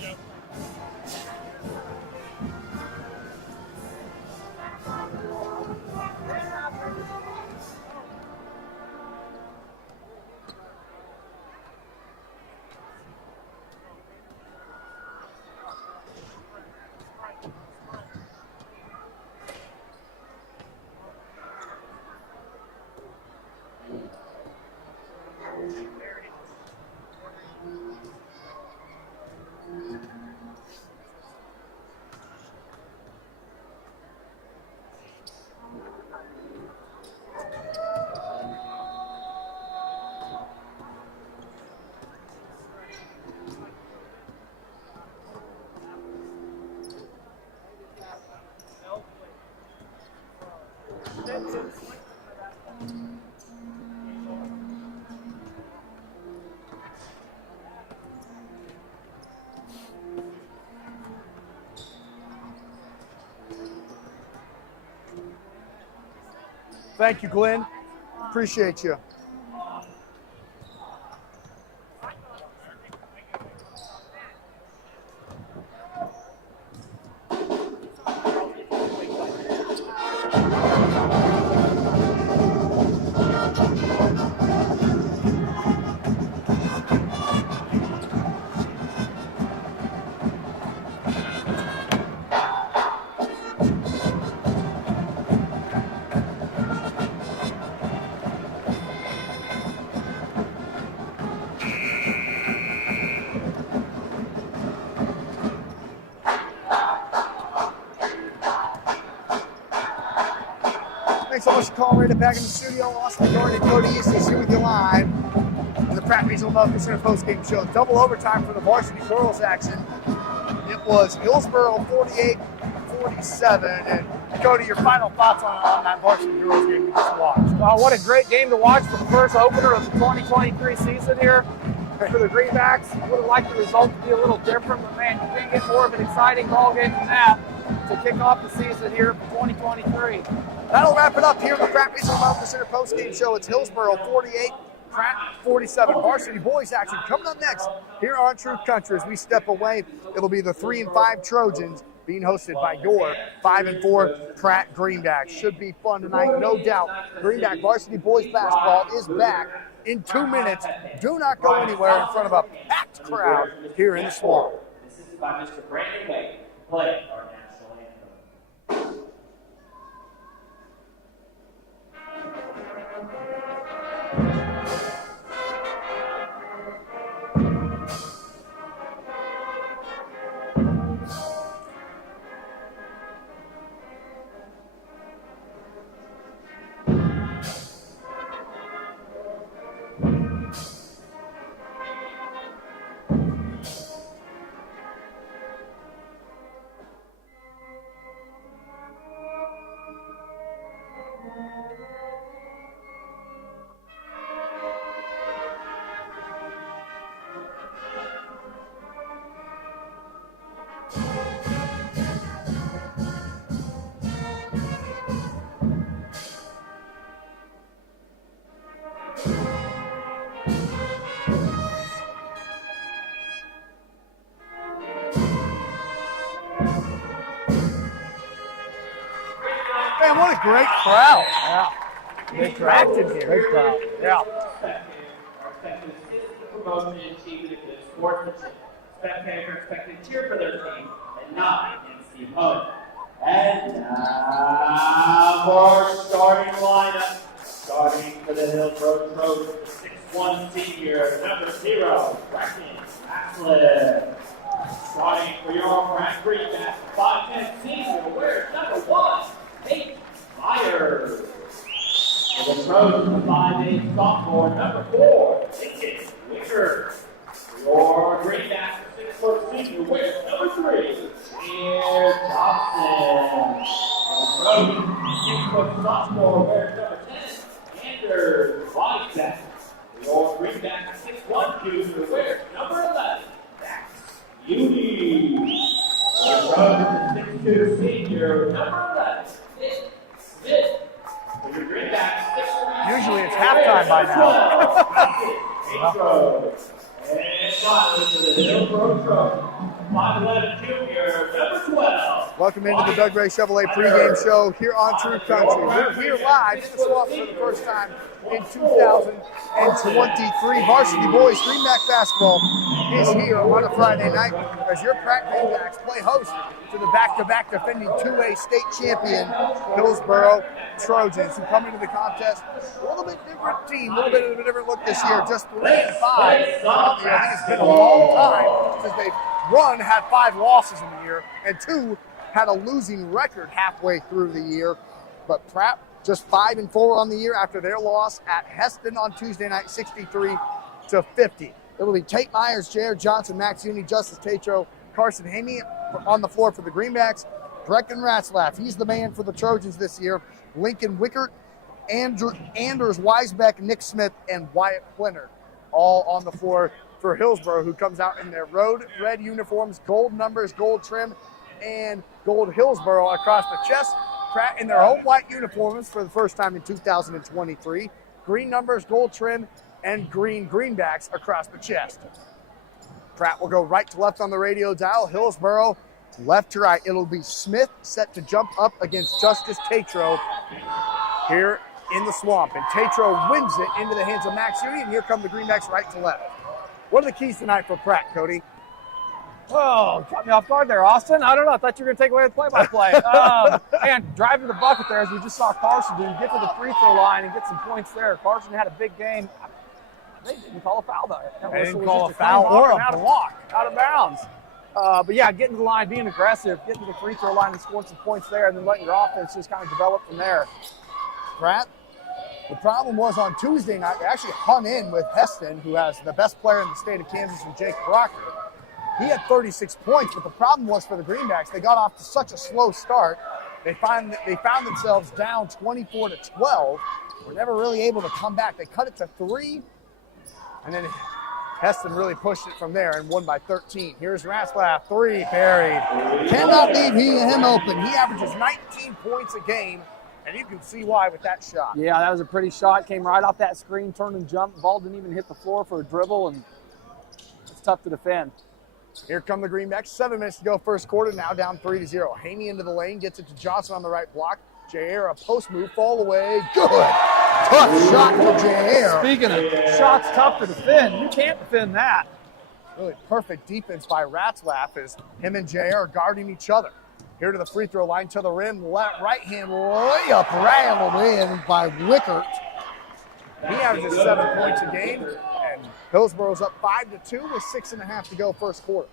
Thank you, Glenn. Appreciate you. Thanks so much for calling. Right back in the studio. Austin McGorn and Cody Easton here with you live in the Pratt Regional Medical Center postgame show. Double overtime for the varsity girls action. It was Hillsboro 48-47. And Cody, your final thoughts on that varsity girls game you just watched? What a great game to watch for the first opener of the 2023 season here for the Greenbacks. Would have liked the result to be a little different, but man, you can't get more of an exciting ball game than that to kick off the season here for 2023. That'll wrap it up here in the Pratt Regional Medical Center postgame show. It's Hillsboro 48, Pratt 47. Varsity boys action coming up next here on Truth Country. As we step away, it'll be the 3 and 5 Trojans being hosted by your 5 and 4 Pratt Greenbacks. Should be fun tonight, no doubt. Greenback varsity boys basketball is back in 2 minutes. Do not go anywhere in front of a packed crowd here in the Swamp. This is by Mr. Brandon Wade, playing our national anthem. What a great crowd. Yeah. Big crowd. Packed in here. Big crowd. Yeah. Are expected to assist the promotion and achieve the good sportsmanship. Spectators are expected to cheer for their team and not against the opponent. And now for starting lineup. Starting for the Hillsboro Trojans, the 6'1" senior, number 0, Bracken Aslan. Starting for your Frank Greenback, 5'10" senior, wears number 1, Kate Myers. For the Trojans, the 5'8" sophomore, number 4, Lincoln Wicker. For your Greenback, the 6' senior, wears number 3, Sheer Thompson. For the Trojans, 6' sophomore, wears number 10, Anders Weisbeck. For your Greenback, the 6'1" junior, wears number 11, Dax Beauty. For the Trojans, the 6'2" senior, number 11, Nick Smith. For your Greenback, 6'3" Usually it's halftime by now. 12, and finally for the Hillsboro Trojans, 5'11" junior, number 12. Welcome into the Doug Ray Chevrolet pregame show here on True Country. We're here live in the swamp for the first time in 2023. Varsity Boys Greenback Basketball is here on a Friday night as your Pratt Greenbacks play host to the back-to-back defending 2A state champion Hillsboro Trojans, who come into the contest a little bit different team, a little bit of a different look this year. Just 3-5. I think it's been a long time since they've had 5 losses in the year, and 2 had a losing record halfway through the year. But Pratt just 5-4 on the year after their loss at Heston on Tuesday night, 63-50. It'll be Tate Myers, Jared Johnson, Max Uni, Justice Tatro, Carson Hamey on the floor for the Greenbacks. Brecken Ratzlaff, he's the man for the Trojans this year. Lincoln Wickert, Anders Weisbeck, Nick Smith, and Wyatt Flinner all on the floor for Hillsboro, who comes out in their road red uniforms, gold numbers, gold trim, and gold Hillsboro across the chest. Pratt in their home white uniforms for the first time in 2023. Green numbers, gold trim, and green Greenbacks across the chest. Pratt will go right to left on the radio dial. Hillsboro left to right. It'll be Smith set to jump up against Justice Tatro here in the swamp. And Tatro wins it into the hands of Max Uni, and here come the Greenbacks right to left. What are the keys tonight for Pratt, Cody? Oh, caught me off guard there, Austin. I don't know. I thought you were going to take away the play-by-play. Man, driving the bucket there, as we just saw Carson do, get to the free throw line and get some points there. Carson had a big game. They didn't call a foul, though. They didn't call a foul or a block. Out of bounds. But, yeah, getting to the line, being aggressive, getting to the free throw line and scoring some points there, and then letting your offense just kind of develop from there. Pratt, the problem was on Tuesday night, they actually hung in with Heston, who has the best player in the state of Kansas, and Jake Brocker. He had 36 points, but the problem was for the Greenbacks, they got off to such a slow start. They found themselves down 24-12. Were never really able to come back. They cut it to 3, and then Heston really pushed it from there and won by 13. Here's Ratzlaff, 3 buried. Cannot leave him open. He averages 19 points a game, and you can see why with that shot. Yeah, that was a pretty shot. Came right off that screen, turned and jumped. Ball didn't even hit the floor for a dribble, and it's tough to defend. Here come the Greenbacks. 7 minutes to go first quarter, now down 3-0. Haney into the lane, gets it to Johnson on the right block. Jair, a post move, fall away. Good. Tough shot for Jair. Speaking of shots tough to defend, you can't defend that. Really perfect defense by Ratzlaff as him and Jair are guarding each other. Here to the free throw line, to the rim, right hand layup rattled in by Wickert. He averages 7 points a game, and Hillsboro's up 5-2 with 6.5 to go first quarter.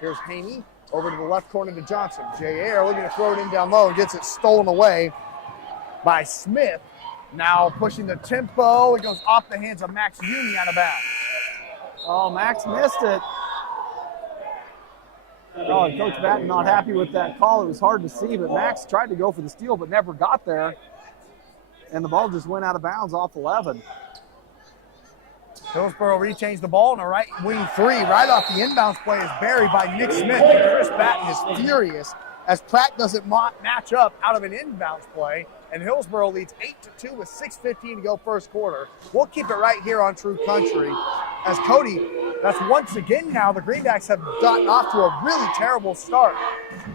Here's Haney over to the left corner to Johnson. Jair looking to throw it in down low and gets it stolen away by Smith. Now pushing the tempo. It goes off the hands of Max Uni out of bounds. Oh, Max missed it. Oh, and Coach Batten not happy with that call. It was hard to see, but Max tried to go for the steal but never got there. And the ball just went out of bounds off 11. Hillsboro retains the ball, and a right wing 3 right off the inbounds play is buried by Nick Smith. And Chris Batten is furious as Pratt doesn't match up out of an inbounds play, and Hillsboro leads 8-2 with 6:15 to go first quarter. We'll keep it right here on True Country. As Cody, that's once again now the Greenbacks have gotten off to a really terrible start.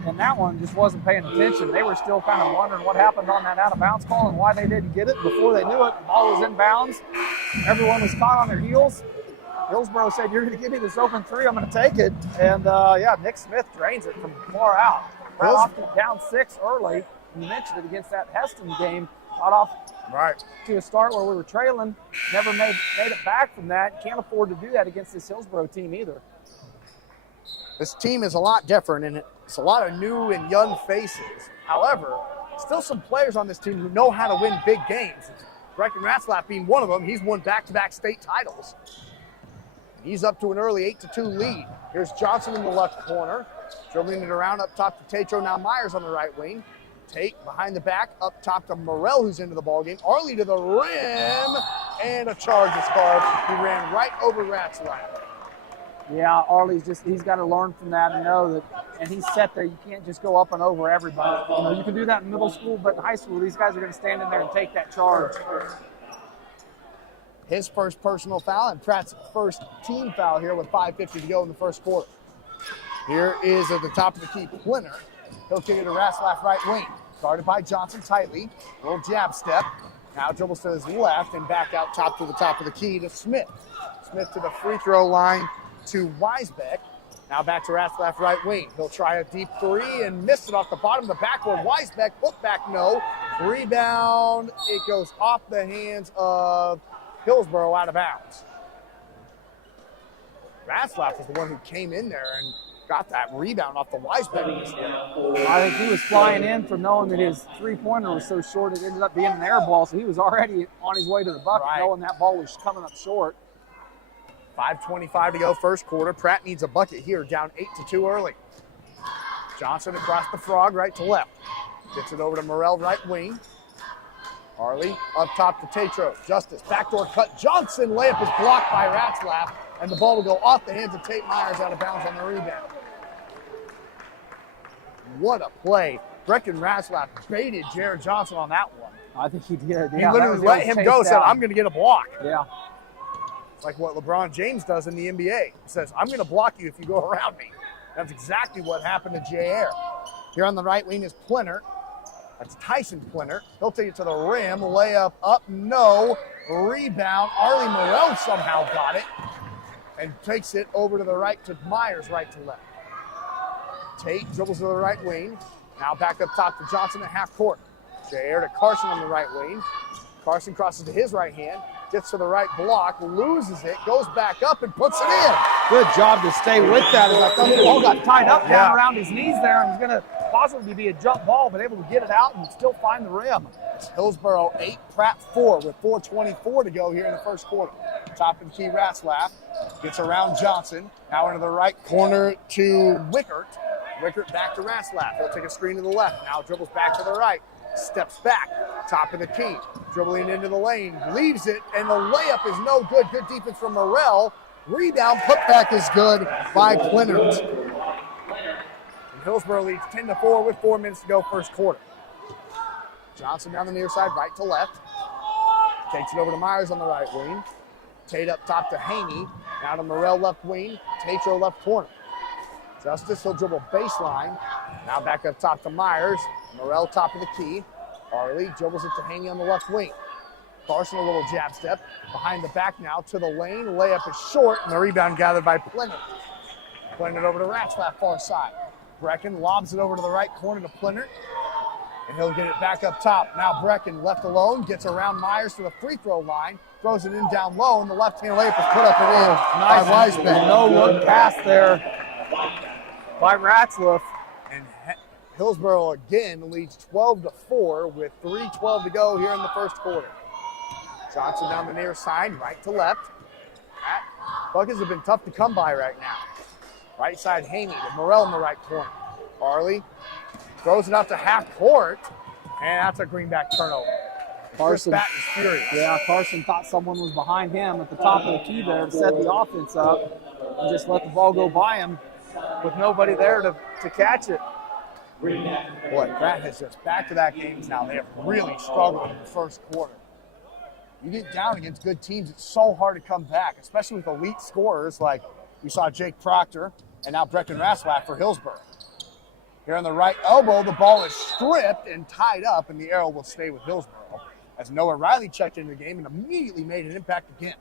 And that one just wasn't paying attention. They were still kind of wondering what happened on that out-of-bounds call and why they didn't get it. Before they knew it, the ball was in bounds. Everyone was caught on their heels. Hillsboro said, "You're going to give me this open three, I'm going to take it." And, Nick Smith drains it from far out. Got off to down 6 early. You mentioned it against that Heston game. Got off to a start where we were trailing. Never made it back from that. Can't afford to do that against this Hillsboro team either. This team is a lot different, and it's a lot of new and young faces. However, still some players on this team who know how to win big games. Brecken Ratzlaff being one of them. He's won back-to-back state titles. He's up to an early 8-2 lead. Here's Johnson in the left corner. Dribbling it around up top to Tatro. Now Myers on the right wing. Tate behind the back, up top to Morrell, who's into the ballgame. Arley to the rim, and a charge is called. He ran right over Ratzlaff. Yeah, Arley's he's got to learn from that and know that, and he's set there. You can't just go up and over everybody. You can do that in middle school, but in high school, these guys are going to stand in there and take that charge. His first personal foul and Pratt's first team foul here with 5:50 to go in the first quarter. Here is at the top of the key, Plinner. He'll kick it to Ratzlaff right wing. Guarded by Johnson tightly. Little jab step. Now dribbles to his left and back out top to the top of the key to Smith. Smith to the free throw line to Weisbeck. Now back to Ratzlaff right wing. He'll try a deep three and miss it off the bottom of the backboard. Weisbeck, put back no. Rebound. It goes off the hands of Hillsboro out of bounds. Ratzlaff was the one who came in there and got that rebound off the Weisbeck. I think he was flying in from knowing that his three-pointer was so short it ended up being an air ball, so he was already on his way to the bucket knowing that ball was coming up short. 5:25 to go first quarter. Pratt needs a bucket here, down 8-2 early. Johnson across the frog, right to left. Gets it over to Morrell, right wing. Arley up top to Tatro. Justice, backdoor cut. Johnson, layup is blocked by Ratzlaff, and the ball will go off the hands of Tate Myers out of bounds on the rebound. What a play. Brecken Ratzlaff baited Jared Johnson on that one. I think he did. He literally let him go, said, "I'm going to get a block." Yeah. It's like what LeBron James does in the NBA. He says, "I'm going to block you if you go around me." That's exactly what happened to J.R. Here on the right wing is Plinner. That's Tyson Plinner. He'll take it to the rim. Layup up, no. Rebound. Arley Morrell somehow got it and takes it over to the right to Myers, right to left. Tate dribbles to the right wing. Now back up top to Johnson at half court. J.R. to Carson on the right wing. Carson crosses to his right hand. Gets to the right block, loses it, goes back up and puts it in. Good job to stay with that. As I thought the ball got tied up down around his knees there and was going to possibly be a jump ball, but able to get it out and still find the rim. It's Hillsboro 8, Pratt 4 with 4:24 to go here in the first quarter. Top and key Ratzlaff gets around Johnson. Now into the right corner to Wickert. Wickert back to Ratzlaff. He'll take a screen to the left. Now dribbles back to the right. Steps back. Top of the key. Dribbling into the lane. Leaves it, and the layup is no good. Good defense from Morrell. Rebound. Putback is good by Plinner. And Hillsboro leads 10-4 with 4 minutes to go first quarter. Johnson down the near side, right to left. Takes it over to Myers on the right wing. Tate up top to Haney. Now to Morrell left wing. Tatro left corner. Justice, he'll dribble baseline. Now back up top to Myers. Morrell top of the key. Arley dribbles it to Haney on the left wing. Carson a little jab step. Behind the back now to the lane. Layup is short, and the rebound gathered by Plinner. Plinner it over to Ratzlaff far side. Brecken lobs it over to the right corner to Plinner. And he'll get it back up top. Now Brecken left alone, gets around Myers to the free throw line, throws it in down low, and the left-hand layup is put up and in by Weisbeck. No look pass there by Ratzlaff. And Hillsboro again leads 12-4 with 3:12 to go here in the first quarter. Johnson down the near side, right to left. Buckets have been tough to come by right now. Right side Haney to Morrell in the right corner. Arley throws it out to half court, and that's a Greenback turnover. Carson, Chris Batten is furious. Yeah, Carson thought someone was behind him at the top of the key there to set the offense up and just let the ball go by him with nobody there to catch it. Greenbacks. Boy, Pratt has just back-to-back games now. They have really struggled in the first quarter. You get down against good teams, it's so hard to come back, especially with elite scorers like we saw Jake Proctor and now Brecken Raslap for Hillsboro. Here on the right elbow, the ball is stripped and tied up, and the arrow will stay with Hillsboro as Noah Riley checked into the game and immediately made an impact again,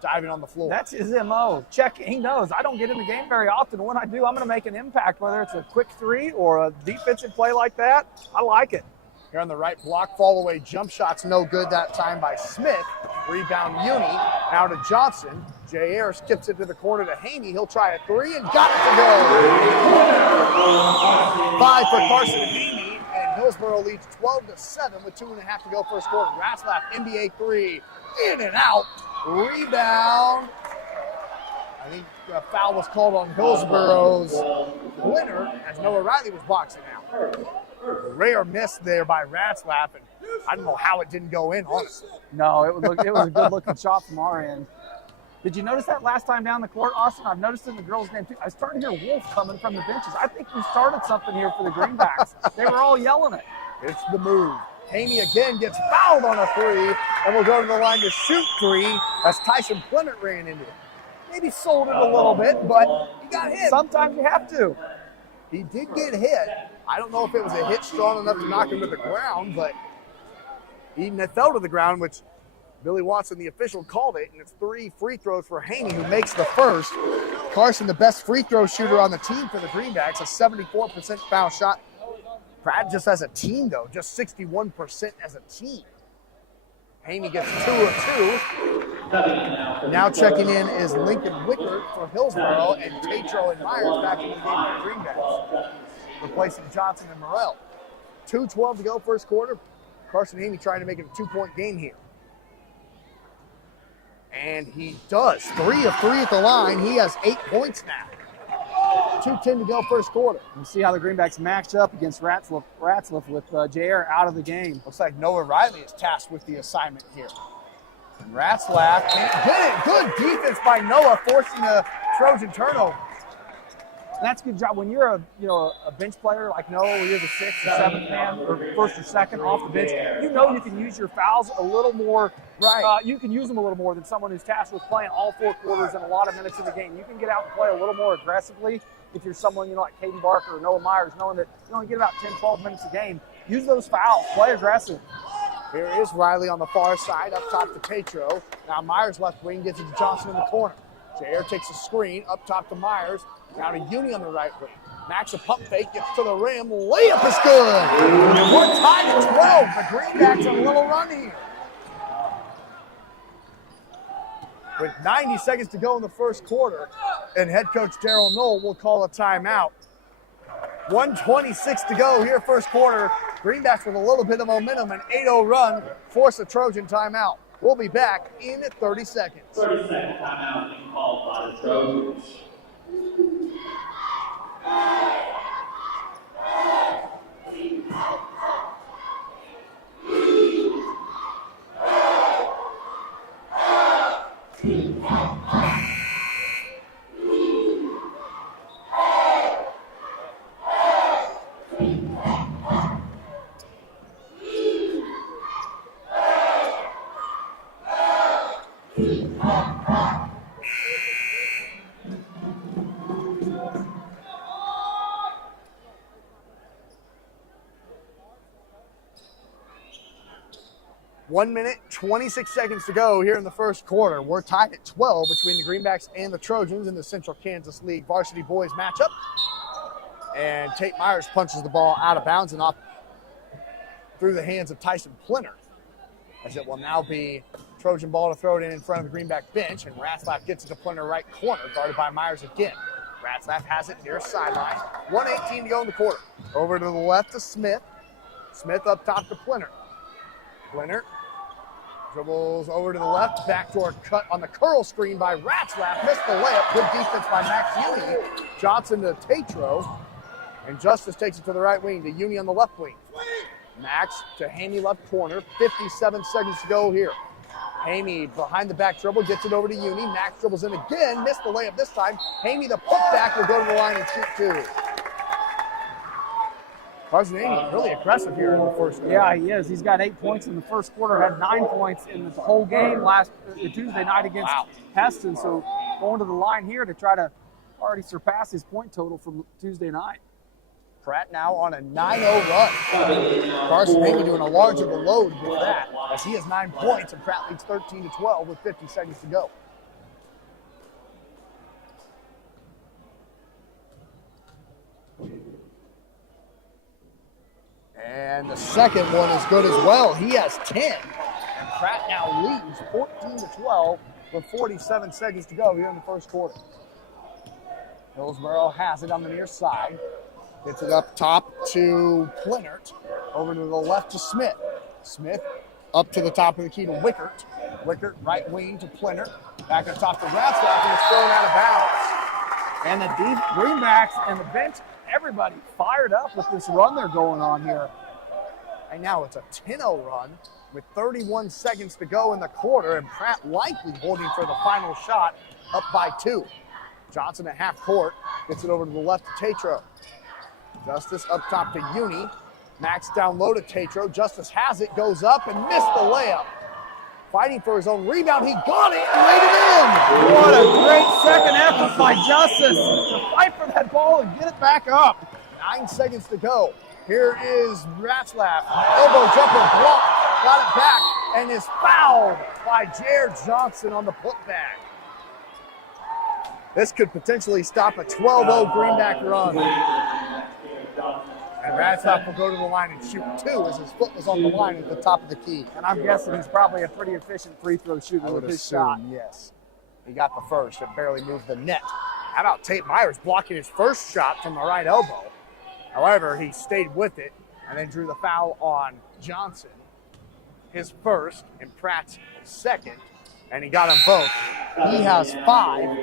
diving on the floor. That's his MO. Check. He knows I don't get in the game very often. When I do, I'm going to make an impact, whether it's a quick three or a defensive play like that. I like it. Here on the right block, fall away jump shot's no good that time by Smith. Rebound Uni, now to Johnson. J.R. skips it to the corner to Haney. He'll try a three and got it to go. 5 for Carson Haney, and Hillsboro leads 12-7 with 2.5 to go first quarter. Raslap, NBA three, in and out. Rebound. I think a foul was called on Hillsboro's winner as Noah Riley was boxing out. Rare miss there by Raslap, and I don't know how it didn't go in, honestly. No, it was a good-looking shot from our end. Did you notice that last time down the court, Austin? I've noticed it in the girls' game, too. I was starting to hear Wolf coming from the benches. I think we started something here for the Greenbacks. They were all yelling it. It's the move. Haney again gets fouled on a three, and will go to the line to shoot three as Tyson Plemont ran into it. Maybe sold it a little bit, but he got hit. Sometimes you have to. He did get hit. I don't know if it was a hit strong enough to knock him to the ground, but he fell to the ground, which Billy Watson, the official, called it, and it's 3 free throws for Haney, who makes the first. Carson, the best free throw shooter on the team for the Greenbacks, a 74% foul shot. Pratt just as a team, though, just 61% as a team. Haney gets 2 of 2. Now checking in is Lincoln Wickert for Hillsboro, and Tatro and Myers back in the game for the Greenbacks, replacing Johnson and Morrell. 2:12 to go first quarter. Carson Haney trying to make it a 2-point game here. And he does. 3 of 3 at the line. He has 8 points now. 2:10 to go first quarter. You see how the Greenbacks match up against Ratzliff with J.R. out of the game. Looks like Noah Riley is tasked with the assignment here. And Ratzlaff can't get it. Good defense by Noah, forcing a Trojan turnover. And that's a good job. When you're a bench player like Noah, where you're the 6th or 7th man, or 1st or 2nd off the bench, you know you can use your fouls a little more. Right. You can use them a little more than someone who's tasked with playing all 4 quarters and a lot of minutes in the game. You can get out and play a little more aggressively if you're someone like Caden Barker or Noah Myers, knowing that you only get about 10, 12 minutes a game. Use those fouls. Play aggressive. Here is Riley on the far side, up top to Tatro. Now Myers left wing, gets it to Johnson in the corner. J.R. takes a screen, up top to Myers. Now to Uni on the right wing. Max a pump fake, gets to the rim. Layup is good. And we're tied at 12. The Greenbacks on a little run here. With 90 seconds to go in the first quarter, and head coach Darryl Knoll will call a timeout. 1:26 to go here first quarter. Greenbacks with a little bit of momentum, an 8-0 run, force a Trojan timeout. We'll be back in 30 seconds. 30-second timeout being called by the Trojans. One minute, 26 seconds to go here in the first quarter. We're tied at 12 between the Greenbacks and the Trojans in the Central Kansas League Varsity Boys matchup. And Tate Myers punches the ball out of bounds and off through the hands of Tyson Plemont, as it will now be Trojan ball to throw it in front of the Greenback bench, and Ratzlaff gets it to Plemont right corner, guarded by Myers again. Ratzlaff has it near sideline. 1:18 to go in the quarter. Over to the left to Smith. Smith up top to Plemont. Plemont dribbles over to the left, backdoor cut on the curl screen by Ratzlaff. Missed the layup. Good defense by Max Uni. Johnson to Tatro. And Justice takes it to the right wing to Uni on the left wing. Max to Haney left corner. 57 seconds to go here. Haney behind the back dribble, gets it over to Uni. Max dribbles in again. Missed the layup this time. Haney, the putback, will go to the line and shoot 2. Carson Amy really aggressive here in the first quarter. Yeah, he is. He's got 8 points in the first quarter, had 9 points in the whole game last Tuesday night against Heston. So going to the line here to try to already surpass his point total from Tuesday night. Pratt now on a 9-0 run. Carson Amy doing a larger of a load with that, as he has 9 points and Pratt leads 13-12 with 50 seconds to go. And the second one is good as well. He has 10. And Pratt now leads 14-12 with 47 seconds to go here in the first quarter. Hillsboro has it on the near side. Gets it up top to Plinert. Over to the left to Smith. Smith up to the top of the key to Wickert. Wickert right wing to Plinert. Back up top to Ratzlaff, and it's thrown out of bounds. And the Greenbacks and the bench, everybody fired up with this run they're going on here. Right now it's a 10-0 run with 31 seconds to go in the quarter, and Pratt likely holding for the final shot up by 2. Johnson at half court, gets it over to the left to Tatro. Justice up top to Uni. Max down low to Tatro. Justice has it, goes up and missed the layup. Fighting for his own rebound, he got it and laid it in. What a great second effort by Justice to fight for that ball and get it back up. 9 seconds to go. Here is Ratzlaff. Elbow jumper blocked. Got it back and is fouled by Jared Johnson on the putback. This could potentially stop a 12-0 Greenback run. And Ratzlaff will go to the line and shoot 2 as his foot was on the line at the top of the key. And I'm guessing he's probably a pretty efficient free throw shooter with his shot. Yes. He got the first. It barely moved the net. How about Tate Myers blocking his first shot from the right elbow? However, he stayed with it and then drew the foul on Johnson. His first and Pratt's second. And he got them both. He has 5.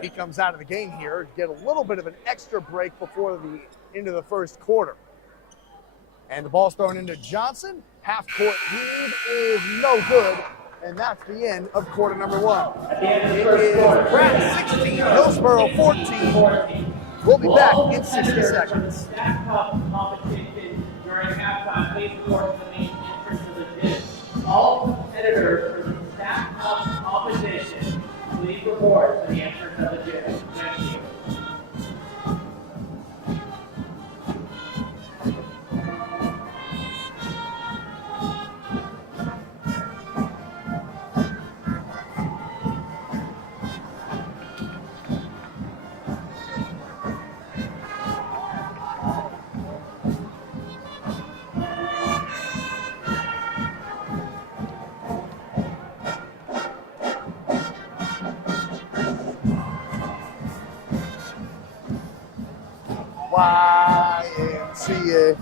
He comes out of the game here to get a little bit of an extra break before the end of the first quarter. And the ball's thrown into Johnson. Half-court heave is no good. And that's the end of quarter number 1. It is Pratt 16, Hillsboro 14. We'll be back in 60 seconds. Stack Cup competition during halftime. Please report to the main entrance of the gym. All competitors for the Stack Cup competition, please report to the entrance of the gym. Thank you. YMCA.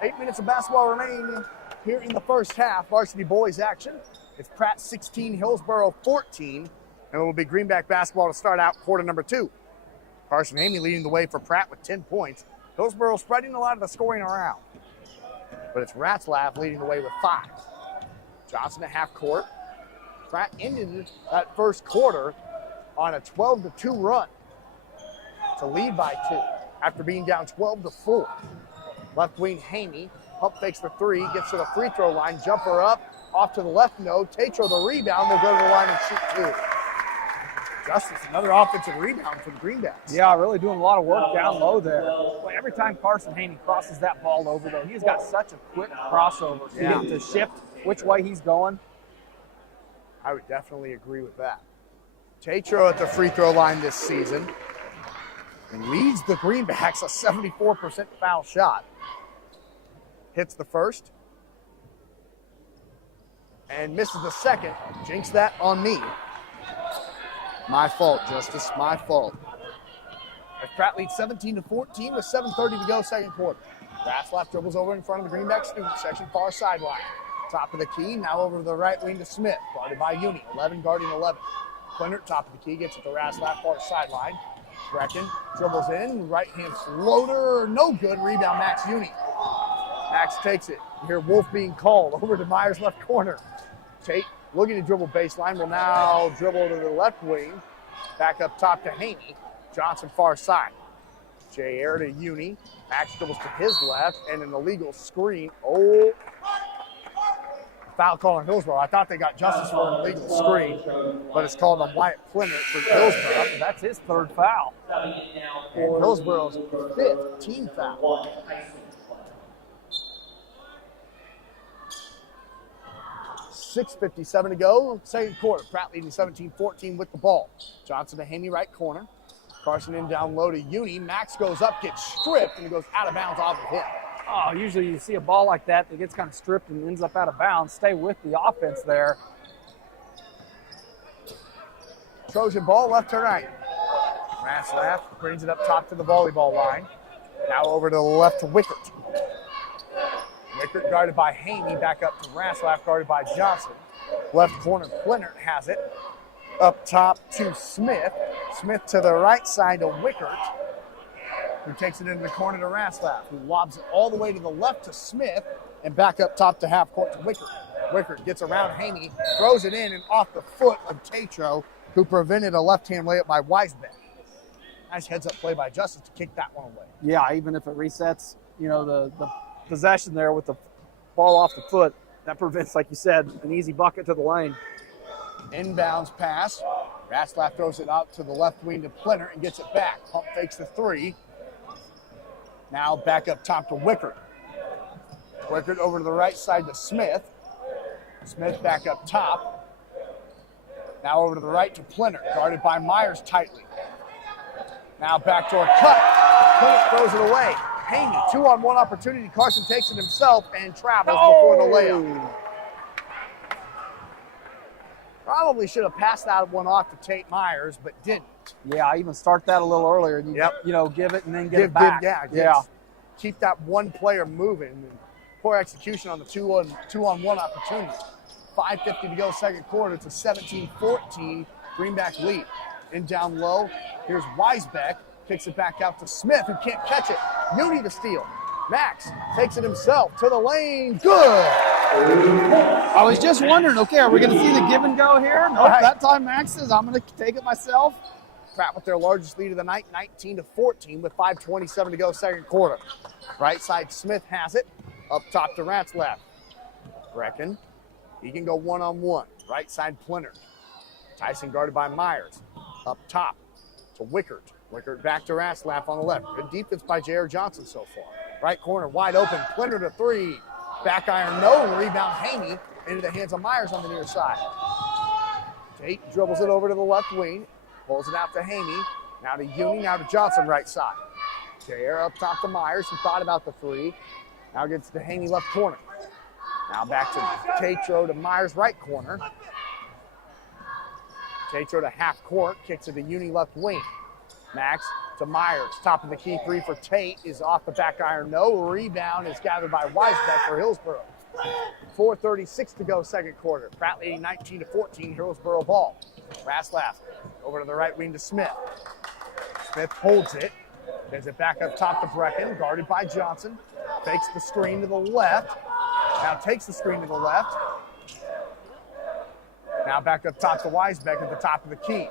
8 minutes of basketball remain here in the first half. Varsity boys action. It's Pratt 16, Hillsboro 14. And it will be Greenback basketball to start out quarter number 2. Carson Amy leading the way for Pratt with 10 points. Hillsboro spreading a lot of the scoring around. But it's Ratzlaff leading the way with 5. Johnson at half court. Pratt ended that first quarter on a 12-2 run to lead by 2 after being down 12-4. Left wing Haney, pump fakes the 3, gets to the free throw line, jumper up, off to the left node. Tatro the rebound, will go to the line and shoot 2. Justice, another offensive rebound for the Greenbacks. Yeah, really doing a lot of work down low there. Well, every time Carson Haney crosses that ball over, though, he's got such a quick crossover to get to shift which way he's going. I would definitely agree with that. Tatro at the free throw line this season and leads the Greenbacks a 74% foul shot. Hits the first and misses the second. Jinx that on me. My fault, Justice, my fault. As Pratt leads 17-14 with 7:30 to go second quarter. Ratzlaff dribbles over in front of the Greenback student section, far sideline. Top of the key, now over to the right wing to Smith. Guarded by Uni, 11 guarding 11. Leonard, top of the key, gets it to Raslap, far sideline. Brecken dribbles in, right hand floater, no good. Rebound, Max Uni. Max takes it. You hear Wolf being called over to Myers left corner. Tate looking to dribble baseline, will now dribble to the left wing. Back up top to Haney. Johnson far side. J-Air to Uni. Max dribbles to his left, and an illegal screen. Oh, foul call on Hillsboro. I thought they got justice for an illegal screen, but it's called on Wyatt Plymouth for Hillsboro. That's his third foul. And Hillsboro's fifth team foul. 6:57 to go, second quarter. Pratt leading 17-14 with the ball. Johnson to Haney, right corner. Carson in down low to Uni. Max goes up, gets stripped, and it goes out of bounds off of him. Oh, usually you see a ball like that gets kind of stripped and ends up out of bounds. Stay with the offense there. Trojan ball left to right. Raslap brings it up top to the volleyball line. Now over to the left to Wickert. Wickert guarded by Haney, back up to Raslap, guarded by Johnson. Left corner, Plinert has it. Up top to Smith. Smith to the right side to Wickert, who takes it into the corner to Raslap, who lobs it all the way to the left to Smith, and back up top to half court to Wickert. Wickert gets around Haney, throws it in and off the foot of Tatro, who prevented a left-hand layup by Weisbeck. Nice heads-up play by Justice to kick that one away. Yeah, even if it resets, the possession there with the ball off the foot, that prevents, like you said, an easy bucket to the lane. Inbounds pass. Raslap throws it out to the left wing to Plinter and gets it back. Pump fakes the three. Now back up top to Wickert. Wickert over to the right side to Smith. Smith back up top. Now over to the right to Plinter, guarded by Myers tightly. Now backdoor cut. Plinter throws it away. Haney, 2-on-1 opportunity. Carson takes it himself and travels before the layup. Probably should have passed that one off to Tate Myers, but didn't. Yeah, I even start that a little earlier. And give it and then get it back. Keep that one player moving. And poor execution on the two-on-one opportunity. 5:50 to go, second quarter. It's a 17-14 Greenback lead. In down low, here's Weisbeck. Kicks it back out to Smith, who can't catch it. Uni to steal. Max takes it himself to the lane. Good. I was just wondering, okay, are we going to see the give and go here? No, that time Max says, I'm going to take it myself. Pratt with their largest lead of the night, 19-14 with 5:27 to go, second quarter. Right side, Smith has it. Up top to Raslap. Brecken, he can go one-on-one. Right side, Plinter. Tyson guarded by Myers. Up top to Wickert. Wickert back to Raslap on the left. Good defense by J.R. Johnson so far. Right corner, wide open. Plinter to three. Back iron, no. Rebound, Haney into the hands of Myers on the near side. Tate dribbles it over to the left wing. Pulls it out to Haney. Now to Uni, now to Johnson right side. J.R. up top to Myers, who thought about the three. Now gets to Haney left corner. Now back to Tatro to Myers right corner. Tatro to half court, kicks it to Uni left wing. Max to Myers, top of the key three for Tate is off the back iron. No rebound is gathered by Weisbeck for Hillsboro. 4:36 to go, second quarter. Pratt leading 19-14, Hillsboro ball. Raslap over to the right wing to Smith. Smith holds it, sends it back up top to Brecken, guarded by Johnson. Fakes the screen to the left. Now takes the screen to the left. Now back up top to Weisbeck at the top of the key.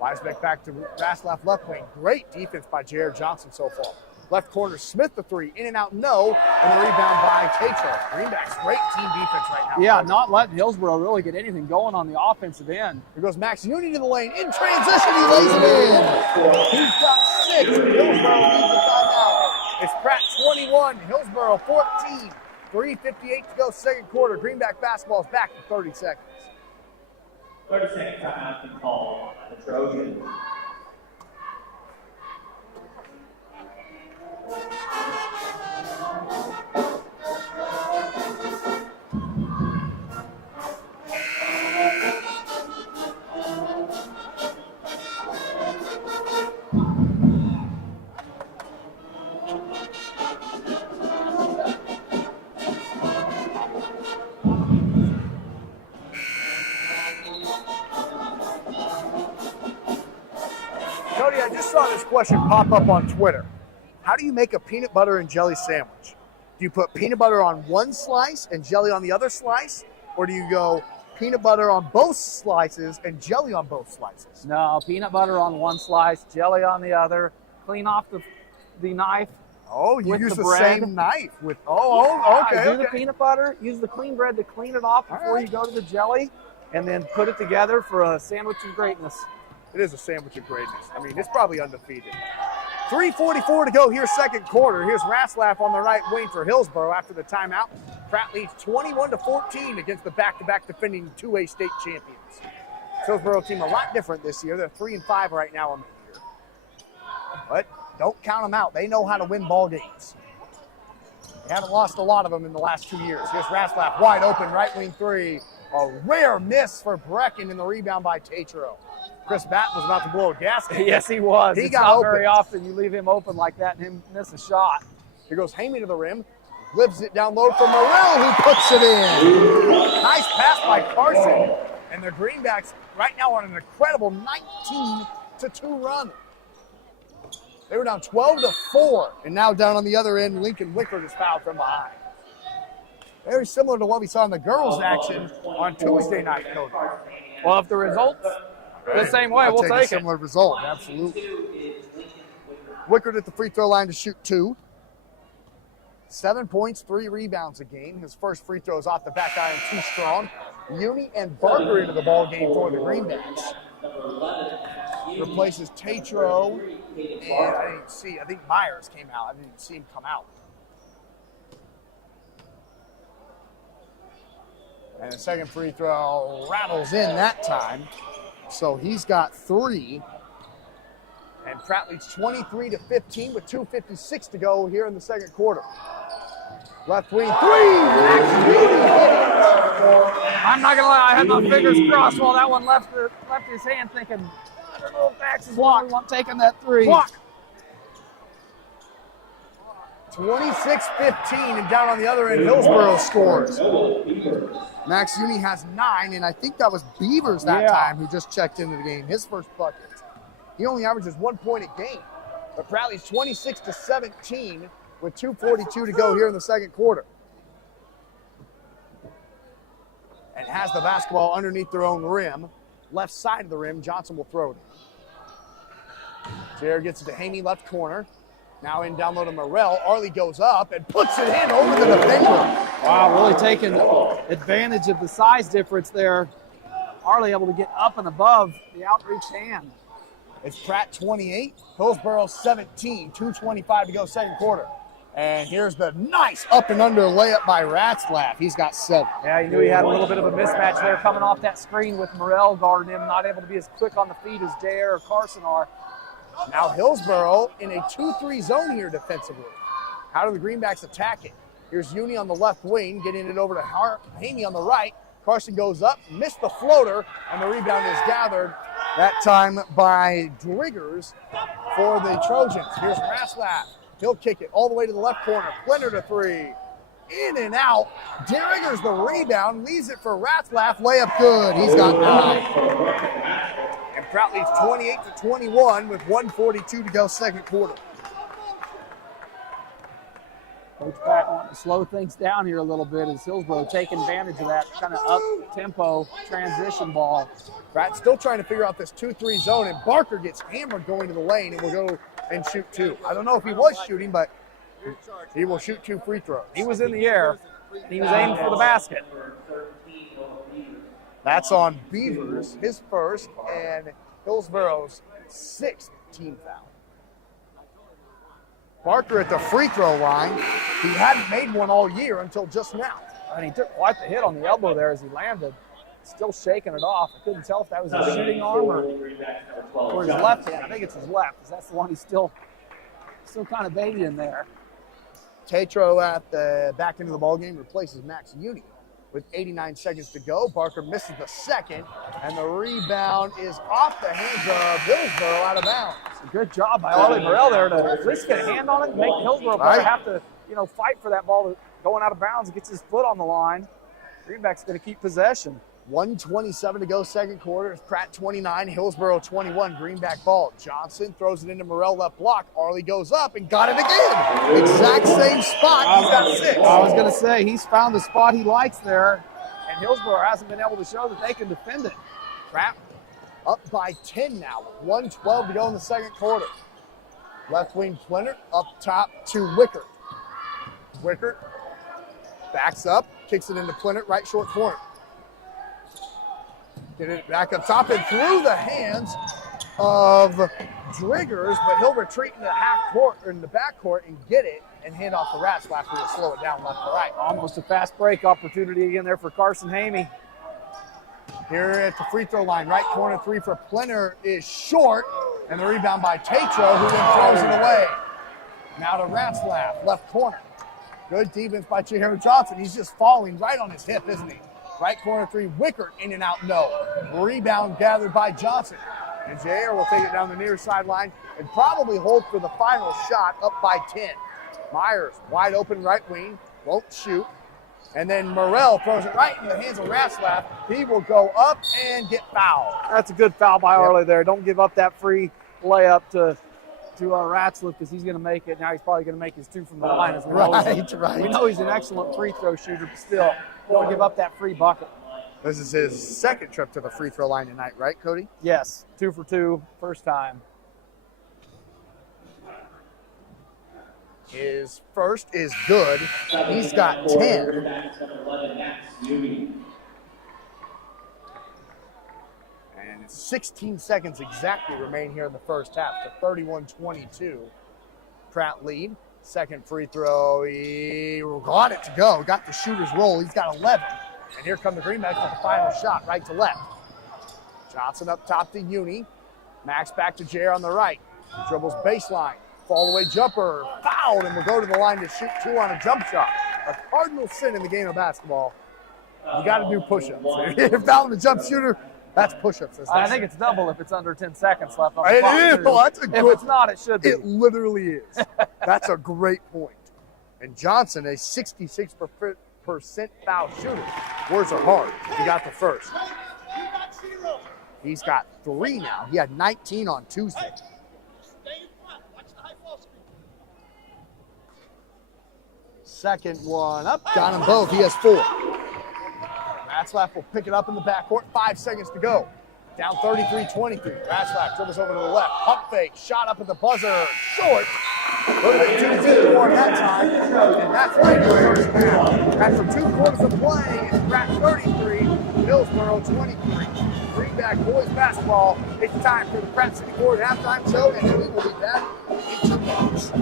Weisbeck back to Raslap left wing. Great defense by J.R. Johnson so far. Left corner, Smith the three, in and out, no, and the rebound by Tatro. Greenback's great team defense right now. Yeah, not letting Hillsboro really get anything going on the offensive end. Here goes Max Uni to the lane. In transition, he lays it in. He's got 6. Hillsboro leads the timeout. It's Pratt 21, Hillsboro 14. 3:58 to go, second quarter. Greenback basketball is back in 30 seconds. 30-second timeout been called by the Trojans. saw this question pop up on Twitter. How do you make a peanut butter and jelly sandwich? Do you put peanut butter on one slice and jelly on the other slice? Or do you go peanut butter on both slices and jelly on both slices? No, peanut butter on one slice, jelly on the other. Clean off the knife. Oh, you with use the bread. same knife with. Okay. Do the peanut butter. Use the clean bread to clean it off before you go to the jelly, and then put it together for a sandwich of greatness. It is a sandwich of greatness. I mean, it's probably undefeated. 3:44 to go here, second quarter. Here's Ratzlaff on the right wing for Hillsboro after the timeout. Pratt leads 21-14 against the back-to-back defending 2A state champions. Hillsboro team a lot different this year. They're 3-5 right now on the year. But don't count them out. They know how to win ball games. They haven't lost a lot of them in the last 2 years. Here's Ratzlaff, wide open, right wing three. A rare miss for Brecken in the rebound by Tatro. Chris Batten was about to blow a gasket. Yes, he was. He It's got not open. very often you leave him open like that and him miss a shot. Here goes Hamey to the rim. Lives it down low for Morrell, who puts it in. Nice pass by Carson. And the Greenbacks right now on an incredible 19-2 run. They were down 12-4. And now down on the other end, Lincoln Wickard is fouled from behind. Very similar to what we saw in the girls' action on Tuesday night, Cody. Well, if the results the same way, we'll a take it. similar result, absolutely. Wickard at the free throw line to shoot 2. 7 points, 3 rebounds a game. His first free throw is off the back iron, too strong. Uni and Barker into the ball game for the Greenbacks. Replaces Tatro, and I think Myers came out. I didn't see him come out. And the second free throw rattles in that time. So he's got 3. And Pratt leads 23-15 with 2:56 to go here in the second quarter. Left wing 3. Max Uni hit it. I'm not gonna lie, I had my fingers crossed while that one left his hand, thinking, I don't know if Max is really want taking that 3. Block. 26-15, and down on the other end, Hillsboro scores. Max Uni has 9, and I think that was Beavers that time who just checked into the game. His first bucket. He only averages 1 point a game. But Bradley's 26-17 with 2:42 to go here in the second quarter. And has the basketball underneath their own rim. Left side of the rim, Johnson will throw it. Jared gets it to Haney, left corner. Now in down low to Morrell. Arley goes up and puts it in over the defender. Wow, really taking advantage of the size difference there. Arley able to get up and above the outreach hand. It's Pratt 28, Hillsboro 17, 2:25 to go second quarter. And here's the nice up and under layup by Ratzlaff. He's got 7. Yeah, you knew he had a little bit of a mismatch there coming off that screen with Morrell guarding him, not able to be as quick on the feet as Dare or Carson are. Now Hillsboro in a 2-3 zone here defensively. How do the Greenbacks attack it? Here's Uni on the left wing, getting it over to Haney on the right. Carson goes up, missed the floater, and the rebound is gathered, that time by Driggers for the Trojans. Here's Ratzlaff. He'll kick it all the way to the left corner. Flinter to 3. In and out. Driggers the rebound, leaves it for Ratzlaff. Layup good. He's got 9. And Pratt leads 28-21 with 1:42 to go second quarter. Coach Pratt wanting to slow things down here a little bit as Hillsboro taking advantage of that kind of up-tempo transition ball. Pratt still trying to figure out this 2-3 zone, and Barker gets hammered going to the lane and will go and shoot 2. I don't know if he was shooting, but he will shoot 2 free throws. He was in the air. He was aiming for the basket. That's on Beavers, his first, and Hillsboro's 6th team foul. Barker at the free throw line. He hadn't made one all year until just now. And he took quite the hit on the elbow there as he landed. Still shaking it off. I couldn't tell if that was his shooting arm or his left hand. I think it's his left, because that's the one he's still kind of babying there. Tatro at the back end of the ballgame replaces Max Uni with 89 seconds to go. Barker misses the second, and the rebound is off the hands of Hillsboro out of bounds. A good job by Arley Morrell there to at least get a hand on it and make Hillsboro player have to, fight for that ball going out of bounds. Gets his foot on the line. Greenback's going to keep possession. 1:27 to go, second quarter. It's Pratt 29, Hillsboro 21, Greenback ball. Johnson throws it into Morrell, left block. Arley goes up and got it again. Exact same spot. He's got 6. I was going to say, he's found the spot he likes there, and Hillsboro hasn't been able to show that they can defend it. Pratt up by 10 now. 1:12 to go in the second quarter. Left wing Plinter up top to Wickert. Wickert backs up, kicks it into Plinter, right short corner. Get it back up top and through the hands of Driggers, but he'll retreat in the half court or in the back court and get it and hand off the Ratzlaff who will slow it down left to right. Almost a fast break opportunity again there for Carson Hamey. Here at the free throw line, right corner 3 for Plinter is short, and the rebound by Tatro, who then throws it away. Now to Ratzlaff, left corner. Good defense by Jair Johnson. He's just falling right on his hip, isn't he? Right corner 3, Wickert in and out, no. Rebound gathered by Johnson. And Jair will take it down the near sideline and probably hold for the final shot, up by 10. Myers, wide open right wing, won't shoot. And then Morrell throws it right into the hands of Ratzlaff. He will go up and get fouled. That's a good foul by Arley there. Don't give up that free layup to Ratzlaff because he's going to make it. Now he's probably going to make his 2 from the line as well. Right. We know he's an excellent free throw shooter, but still, don't give up that free bucket. This is his second trip to the free throw line tonight, right, Cody? Yes, 2 for 2, first time. His first is good. He's got 10. And it's 16 seconds exactly remain here in the first half to 31-22. Pratt lead. Second free throw. He got it to go. Got the shooter's roll. He's got 11. And here come the Greenbacks with the final shot, right to left. Johnson up top to Uni. Max back to Jair on the right. Dribbles baseline. Fall away jumper, fouled, and will go to the line to shoot 2 on a jump shot. A cardinal sin in the game of basketball. You got to do push-ups. If you're fouling a jump shooter, that's push-ups. I think it's double if it's under 10 seconds left on the It clock. is. Oh, that's a good, if it's not, it should be. It literally is. That's a great point. And Johnson, a 66% foul shooter. Words are hard. He got the first. He's got 3 now. He had 19 on Tuesday. Second one up, got them both. He has 4. Ratzlaff will pick it up in the backcourt. 5 seconds to go. Down 33-23. Ratzlaff dribbles over to the left. Pump fake, shot up at the buzzer. Short. Look at the 2-51 that time. And that's right in the first half. After 2 quarters of play, it's Pratt 33, Hillsboro 23. Greenback boys basketball. It's time for the Pratt City Ford halftime show, and we will be back in 2 minutes.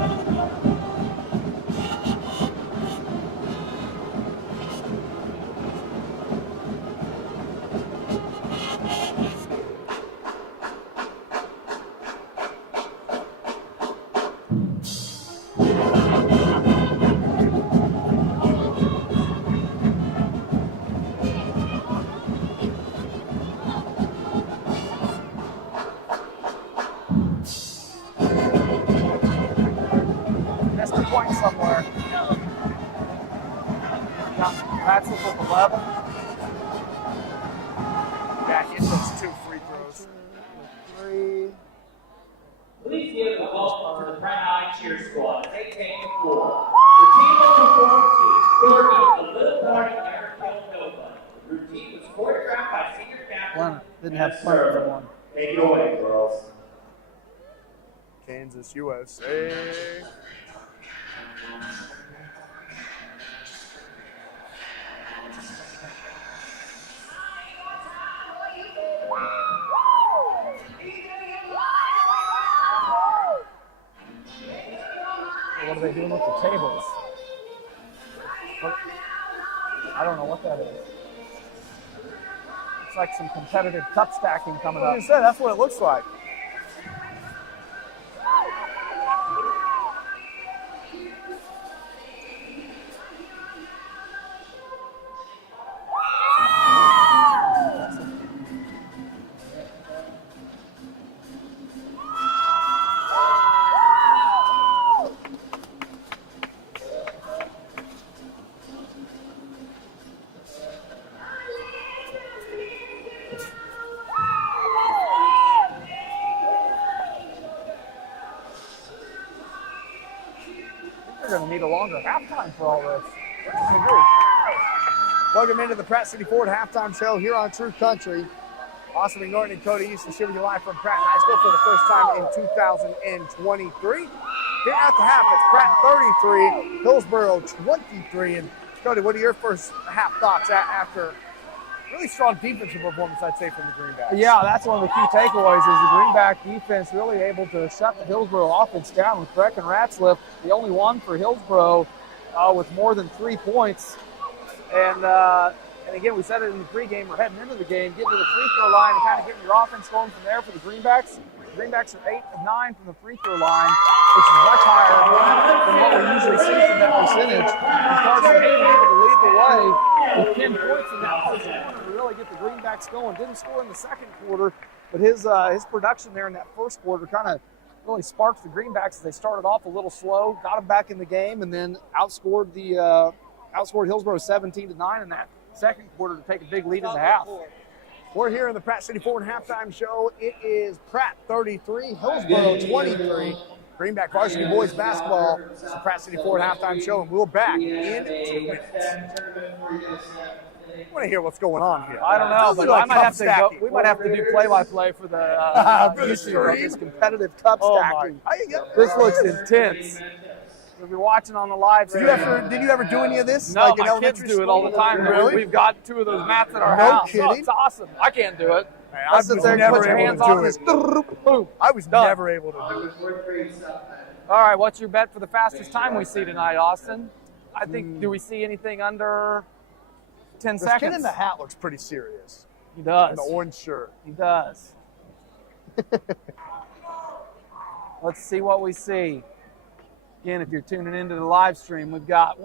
Somewhere. Ratzlaff with 11. Back in those 2 free throws. 3. Please give a welcome to the Pratt High Cheer Squad as they take the floor. The team will perform to Dorothy, a little party never killed nobody. The routine was choreographed by senior captain. Didn't have Plenty for one. Take it away, girls. Kansas, USA. What are they doing with the tables? I don't know what that is. It's like some competitive cup stacking coming up. I was gonna say, that's what it looks like. going to need a longer halftime for all this. I agree. Welcome into the Pratt City Ford halftime show here on True Country. Austin McNorton and Cody Easton shipping you live from Pratt High School for the first time in 2023. Here at the half, it's Pratt 33, Hillsboro 23. And Cody, what are your first half thoughts after really strong defensive performance, I'd say, from the Greenbacks? Yeah, that's one of the key takeaways is the Greenback defense really able to shut the Hillsboro offense down with Brecken Ratzliff, the only one for Hillsboro with more than 3 points. And again, we said it in the pregame, we're heading into the game, getting to the free throw line and kind of getting your offense going from there for the Greenbacks. The Greenbacks are 8 of 9 from the free throw line, which is much higher than what we usually see from that percentage. And Carson Hayden able to lead the way with 10 points in that first quarter to really get the Greenbacks going. Didn't score in the second quarter, but his production there in that first quarter kind of really sparked the Greenbacks as they started off a little slow, got them back in the game, and then outscored Hillsboro 17-9 in that second quarter to take a big lead in the half. We're here in the Pratt City Ford halftime show. It is Pratt 33, Hillsboro 23. Greenback Varsity Boys Basketball. It's the Pratt City Ford halftime show, and we'll back in 2 minutes. I want to hear what's going on here. I don't know, but I might have to go. We might have to do play-by-play for the YouTube of this competitive cup stacking. This looks intense. If you're watching on the live stream. Did you ever do any of this? No, like my kids do it all the time. Really? We've got 2 of those mats at our No house. kidding? Oh, it's awesome. I can't do it. Man, I sit there and put your hands on this. Boom. I was Done. never able to do it. All right, what's your bet for the fastest time we see tonight, Austin? I think, do we see anything under 10 This seconds? kid in the hat looks pretty serious. He does. In the orange shirt. He does. Let's see what we see. Again, if you're tuning into the live stream, we've got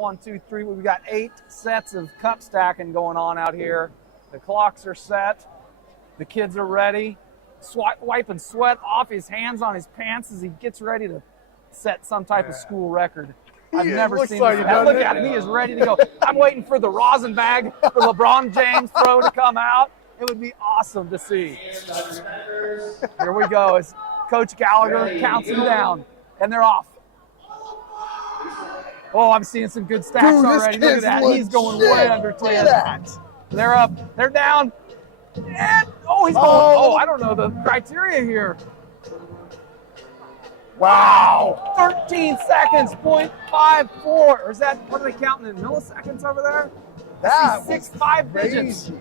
8 sets of cup stacking going on out here. The clocks are set. The kids are ready. Wiping sweat off his hands on his pants as he gets ready to set some type of school record. I've never seen like this. he does Look it. at him. He is ready to go. I'm waiting for the rosin bag, the LeBron James throw to come out. It would be awesome to see. Here we go as Coach Gallagher counts them down, and they're off. Oh, I'm seeing some good stacks already. Look at that. He's going way under 10. They're up. They're down. And, he's going. Oh, I don't know the criteria here. Wow. 13 seconds, 0.54. Or is that, what are they counting in milliseconds over there? That Six, 5 digits.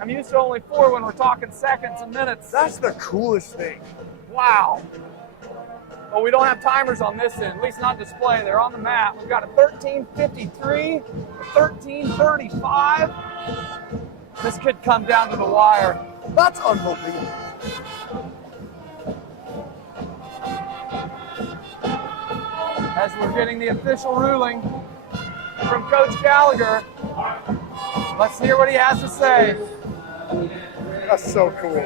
I'm used to only 4 when we're talking seconds and minutes. That's the coolest thing. Wow. Well, we don't have timers on this end, at least not display. They're on the mat. We've got a 13:53, a 13:35. This could come down to the wire. That's unbelievable. As we're getting the official ruling from Coach Gallagher, let's hear what he has to say. That's so cool.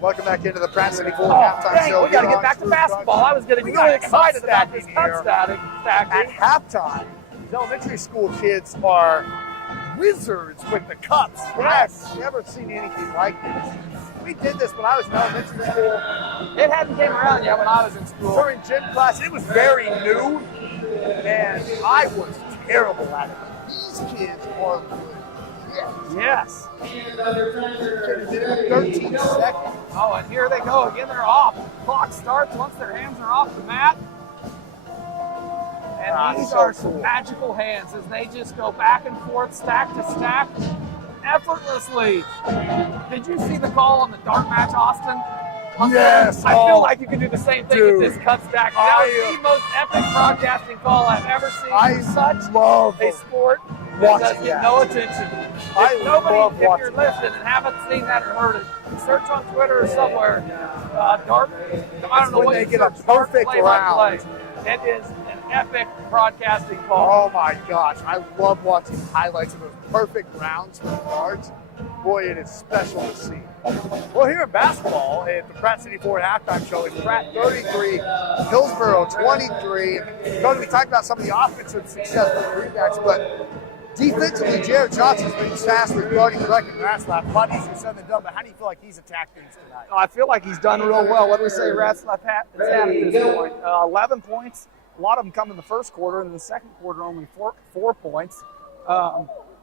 Welcome back into the Pratt City Ford halftime show. We got to get back to basketball. I was getting really excited about this cup stacking. At halftime, these elementary school kids are wizards with the cups. Yes. I've never seen anything like this. We did this when I was in elementary school. It hadn't came around yet when I was in school. During gym class, it was very new, and I was terrible at it. These kids are good. Yes. Did it in 13 seconds. Oh, and here they go again. They're off. Clock starts once their hands are off the mat. And these are some magical hands as they just go back and forth, stack to stack, effortlessly. Did you see the call on the dart match, Austin? Yes. I feel like you can do the same thing Dude. with this cup stack. That was the most epic broadcasting call I've ever seen. I Such love a sport that watching does get that. no attention. I If nobody, love if you're watching listening and haven't seen that or heard it, search on Twitter or somewhere. Dart. I don't know when what they you get a search, dart perfect play-by-play. round. It is an epic broadcasting call. Oh my gosh, I love watching highlights of those perfect rounds for the cards. Boy, it is special to see. Well, here in basketball, at the Pratt City Ford halftime show, it's Pratt 33, Hillsboro 23. Cody, we talked about some of the offensive success for the Greenbacks, but defensively, Jared Johnson's been tasked with guarding Brecken Ratzlaff. A lot easier said than done, but how do you feel like he's attacked things tonight? I feel like he's done real well. What do we say Ratzlaff has had at this point? 11 points, A lot of them come in the first quarter, and in the second quarter only four points.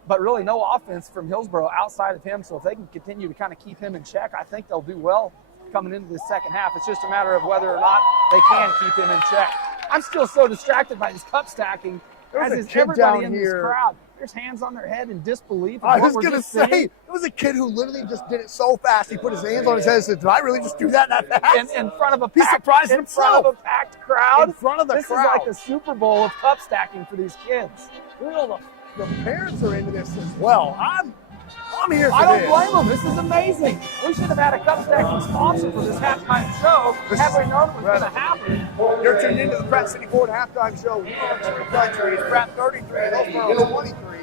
But really no offense from Hillsboro outside of him. So if they can continue to kind of keep him in check, I think they'll do well coming into the second half. It's just a matter of whether or not they can keep him in check. I'm still so distracted by this cup stacking. There's a As is kid everybody down in here. this crowd. There's hands on their head in disbelief. of I what was we're going to just say, seeing. there was a kid who literally just did it so fast. He put his hands on his head and said, did I really just do that fast? in front of a He's packed, surprised in himself. front of a packed crowd. In front of the this crowd. is like the Super Bowl of cup stacking for these kids. Well, the parents are into this as well. I'm here for I don't this. blame them. This is amazing. We should have had a cup stacking sponsor for this halftime show had we known it was going to happen. You're tuned into the Pratt City Ford halftime show here on True Country. It's Pratt 33, Hillsboro 23.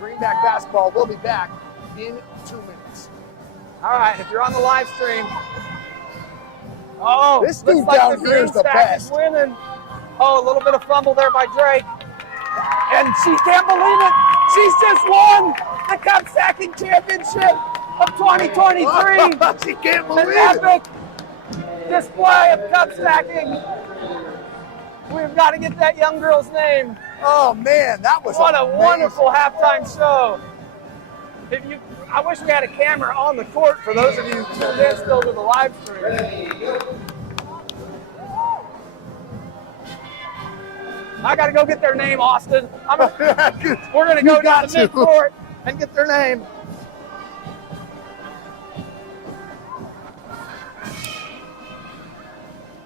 Greenback basketball will be back in 2 minutes. All right, if you're on the live stream. Oh, This looks dude like down the here is the Green Stack is best. winning. Oh, a little bit of fumble there by Drake. And she can't believe it. She's just won the Cup Stacking Championship of 2023. She can't believe An it. epic display of Cup Stacking. We've got to get that young girl's name. Oh, man, that was What a amazing. wonderful halftime show. I wish we had a camera on the court for those of you tuned in still to the live stream. I got to go get their name, Austin. We're going to go down to midcourt and get their name.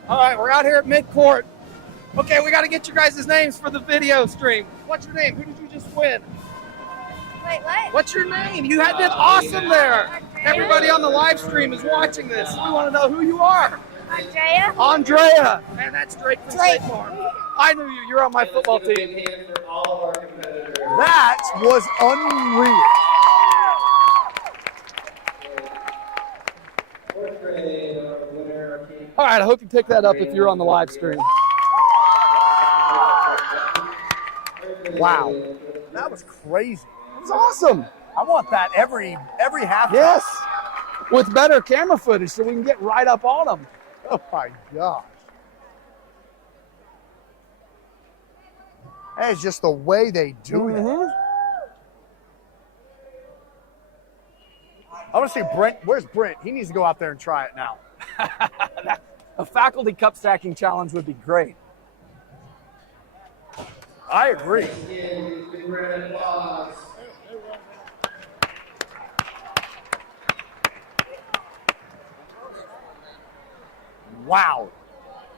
All right, we're out here at midcourt. Okay, we got to get your guys' names for the video stream. What's your name? Who did you just win? Wait, what? What's your name? You did awesome there. Everybody on the live stream is watching this. We want to know who you are. Andrea? Andrea. Man, that's Drake from Drake. State Farm. I knew you. You're on my football team. That was unreal. All right, I hope you pick that up if you're on the live stream. Wow. That was crazy. It was awesome. I want that every half. Yes. With better camera footage so we can get right up on them. Oh, my gosh. That is just the way they do it. I want to see Brent. Where's Brent? He needs to go out there and try it now. A faculty cup stacking challenge would be great. I agree. Wow.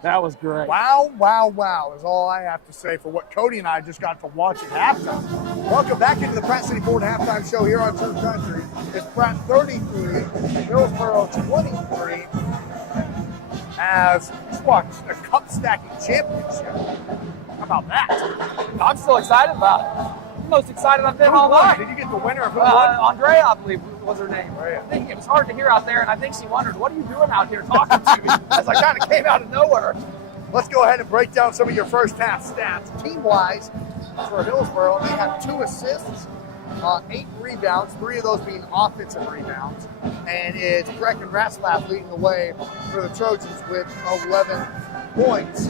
That was great. Wow, wow, wow is all I have to say for what Cody and I just got to watch at halftime. Welcome back into the Pratt City Ford halftime show here on True Country. It's Pratt 33, Hillsboro 23, as we watch the Cup Stacking Championship. How about that? I'm still excited about it. I'm the most excited I've been all Who won? night. Did you get the winner of who won? Andrea, I believe, was her name. Andrea. I think it was hard to hear out there, and I think she wondered, what are you doing out here talking to me? As I kind of came out of nowhere. Let's go ahead and break down some of your first half stats. Team-wise, for Hillsboro, they have 2 assists, 8 rebounds, 3 of those being offensive rebounds. And it's Breck and Ratzlaff leading the way for the Trojans with 11 points.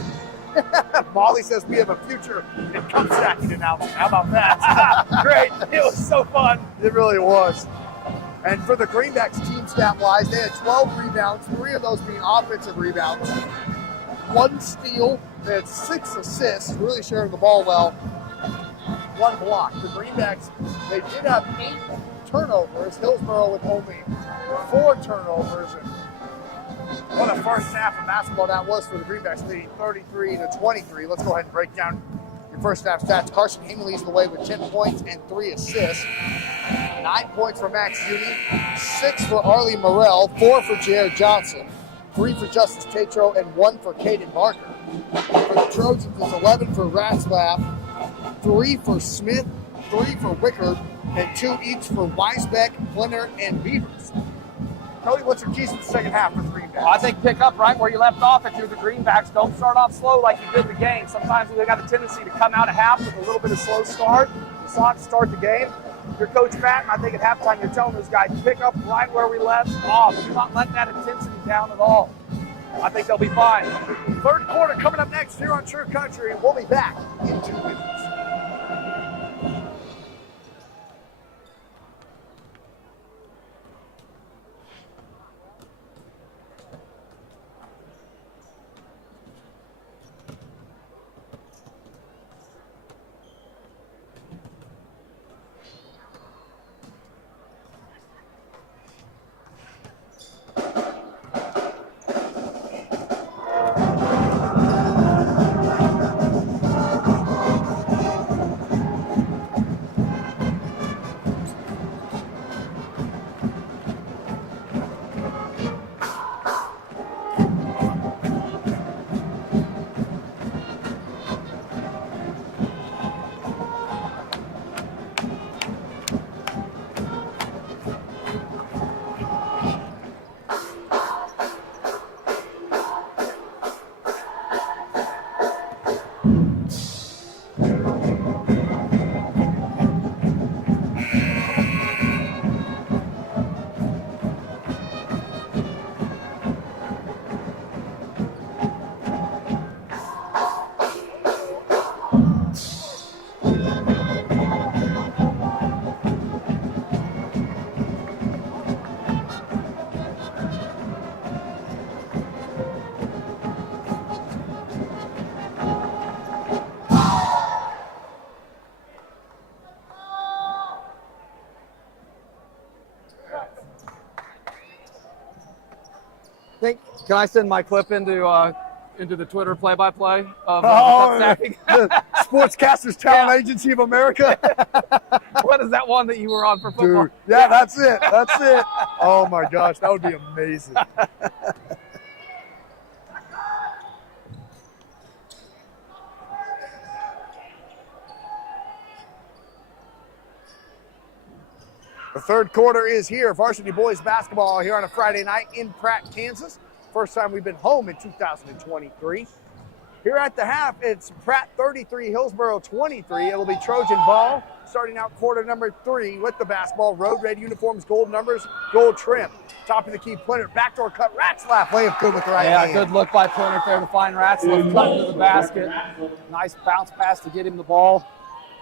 Molly says we have a future in cup stacking announcement. How about that? Great. It was so fun. It really was. And for the Greenbacks team stat-wise, they had 12 rebounds, 3 of those being offensive rebounds, 1 steal, they had 6 assists, really sharing the ball well, 1 block. The Greenbacks, they did have 8 turnovers, Hillsboro with only 4 turnovers. And what a first half of basketball that was for the Greenbacks, leading 33-23. Let's go ahead and break down your first half stats. Carson Hingley leads the way with 10 points and 3 assists. 9 points for Max Uni, 6 for Arlie Morrell, 4 for Jared Johnson, 3 for Justice Tatro, and 1 for Caden Barker. For the Trojans, it's 11 for Ratzlaff, 3 for Smith, 3 for Wickard, and 2 each for Weisbeck, Flinner, and Beavers. Cody, what's your keys to the second half for the Greenbacks? Well, I think pick up right where you left off if you're the Greenbacks. Don't start off slow like you did the game. Sometimes they got a tendency to come out of half with a little bit of slow start. You saw it start the game. Your coach Matt, and I think at halftime you're telling those guys, pick up right where we left off. Do not let that intensity down at all. I think they'll be fine. Third quarter coming up next here on True Country. We'll be back in 2 minutes. Can I send my clip into the Twitter play-by-play of Oh, sacking? the Sportscasters Talent Agency of America. What is that one that you were on for football? Dude, yeah, that's it. That's it. Oh my gosh, that would be amazing. The third quarter is here. Varsity boys basketball here on a Friday night in Pratt, Kansas. First time we've been home in 2023. Here at the half, it's Pratt 33, Hillsboro 23. It'll be Trojan ball starting out quarter number 3 with the basketball. Road red uniforms, gold numbers, gold trim. Top of the key, Plinter, backdoor cut, Ratzlaff, layup good with the right hand. Good look by Plinter there to find Ratzlaff, cut into the basket. Nice bounce pass to get him the ball.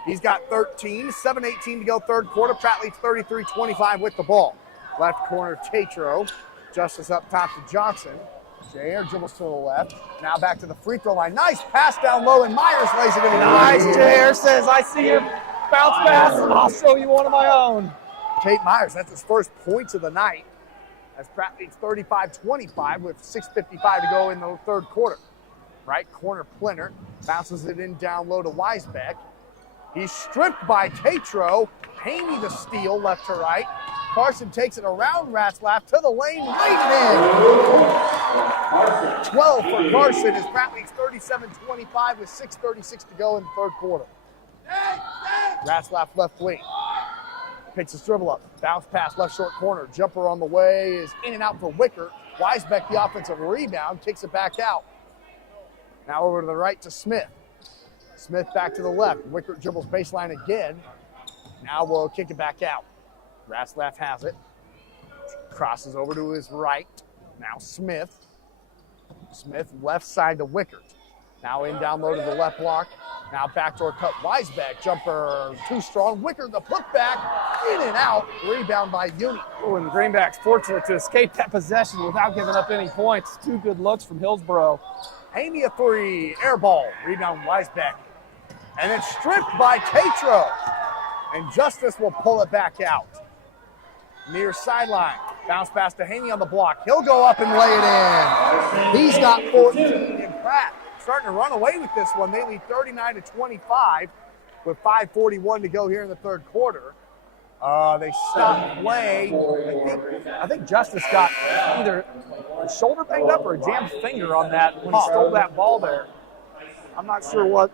He's got 13, 7:18 to go third quarter. Pratt leads 33-25 with the ball. Left corner, Tatro. Justice up top to Johnson. Jair dribbles to the left. Now back to the free throw line. Nice pass down low, and Myers lays it in. Nice. Jair says, I see your bounce pass. I'll show you one of my own. Tate Myers, that's his first points of the night. As Pratt leads 35-25 with 6:55 to go in the third quarter. Right corner, Plinter bounces it in down low to Weisbeck. He's stripped by Tatro. Haney the steal, left to right. Carson takes it around Ratzlaff to the lane, laid it in. 12 for Carson as Pratt leads 37-25 with 6:36 to go in the third quarter. Ratzlaff left wing. Picks his dribble up. Bounce pass left short corner. Jumper on the way is in and out for Wicker. Weisbeck the offensive rebound, kicks it back out. Now over to the right to Smith. Smith back to the left. Wicker dribbles baseline again. Now we'll kick it back out. Ratzlaff has it. Crosses over to his right. Now Smith. Smith left side to Wickert. Now in down low to the left block. Now backdoor cut. Weisbeck. Jumper too strong. Wickert the putback. In and out. Rebound by Uni. Oh, and the Greenbacks fortunate to escape that possession without giving up any points. 2 good looks from Hillsboro. Haney a 3. Air ball. Rebound Weisbeck. And it's stripped by Tatro. And Justice will pull it back out. Near sideline. Bounce pass to Haney on the block. He'll go up and lay it in. He's got 14. And Pratt starting to run away with this one. They lead 39-25 with 5:41 to go here in the third quarter. They stopped play. I think Justice got either his shoulder banged up or a jammed finger on that when he stole that ball there. I'm not sure what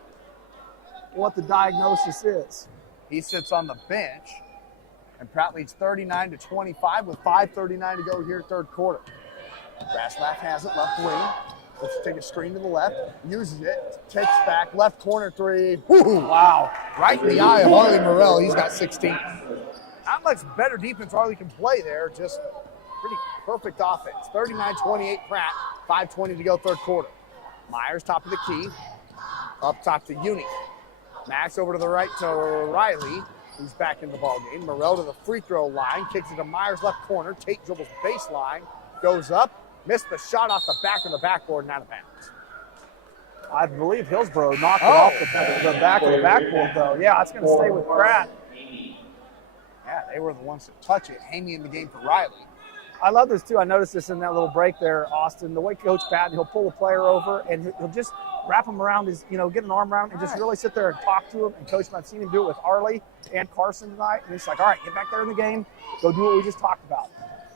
the diagnosis is. He sits on the bench. And Pratt leads 39-25 with 5:39 to go here third quarter. Ratzlaff has it, left wing. Let's take a screen to the left. Uses it. Takes back. Left corner 3. Woo! Wow. Right in the eye of Harley Morrell. He's got 16. Not much better defense Harley can play there. Just pretty Perfect offense. 39-28 Pratt. 5:20 to go third quarter. Myers top of the key. Up top to Uni. Max over to the right to Riley, who's back in the ball game. Morrell to the free throw line. Kicks it to Myers left corner. Tate dribbles baseline. Goes up. Missed the shot off the back of the backboard and out of bounds. I believe Hillsboro knocked it off the back of the backboard, though. Yeah, it's going to stay with Pratt. Yeah, they were the ones to touch it. Hamey in the game for Riley. I love this, too. I noticed this in that little break there, Austin. The way Coach Patton, he'll pull a player over, and he'll just wrap him around his, get an arm around and just really sit there and talk to him. And Coach, I've seen him do it with Arlie and Carson tonight. And it's like, all right, get back there in the game. Go do what we just talked about.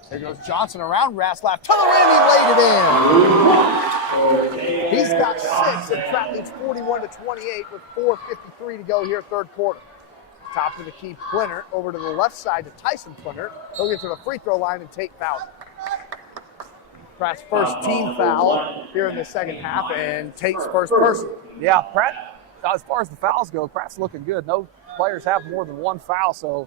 There goes Johnson around Raslap. To the rim, he laid it in. He's got 6, and Pratt leads 41-28 with 4:53 to go here, third quarter. Top of the key, Plinter over to the left side to Tyson Plinter. He'll get to the free throw line and take foul. Pratt's first team foul here in the second half, and Tate's first personal. Yeah, Pratt, as far as the fouls go, Pratt's looking good. No players have more than one foul, so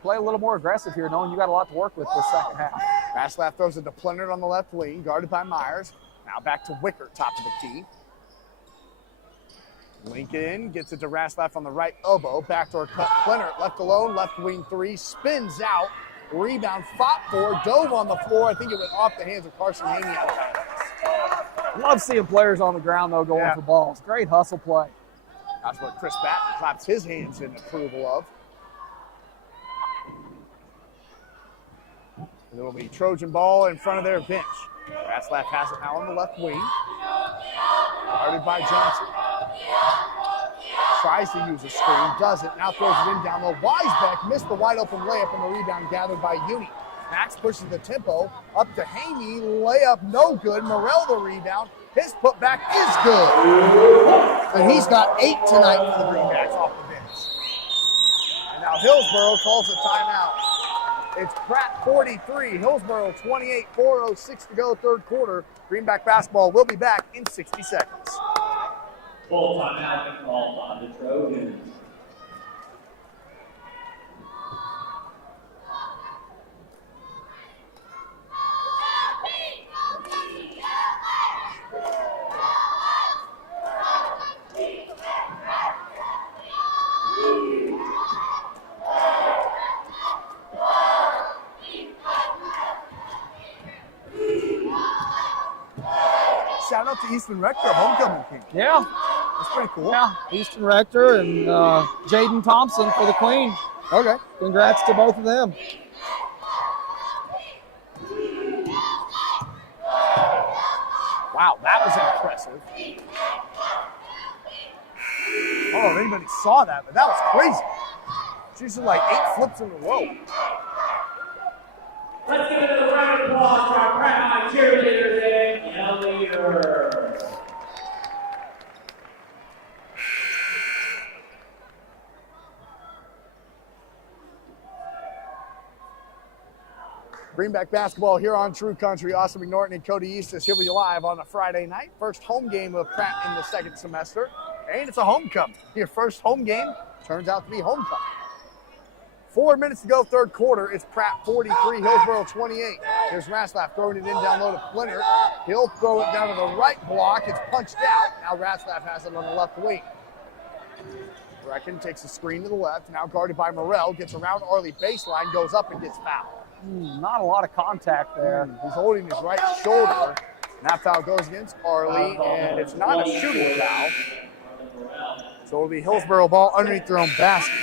play a little more aggressive here, knowing you got a lot to work with this second half. Raslap throws it to Plinter on the left wing, guarded by Myers. Now back to Wickert, top of the key. Lincoln gets it to Raslap on the right elbow. Backdoor cut. Plinter left alone. Left wing 3. Spins out. Rebound. Fought for. Dove on the floor. I think it went off the hands of Carson Haney out of bounds. Love seeing players on the ground, though, going for balls. Great hustle play. That's what Chris Batten claps his hands in approval of. There will be Trojan ball in front of their bench. Raslap has it now on the left wing. Guarded by Johnson. Tries to use a screen, doesn't. Now throws it in down low. Weisbeck missed the wide open layup, and the rebound gathered by Uni. Max pushes the tempo up to Haney. Layup no good. Morrell the rebound. His putback is good. And he's got 8 tonight for the Greenbacks off the bench. And now Hillsboro calls a timeout. It's Pratt 43, Hillsboro 28, 4:06 to go, third quarter. Greenback basketball will be back in 60 seconds. Full timeout been called on the Trojans. Shout out to Easton Rector, homecoming team. Yeah. That's pretty cool. Yeah, Easton Rector and Jaden Thompson for the Queen. Okay. Congrats to both of them. Wow, that was impressive. I don't know if anybody saw that, but that was crazy. She's like 8 flips in a row. Let's give it a round of applause for our Pratt High cheerleaders and yell-leaders. Greenback basketball here on True Country. Austin McNorton and Cody Eastis here with you live on a Friday night. First home game of Pratt in the second semester. And it's a homecoming. Your first home game turns out to be homecoming. 4 minutes to go, third quarter. It's Pratt 43, Hillsboro 28. Here's Raslap throwing it in down low to Plinter. He'll throw it down to the right block. It's punched out. Now Raslap has it on the left wing. Brecken takes a screen to the left. Now guarded by Morrell. Gets around Arlie baseline, goes up and gets fouled. Not a lot of contact there. He's holding his right shoulder. And that foul goes against Arlie, and it's not a shooting foul. So it'll be Hillsboro ball underneath their own basket.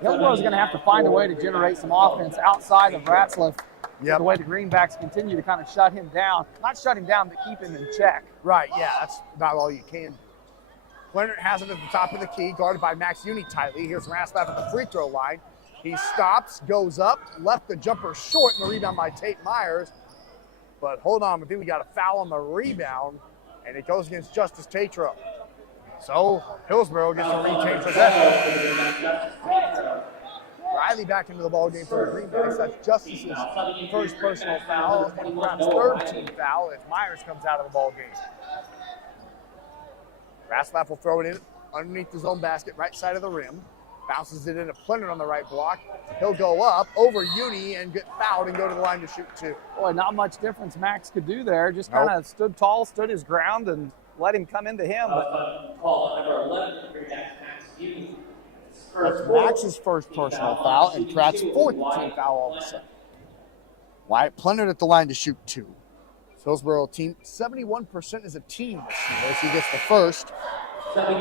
Hillsboro's going to have to find a way to generate some offense outside of Ratzlaff. The way the Greenbacks continue to kind of shut him down. Not shut him down, but keep him in check. Right, yeah, that's about all you can do. Plinter has it at the top of the key, guarded by Max Uni tightly. Here's Raslap at the free throw line. He stops, goes up, left the jumper short, and the rebound by Tate Myers. But hold on, I think we got a foul on the rebound, and it goes against Justice Tatro. So Hillsboro gets to retain possession. Riley back into the ballgame for the Greenbacks. That's Justice's first personal foul, and Pratt's third team foul if Myers comes out of the ballgame. Raslap will throw it in underneath his own basket, right side of the rim. Bounces it into Plinner on the right block. He'll go up over Uni and get fouled and go to the line to shoot 2. Boy, not much difference Max could do there. Just kind of stood tall, stood his ground, and let him come into him. But Call number 11 for Max Hughes. That's Max's first personal foul and Pratt's 4th team foul all of a sudden. Wyatt Plinner at the line to shoot 2. Hillsboro team 71% as a team this year. As he gets the first,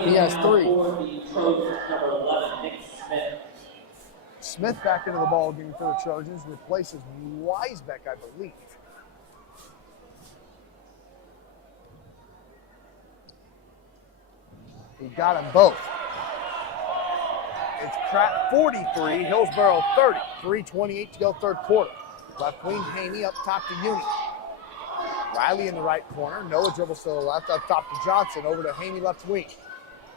he has 3. Number 11, Nick Smith. Smith back into the ball game for the Trojans, replaces Weisbeck, I believe. He got them both. It's Pratt 43, Hillsboro 30. 3:28 to go, third quarter. Left wing, Haney up top to Uni. Riley in the right corner. Noah dribbles to the left, up top to Johnson. Over to Haney, left wing.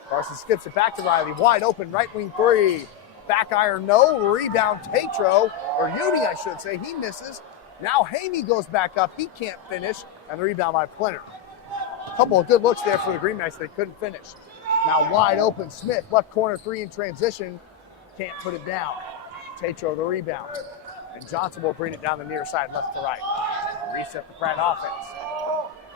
Carson skips it back to Riley. Wide open, right wing 3. Back iron, no. Rebound, Tatro, or Uni, I should say. He misses. Now Haney goes back up. He can't finish. And the rebound by Plinner. A couple of good looks there for the Greenbacks. They couldn't finish. Now wide open, Smith, left corner 3 in transition. Can't put it down. Tatro the rebound. And Johnson will bring it down the near side, left to right. Reset the Pratt offense.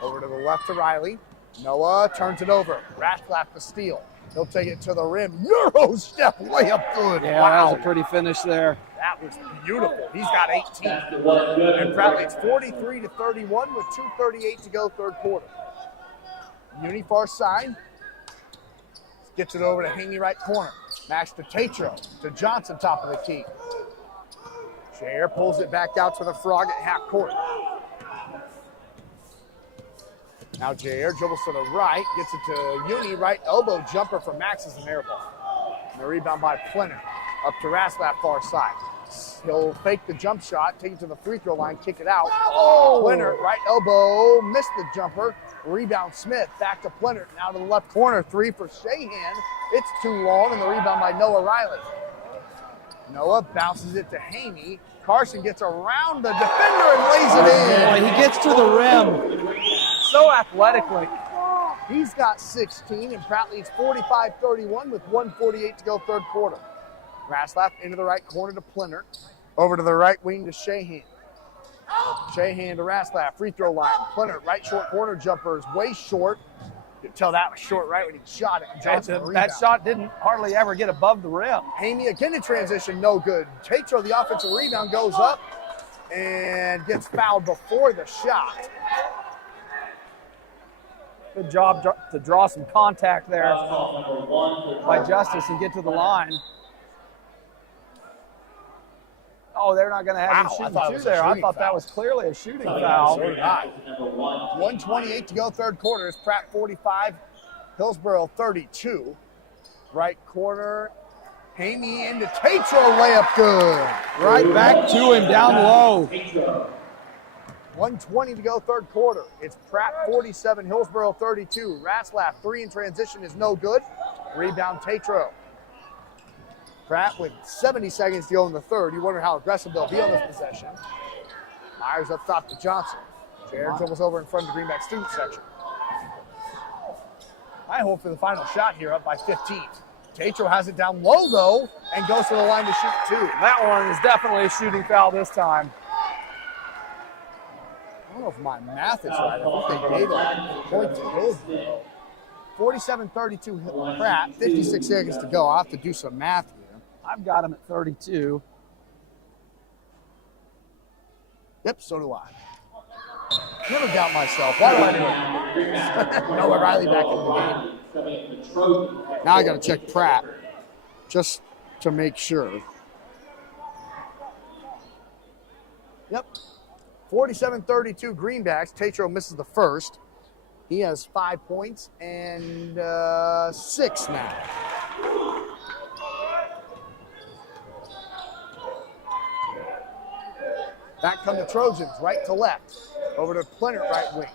Over to the left to Riley. Noah turns it over. Ratcliffe the steal. He'll take it to the rim. Euro step layup good. Yeah, wow. that was a pretty finish there. That was beautiful. He's got 18. And Pratt leads 43-31 with 2:38 to go, third quarter. Uni far side. Gets it over to Haney right corner. Max to Tatro. To Johnson, top of the key. Shayer pulls it back out to the Frog at half court. Now Jair dribbles to the right, gets it to Uni, right elbow jumper for Max as an air ball. And the rebound by Plinner. Up to Raslap far side. He'll fake the jump shot, take it to the free throw line, kick it out. Oh! Plinner, right elbow, missed the jumper. Rebound Smith, back to Plinner, now to the left corner, 3 for Shahan. It's too long, and the rebound by Noah Riley. Noah bounces it to Haney. Carson gets around the defender and lays it in. Boy, he gets to the rim so athletically. He's got 16, and Pratt leads 45-31 with 1:48 to go, third quarter. Raslap into the right corner to Plinner. Over to the right wing to Shahan. Shahan to Raslap, free throw line. Plinner, right short corner jumper is way short. You could tell that was short right when he shot it. Johnson, That shot didn't hardly ever get above the rim. Haney again in transition, no good. Tatro, the offensive rebound, goes up and gets fouled before the shot. Good job to draw some contact there by Justice and get to the line. Oh, they're not going to have him shooting 2 there. I thought that was clearly a shooting foul. 1:28 to go, third quarter. It's Pratt 45, Hillsboro 32. Right corner, Haney into Tatro, layup good. Right back to him down low. 1:20 to go, third quarter. It's Pratt 47, Hillsboro 32. Raslap, 3 in transition is no good. Rebound Tatro. Pratt with 70 seconds to go in the third. You wonder how aggressive they'll be on this possession. Myers up top to Johnson. Jared dribbles over in front of the Greenback student section. I hope for the final shot here, up by 15. Tatro has it down low, though, and goes to the line to shoot 2. That one is definitely a shooting foul this time. I don't know if my math is right. I think they gave a point to Hillsboro. 47-32 Pratt, 56 seconds to go. I'll have to do some math here. I've got him at 32. Yep, so do I. Never doubt myself. Why do I do it? Noah Riley back in the game. Now I got to check Pratt just to make sure. Yep. 47-32 Greenbacks. Tatro misses the first. He has 5 points and 6 now. Back come the Trojans, right to left. Over to Plinner, right wing.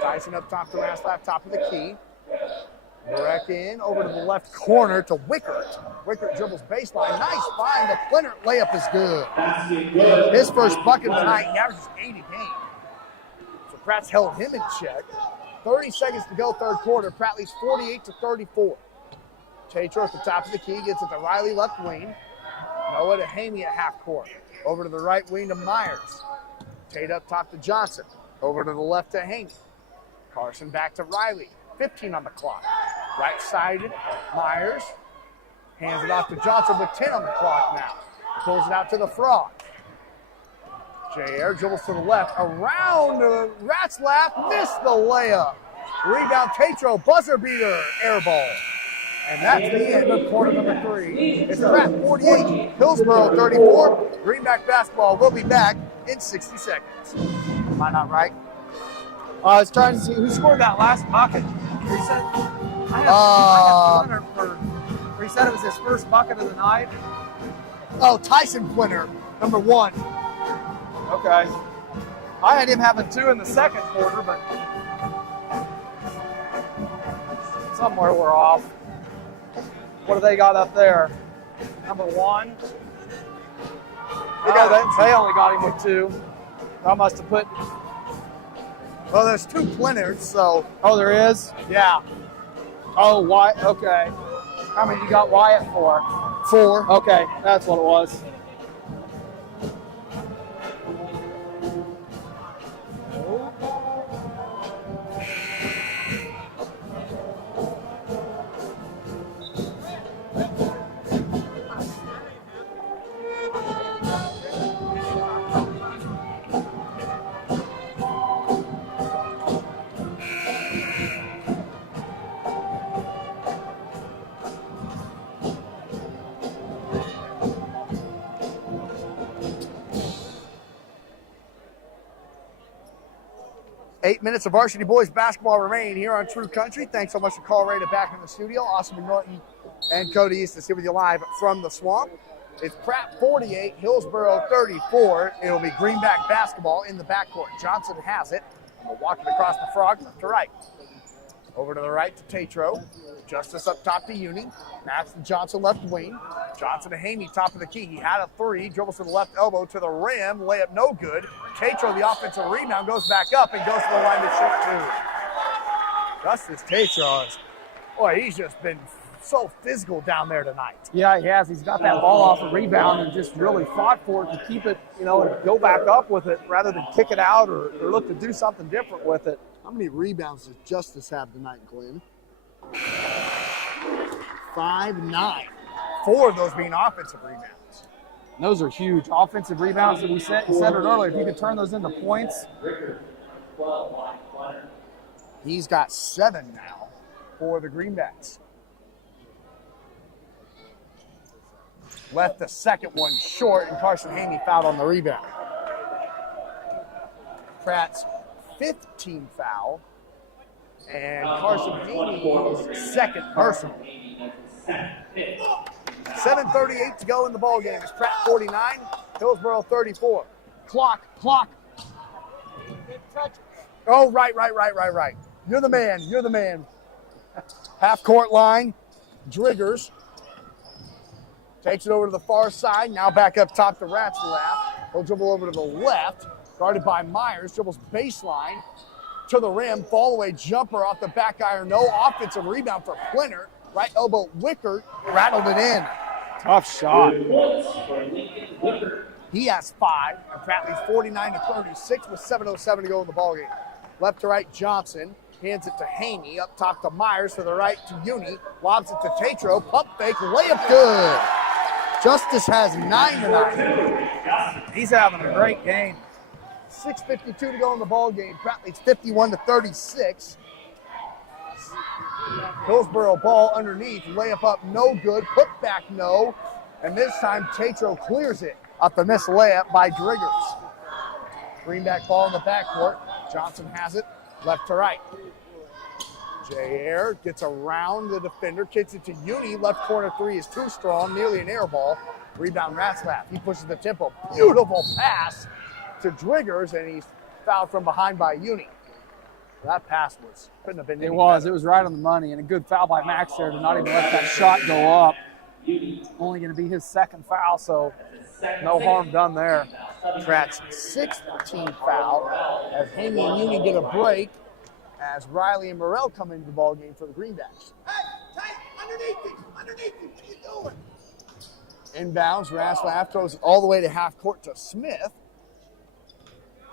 Tyson up top to Raslap, top of the key. Burek in, over to the left corner to Wickert. Wickert dribbles baseline. Nice find. The Plinner layup is good. His first bucket of the night. He averages 8 a game. So Pratt's held him in check. 30 seconds to go, third quarter. Pratt leads 48-34. Tatro at the top of the key, gets it to Riley left wing. Noah to Hamey at half court. Over to the right wing to Myers. Tate up top to Johnson. Over to the left to Hamey. Carson back to Riley. 15 on the clock. Right side, Myers. Hands it off to Johnson with 10 on the clock now. Pulls it out to the Frog. J.R. dribbles to the left. Around Ratzlaff. Missed the layup. Rebound Tatro. Buzzer beater. Air ball. And that's the end of quarter number 3. It's Pratt 48, Hillsboro 34. Greenback basketball will be back in 60 seconds. Am I not right? I was trying to see who scored that last bucket. He said, I have he said it was his first bucket of the night. Oh, Tyson Quinter, number 1. Okay. I had him having 2 in the second quarter, but somewhere we're off. What do they got up there? Number 1. They only got him with 2. I must have put. Well, there's 2 Quinters, so. Oh, there is? Yeah. Oh, Wyatt. Okay. How many you got Wyatt for? 4. Okay, that's what it was. Eight minutes of Varsity Boys basketball remain here on True Country. Thanks so much to Carl Rada back in the studio. Austin McNaughton and Cody Easton here with you live from the Swamp. It's Pratt 48, Hillsboro 34. It'll be Greenback basketball in the backcourt. Johnson has it. We'll walk it across the Frog left to right. Over to the right to Tatro. Justice up top to Uni. That's the Johnson left wing. Johnson to Hamey, top of the key. He had a 3. Dribbles to the left elbow to the rim. Layup no good. Tatro, the offensive rebound, goes back up and goes to the line to shoot 2. Justice Tatro, boy, he's just been so physical down there tonight. Yeah, he has. He's got that ball off a rebound and just really fought for it to keep it, and go back up with it rather than kick it out or look to do something different with it. How many rebounds does Justice have tonight, Glenn? 5-9. 4 of those being offensive rebounds. And those are huge offensive rebounds. And we said it earlier, if you could turn those into points. He's got 7 now for the Greenbacks. Left the second one short, and Carson Hamey fouled on the rebound. Pratt's 15th foul, and Carson Hamey's second personal. 7:38 to go in the ball game. It's Pratt 49, Hillsboro 34. Clock. Oh, right. You're the man. Half court line. Driggers takes it over to the far side. Now back up top to Ratzlaff. He'll dribble over to the left. Guarded by Myers. Dribbles baseline to the rim. Fall away jumper off the back iron. No offensive rebound for Quinter. Right elbow Wickert rattled it in. Tough shot. He has 5. And Pratt leads 49-36 with 7:07 to go in the ballgame. Left to right Johnson. Hands it to Haney. Up top to Myers. To the right to Uni. Lobs it to Tatro. Pump fake. Layup good. Justice has 9 tonight. He's having a great game. 6:52 to go in the ballgame. Pratt leads 51-36. Hillsboro ball underneath. Layup up no good. Put back no. And this time Tatro clears it off the missed layup by Driggers. Greenback ball in the backcourt. Johnson has it left to right. J.R. gets around the defender, kicks it to Uni. Left corner 3 is too strong, nearly an air ball. Rebound Ratzlaff. He pushes the tempo. Beautiful pass to Driggers, and he's fouled from behind by Uni. That pass couldn't have been any better. It was right on the money, and a good foul by Max there to not even let that shot go up. Only going to be his second foul, so no harm done there. Pratt's 6th team foul as Hamey and Uni get a break as Riley and Morrell come into the ball game for the Greenbacks. Underneath you. What are you doing? Inbounds, Raslaff throws it all the way to half court to Smith.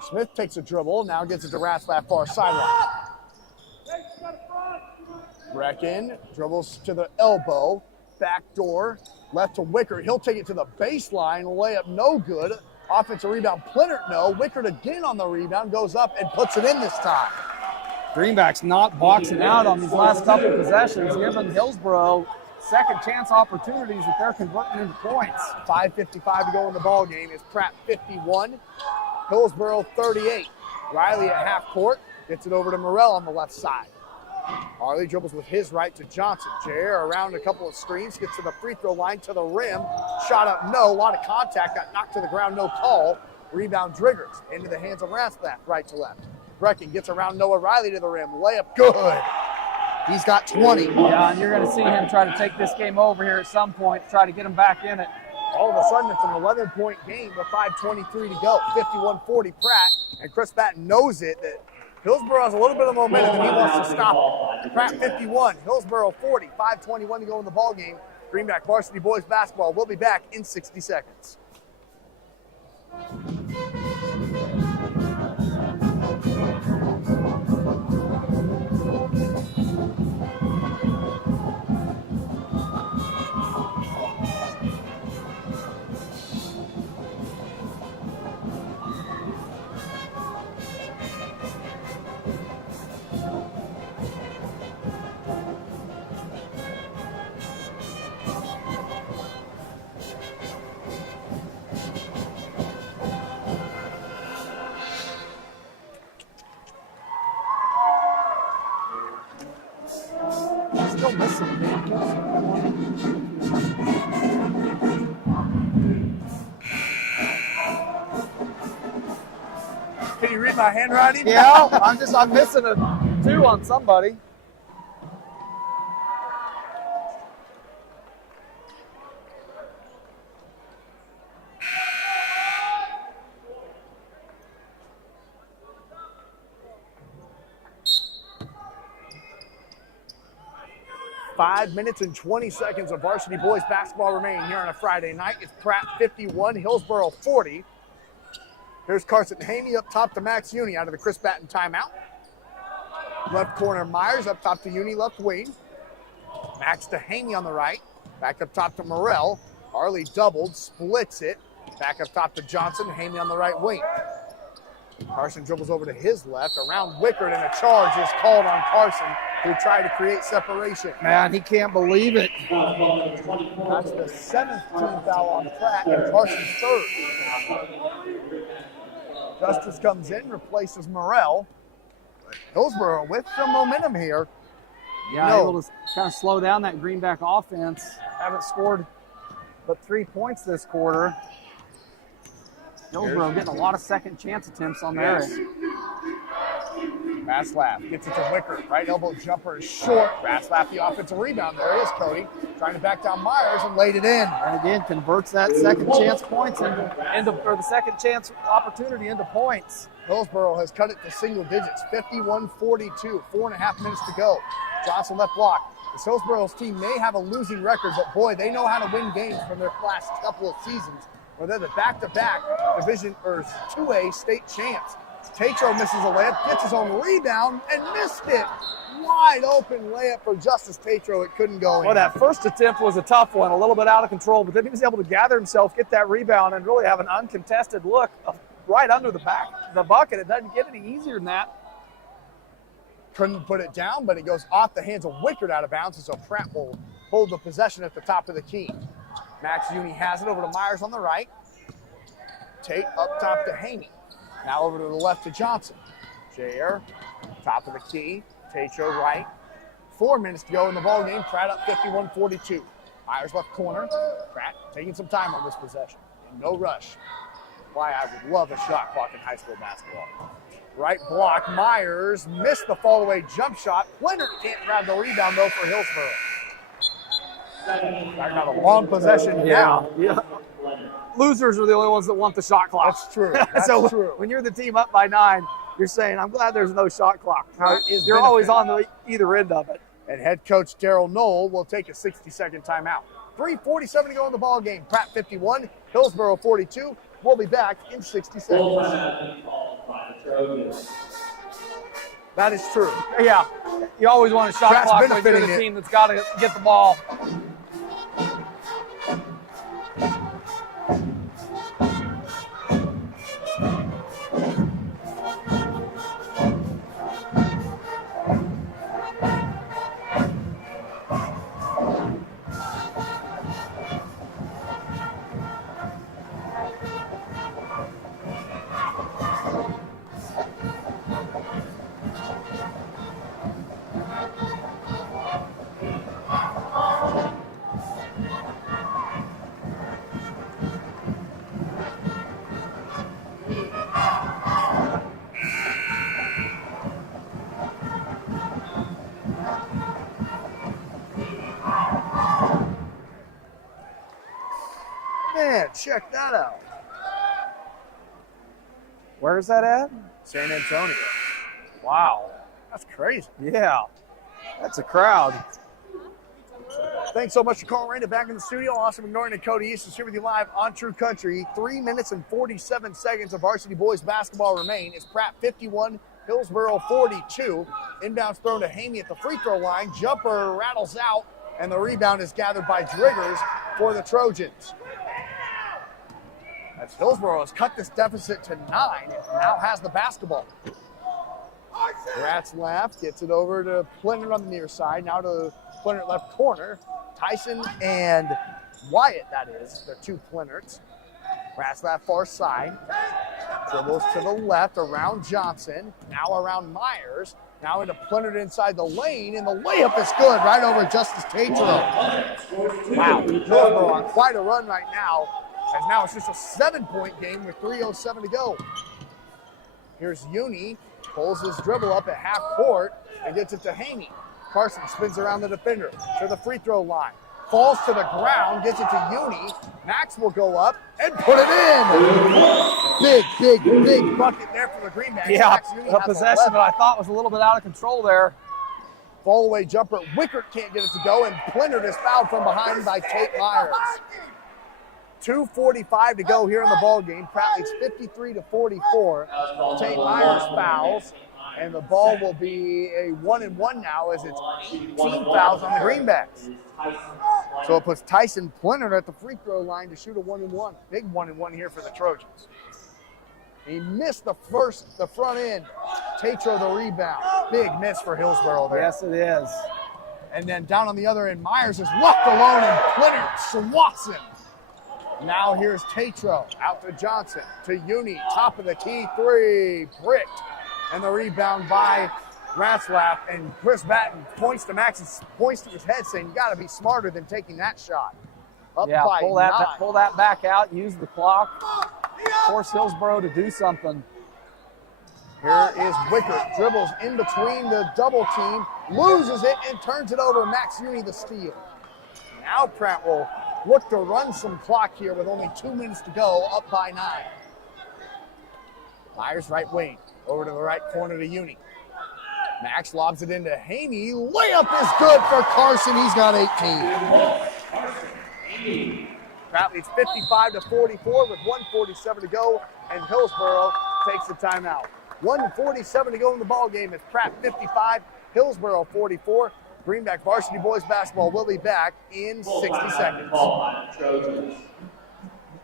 Smith takes a dribble, now gets it to Raslaff far sideline. Brecken dribbles to the elbow, back door, left to Wickert. He'll take it to the baseline, layup no good. Offensive rebound, Plintert no. Wickert again on the rebound, goes up and puts it in this time. Greenback's not boxing out on these last couple possessions, giving Hillsboro second chance opportunities that they're converting into points. 5:55 to go in the ball game. It's Pratt 51, Hillsboro 38. Riley at half court, gets it over to Morrell on the left side. Harley dribbles with his right to Johnson. Jair around a couple of screens, gets to the free throw line to the rim. Shot up, no. A lot of contact, got knocked to the ground, no call. Rebound Driggers into the hands of Rathbach, right to left. Brecken gets around Noah Riley to the rim. Layup, good. He's got 20. Yeah, and you're going to see him try to take this game over here at some point, try to get him back in it. All of a sudden, it's an 11-point game with 5:23 to go. 51-40 Pratt, and Chris Patton knows it that Hillsboro has a little bit of momentum and he wants to stop it. Pratt 51, Hillsboro 40, 5:21 to go in the ball game. Greenback Varsity Boys Basketball. We'll be back in 60 seconds. Still missing, man. Can you read my handwriting? Yeah, I'm missing a 2 on somebody. Five minutes and 20 seconds of Varsity Boys Basketball remaining here on a Friday night. It's Pratt 51, Hillsboro 40. Here's Carson Haney up top to Max Uni out of the Chris Patton timeout. Left corner Myers, up top to Uni, left wing. Max to Haney on the right. Back up top to Morrell. Harley doubled, splits it. Back up top to Johnson, Haney on the right wing. Carson dribbles over to his left, around Wickert, and a charge is called on Carson, who tried to create separation. Man, he can't believe it. That's the 7th team foul on Pratt, and Carson's third. Justice comes in, replaces Morrell. Hillsboro with some momentum here. Yeah, able to kind of slow down that Greenback offense. Haven't scored but 3 points this quarter. Hillsboro getting a lot of second chance attempts on their end. Rathbach gets it to Wickert. Right elbow jumper is short. Rathbach the offensive rebound. There it is, Cody. Trying to back down Myers and laid it in. And again, converts that second chance points or the second chance opportunity into points. Hillsboro has cut it to single digits. 51-42. 4.5 minutes to go. Johnson left block. This Hillsboro's team may have a losing record, but boy, they know how to win games from their last couple of seasons, where they're the back-to-back Division or 2A state champs. Tatro misses a layup, gets his own rebound, and missed it. Wide open layup for Justice Tatro. It couldn't go in. Well, that first attempt was a tough one, a little bit out of control, but then he was able to gather himself, get that rebound, and really have an uncontested look right under the bucket. It doesn't get any easier than that. Couldn't put it down, but it goes off the hands of Wickert out of bounds, and so Pratt will hold the possession at the top of the key. Max Uni has it over to Myers on the right. Tate up top to Haney. Now over to the left to Johnson. Jair, top of the key. Tatro right. 4 minutes to go in the ball game. Pratt up 51-42. Myers left corner. Pratt taking some time on this possession. And no rush. Why I would love a shot clock in high school basketball. Right block. Myers missed the fall-away jump shot. Leonard can't grab the rebound, though, for Hillsboro. Talking about a long possession now. Yeah. Losers are the only ones that want the shot clock. That's true. That's so true. When you're the team up by 9, you're saying, I'm glad there's no shot clock. Now, You're always on the either end of it. And head coach Daryl Knoll will take a 60-second timeout. 3:47 to go in the ball game. Pratt 51, Hillsboro 42. We'll be back in 60 Full seconds. timeout being called by the Trojans. That is true. Yeah, you always want a shot Pratt's clock when you're benefiting the it. team that's got to get the ball. Man, check that out. Where's that at? San Antonio. Wow. That's crazy. Yeah, that's a crowd. Thanks so much for calling Raina back in the studio. Austin McNorton and Cody Easton here with you live on True Country. 3 minutes and 47 seconds of varsity boys basketball remain. It's Pratt 51, Hillsboro 42. Inbounds thrown to Hamey at the free throw line. Jumper rattles out, and the rebound is gathered by Driggers for the Trojans. As Hillsboro has cut this deficit to 9 and now has the basketball. Rat's left, gets it over to Plinter on the near side. Now to Plinter left corner. Tyson and Wyatt, that is. They're two Plinterts. Rat's left far side. Dribbles to the left around Johnson. Now around Myers. Now into Plinter inside the lane, and the layup is good right over Justice Tatro. Wow, Hillsboro on quite a run right now, as now it's just a 7-point game with 3:07 to go. Here's Uni, pulls his dribble up at half court and gets it to Haney. Carson spins around the defender to the free throw line. Falls to the ground, gets it to Uni. Max will go up and put it in. Big bucket there for the Greenbacks. Yeah, Max Uni a has possession 11. that I thought was a little bit out of control there. Fall away jumper. Wickert can't get it to go, and Plinter is fouled from behind by Tate Myers. 2:45 to go here in the ball game. Pratt leads 53-44. Tate Myers fouls, and the ball will be a 1-and-1 now as it's team fouls on the Greenbacks. So it puts Tyson Plinter at the free throw line to shoot a 1-and-1. Big 1-and-1 here for the Trojans. He missed the front end. Tatro the rebound. Big miss for Hillsboro there. Yes, it is. And then down on the other end, Myers is left alone, and Plinter swats him. Now here's Tatro, out to Johnson, to Uni, top of the key, 3, bricked. And the rebound by Ratzlaff, and Chris Batten points to his head saying, you gotta be smarter than taking that shot. Up Yeah, by 9. pull that back out, use the clock, force Hillsboro to do something. Here is Wickert, dribbles in between the double team, loses it, and turns it over. Max Uni the steal. Now Pratt will look to run some clock here with only 2 minutes to go, up by 9. Myers right wing, over to the right corner to Uni. Max lobs it into Haney. Layup is good for Carson. He's got 18. Pratt leads 55-44 with 1:47 to go, and Hillsboro takes the timeout. 1:47 to go in the ball game. It's Pratt 55, Hillsboro 44. Greenback varsity boys basketball will be back in 60 seconds.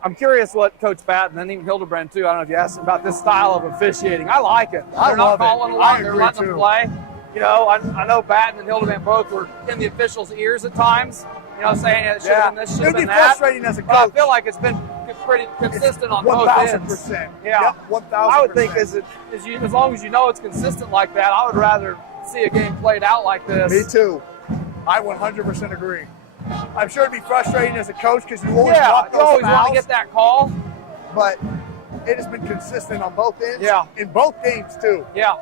I'm curious what Coach Batten and even Hildebrand too. I don't know if you asked him about this style of officiating. I like it. They're not calling a lot. They're letting them play. You know, I know Batten and Hildebrand both were in the officials' ears at times. You know, saying it should have been this, should have been that. It'd be frustrating as a coach. But I feel like it's been pretty consistent on both ends. 1,000%. Yeah, Yep, 1,000%. I would think as long as you know it's consistent like that, I would rather see a game played out like this. Me too. I 100% agree. I'm sure it'd be frustrating as a coach because you always want those you always fouls, want to get that call. but it has been consistent on both ends. Yeah. In both games too. Yeah.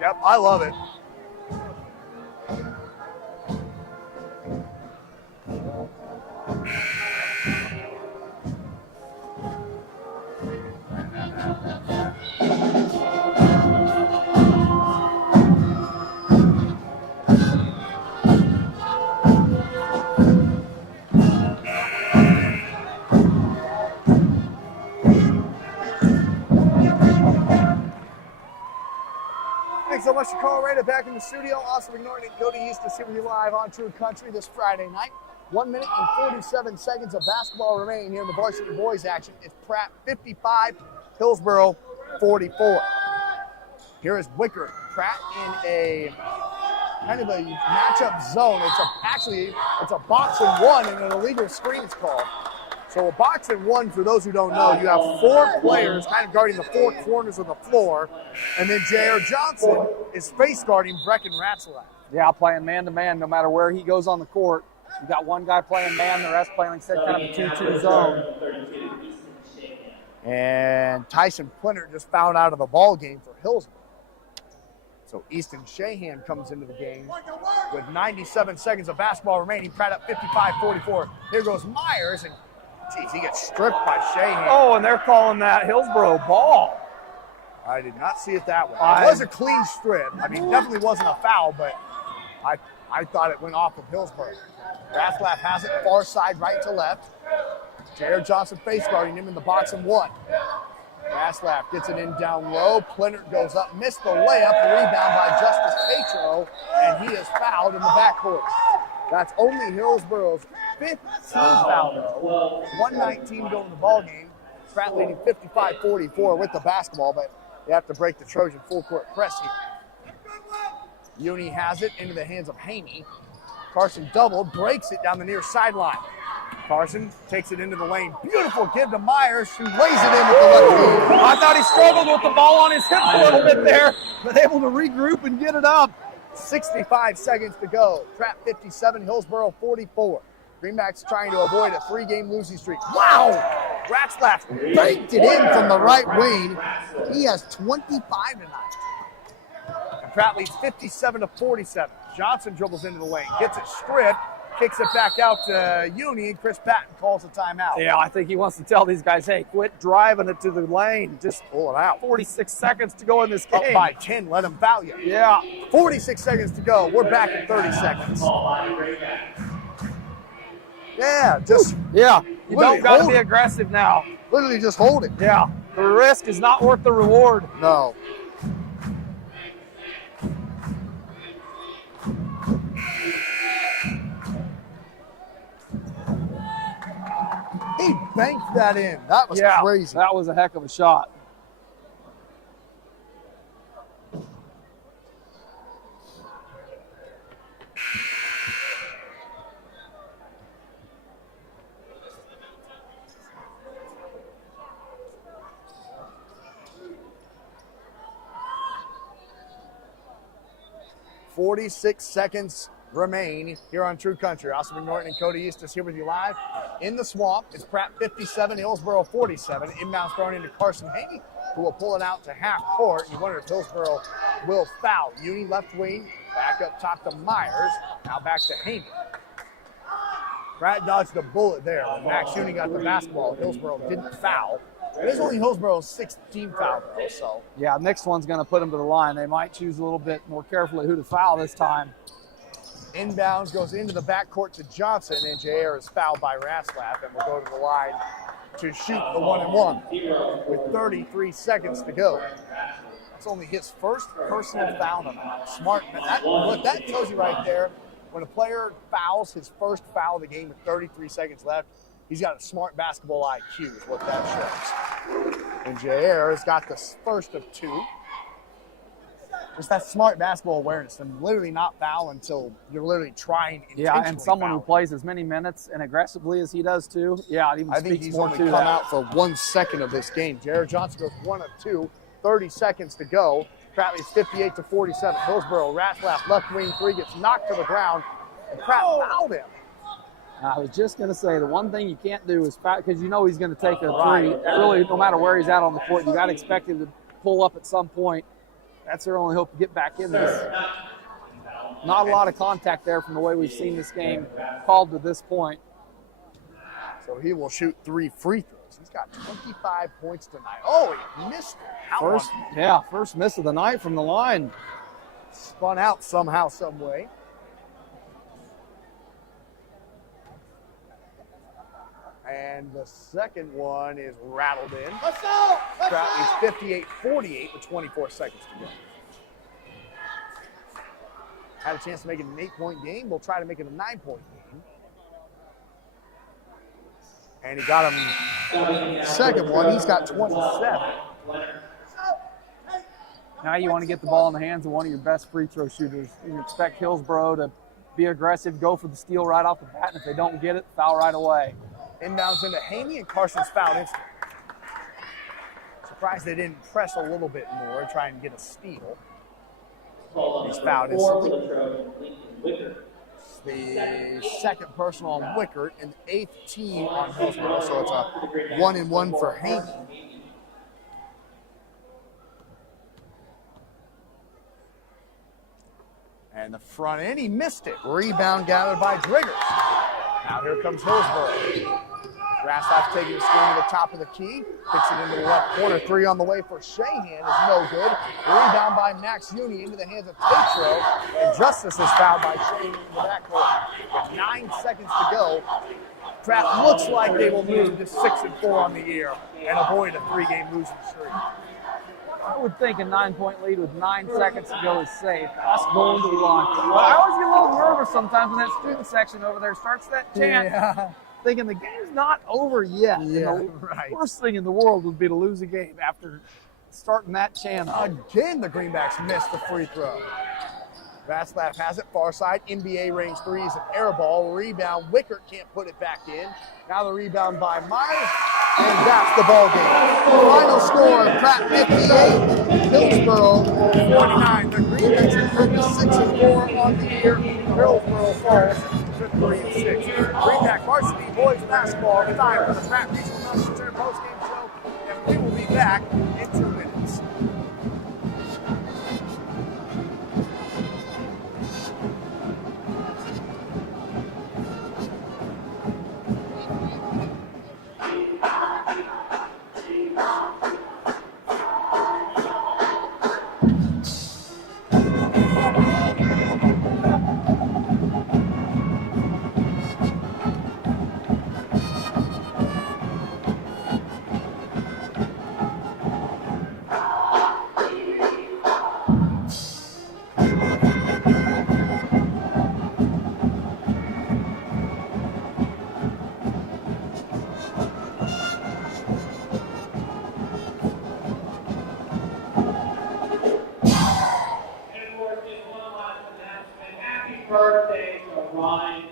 Yep, I love it. Thanks so much to Carl Rada back in the studio. Also ignoring it, Cody Eustis here with you live on True Country this Friday night. 1 minute and 47 seconds of basketball remain here in the Varsity Boys action. It's Pratt 55, Hillsboro 44. Here is Wicker. Pratt in a kind of a matchup zone. It's a box and one and an illegal screen is called. So a box and one, for those who don't know, you have 4 players kind of guarding the 4 corners of the floor, and then J.R. Johnson is face guarding Brecken Ratzlaff. Yeah, playing man-to-man no matter where he goes on the court. You've got one guy playing man, the rest playing, like I said, kind of a 2-2 zone. And Tyson Plinter just fouled out of the ball game for Hillsboro. So Easton Shahan comes into the game with 97 seconds of basketball remaining. Pratt up 55-44. Here goes Myers, and geez, he gets stripped by Shahan. Oh, and they're calling that Hillsboro ball. I did not see it that way. It was a clean strip. I mean, definitely wasn't a foul, but I thought it went off of Hillsboro. Ratzlaff has it far side right to left. J.R. Johnson face guarding him in the box and one. Ratzlaff gets it in down low. Plinter goes up, missed the layup, rebound by Justice Tatro, and he is fouled in the backcourt. That's only Hillsboro's 15th foul, though. 1:19 to go in the ball game. Pratt leading 55-44 with the basketball, but they have to break the Trojan full court press here. Uni has it into the hands of Haney. Carson double, breaks it down the near sideline. Carson takes it into the lane. Beautiful give to Myers, who lays it in with the left hand. I thought he struggled with the ball on his hip a little bit there, but able to regroup and get it up. 65 seconds to go. Pratt 57, Hillsboro 44. Greenbacks trying to avoid a 3-game losing streak. Wow! Ratzlaff banked it in from the right wing. He has 25 tonight. And Pratt leads 57-47. Johnson dribbles into the lane, gets it stripped, kicks it back out to Uni, and Chris Patton calls a timeout. Yeah, I think he wants to tell these guys, hey, quit driving it to the lane. Just pull it out. 46 seconds to go in this game. Up by 10, let him foul you. Yeah. 46 seconds to go. We're back at 30 seconds. Yeah, just... Yeah, you don't got to be aggressive now. Literally just hold it. Yeah, the risk is not worth the reward. No. He banked that in. That was crazy. That was a heck of a shot. .46 seconds remain here on True Country. Austin McNorton and Cody Eustis here with you live in the swamp. It's Pratt 57, Hillsboro 47. Inbounds thrown into Carson Haney, who will pull it out to half court. You wonder if Hillsboro will foul. Uni left wing, back up top to Myers. Now back to Haney. Pratt dodged a bullet there. When Max Uni got the basketball, Hillsboro didn't foul. It is only Hillsboro's 16th foul, though, so. Yeah, next one's going to put them to the line. They might choose a little bit more carefully who to foul this time. Inbounds goes into the backcourt to Johnson, and J.R. is fouled by Ratzlaff, and will go to the line to shoot the 1-and-1 with 33 seconds to go. That's only his first personal foul of the Smart. That tells you right there, when a player fouls his first foul of the game with 33 seconds left, he's got a smart basketball IQ is what that shows. And J.R. has got the first of 2. Just that smart basketball awareness and literally not foul until you're literally trying intentionally. Yeah, and someone who plays as many minutes and aggressively as he does too. Yeah, it even I think speaks he's more only to come that. out for 1 second of this game. J.R. Johnson goes 1 of 2, 30 seconds to go. Pratt leads 58-47. Hillsboro, Ratzlaff, left wing 3 gets knocked to the ground, and Pratt fouled him. I was just going to say, the one thing you can't do is foul, because you know he's going to take a 3. Really, no matter where he's at on the court, you got to expect him to pull up at some point. That's their only hope to get back in this. Not a lot of contact there from the way we've seen this game called to this point. So he will shoot 3 free throws. He's got 25 points tonight. Oh, he missed it. First miss of the night from the line. Spun out somehow, some way. And the second one is rattled in. Pratt leads 58-48 with 24 seconds to go. had a chance to make it an 8-point game. We'll try to make it a 9-point game. And he got him second one. He's got 27. Now you want to get the ball in the hands of one of your best free throw shooters. You expect Hillsboro to be aggressive, go for the steal right off the bat, and if they don't get it, foul right away. Inbounds into Haney, and Carson's fouled instantly. Surprised they didn't press a little bit more, try and get a steal. He's fouled instantly. The second personal on Wickert and the 8th team on Hillsboro, so it's a 1-and-1 for Haney. And the front end, he missed it. Rebound gathered by Driggers. Now here comes Hillsboro. Rastaff taking the screen to the top of the key. Kicks it into the left corner. 3 on the way for Shahan is no good. Rebound by Max Uni into the hands of Tatro. And Justice is fouled by Shahan in the backcourt. With 9 seconds to go, Pratt looks like they will move to 6-4 on the year and avoid a 3-game losing streak. I would think a 9-point lead with 9 seconds to go is safe. That's going to the line. Well, I always get a little nervous sometimes when that student section over there starts that chant, thinking the game's not over yet. Yeah, right. Worst thing in the world would be to lose a game after starting that chant. Again, the Greenbacks missed the free throw. Vaslav has it, far side, NBA range 3 is an air ball. Rebound, Wickert can't put it back in. Now the rebound by Myers, and that's the ball game. Final score, Pratt 58, Hillsboro 49. The Greenbacks have moved to 6-4 on the year. Hillsboro falls to 3-6. Greenback Varsity boys basketball time for the Pratt Regional Numbers Return postgame show, and we will be back in 2 minutes. Birthday to Ryan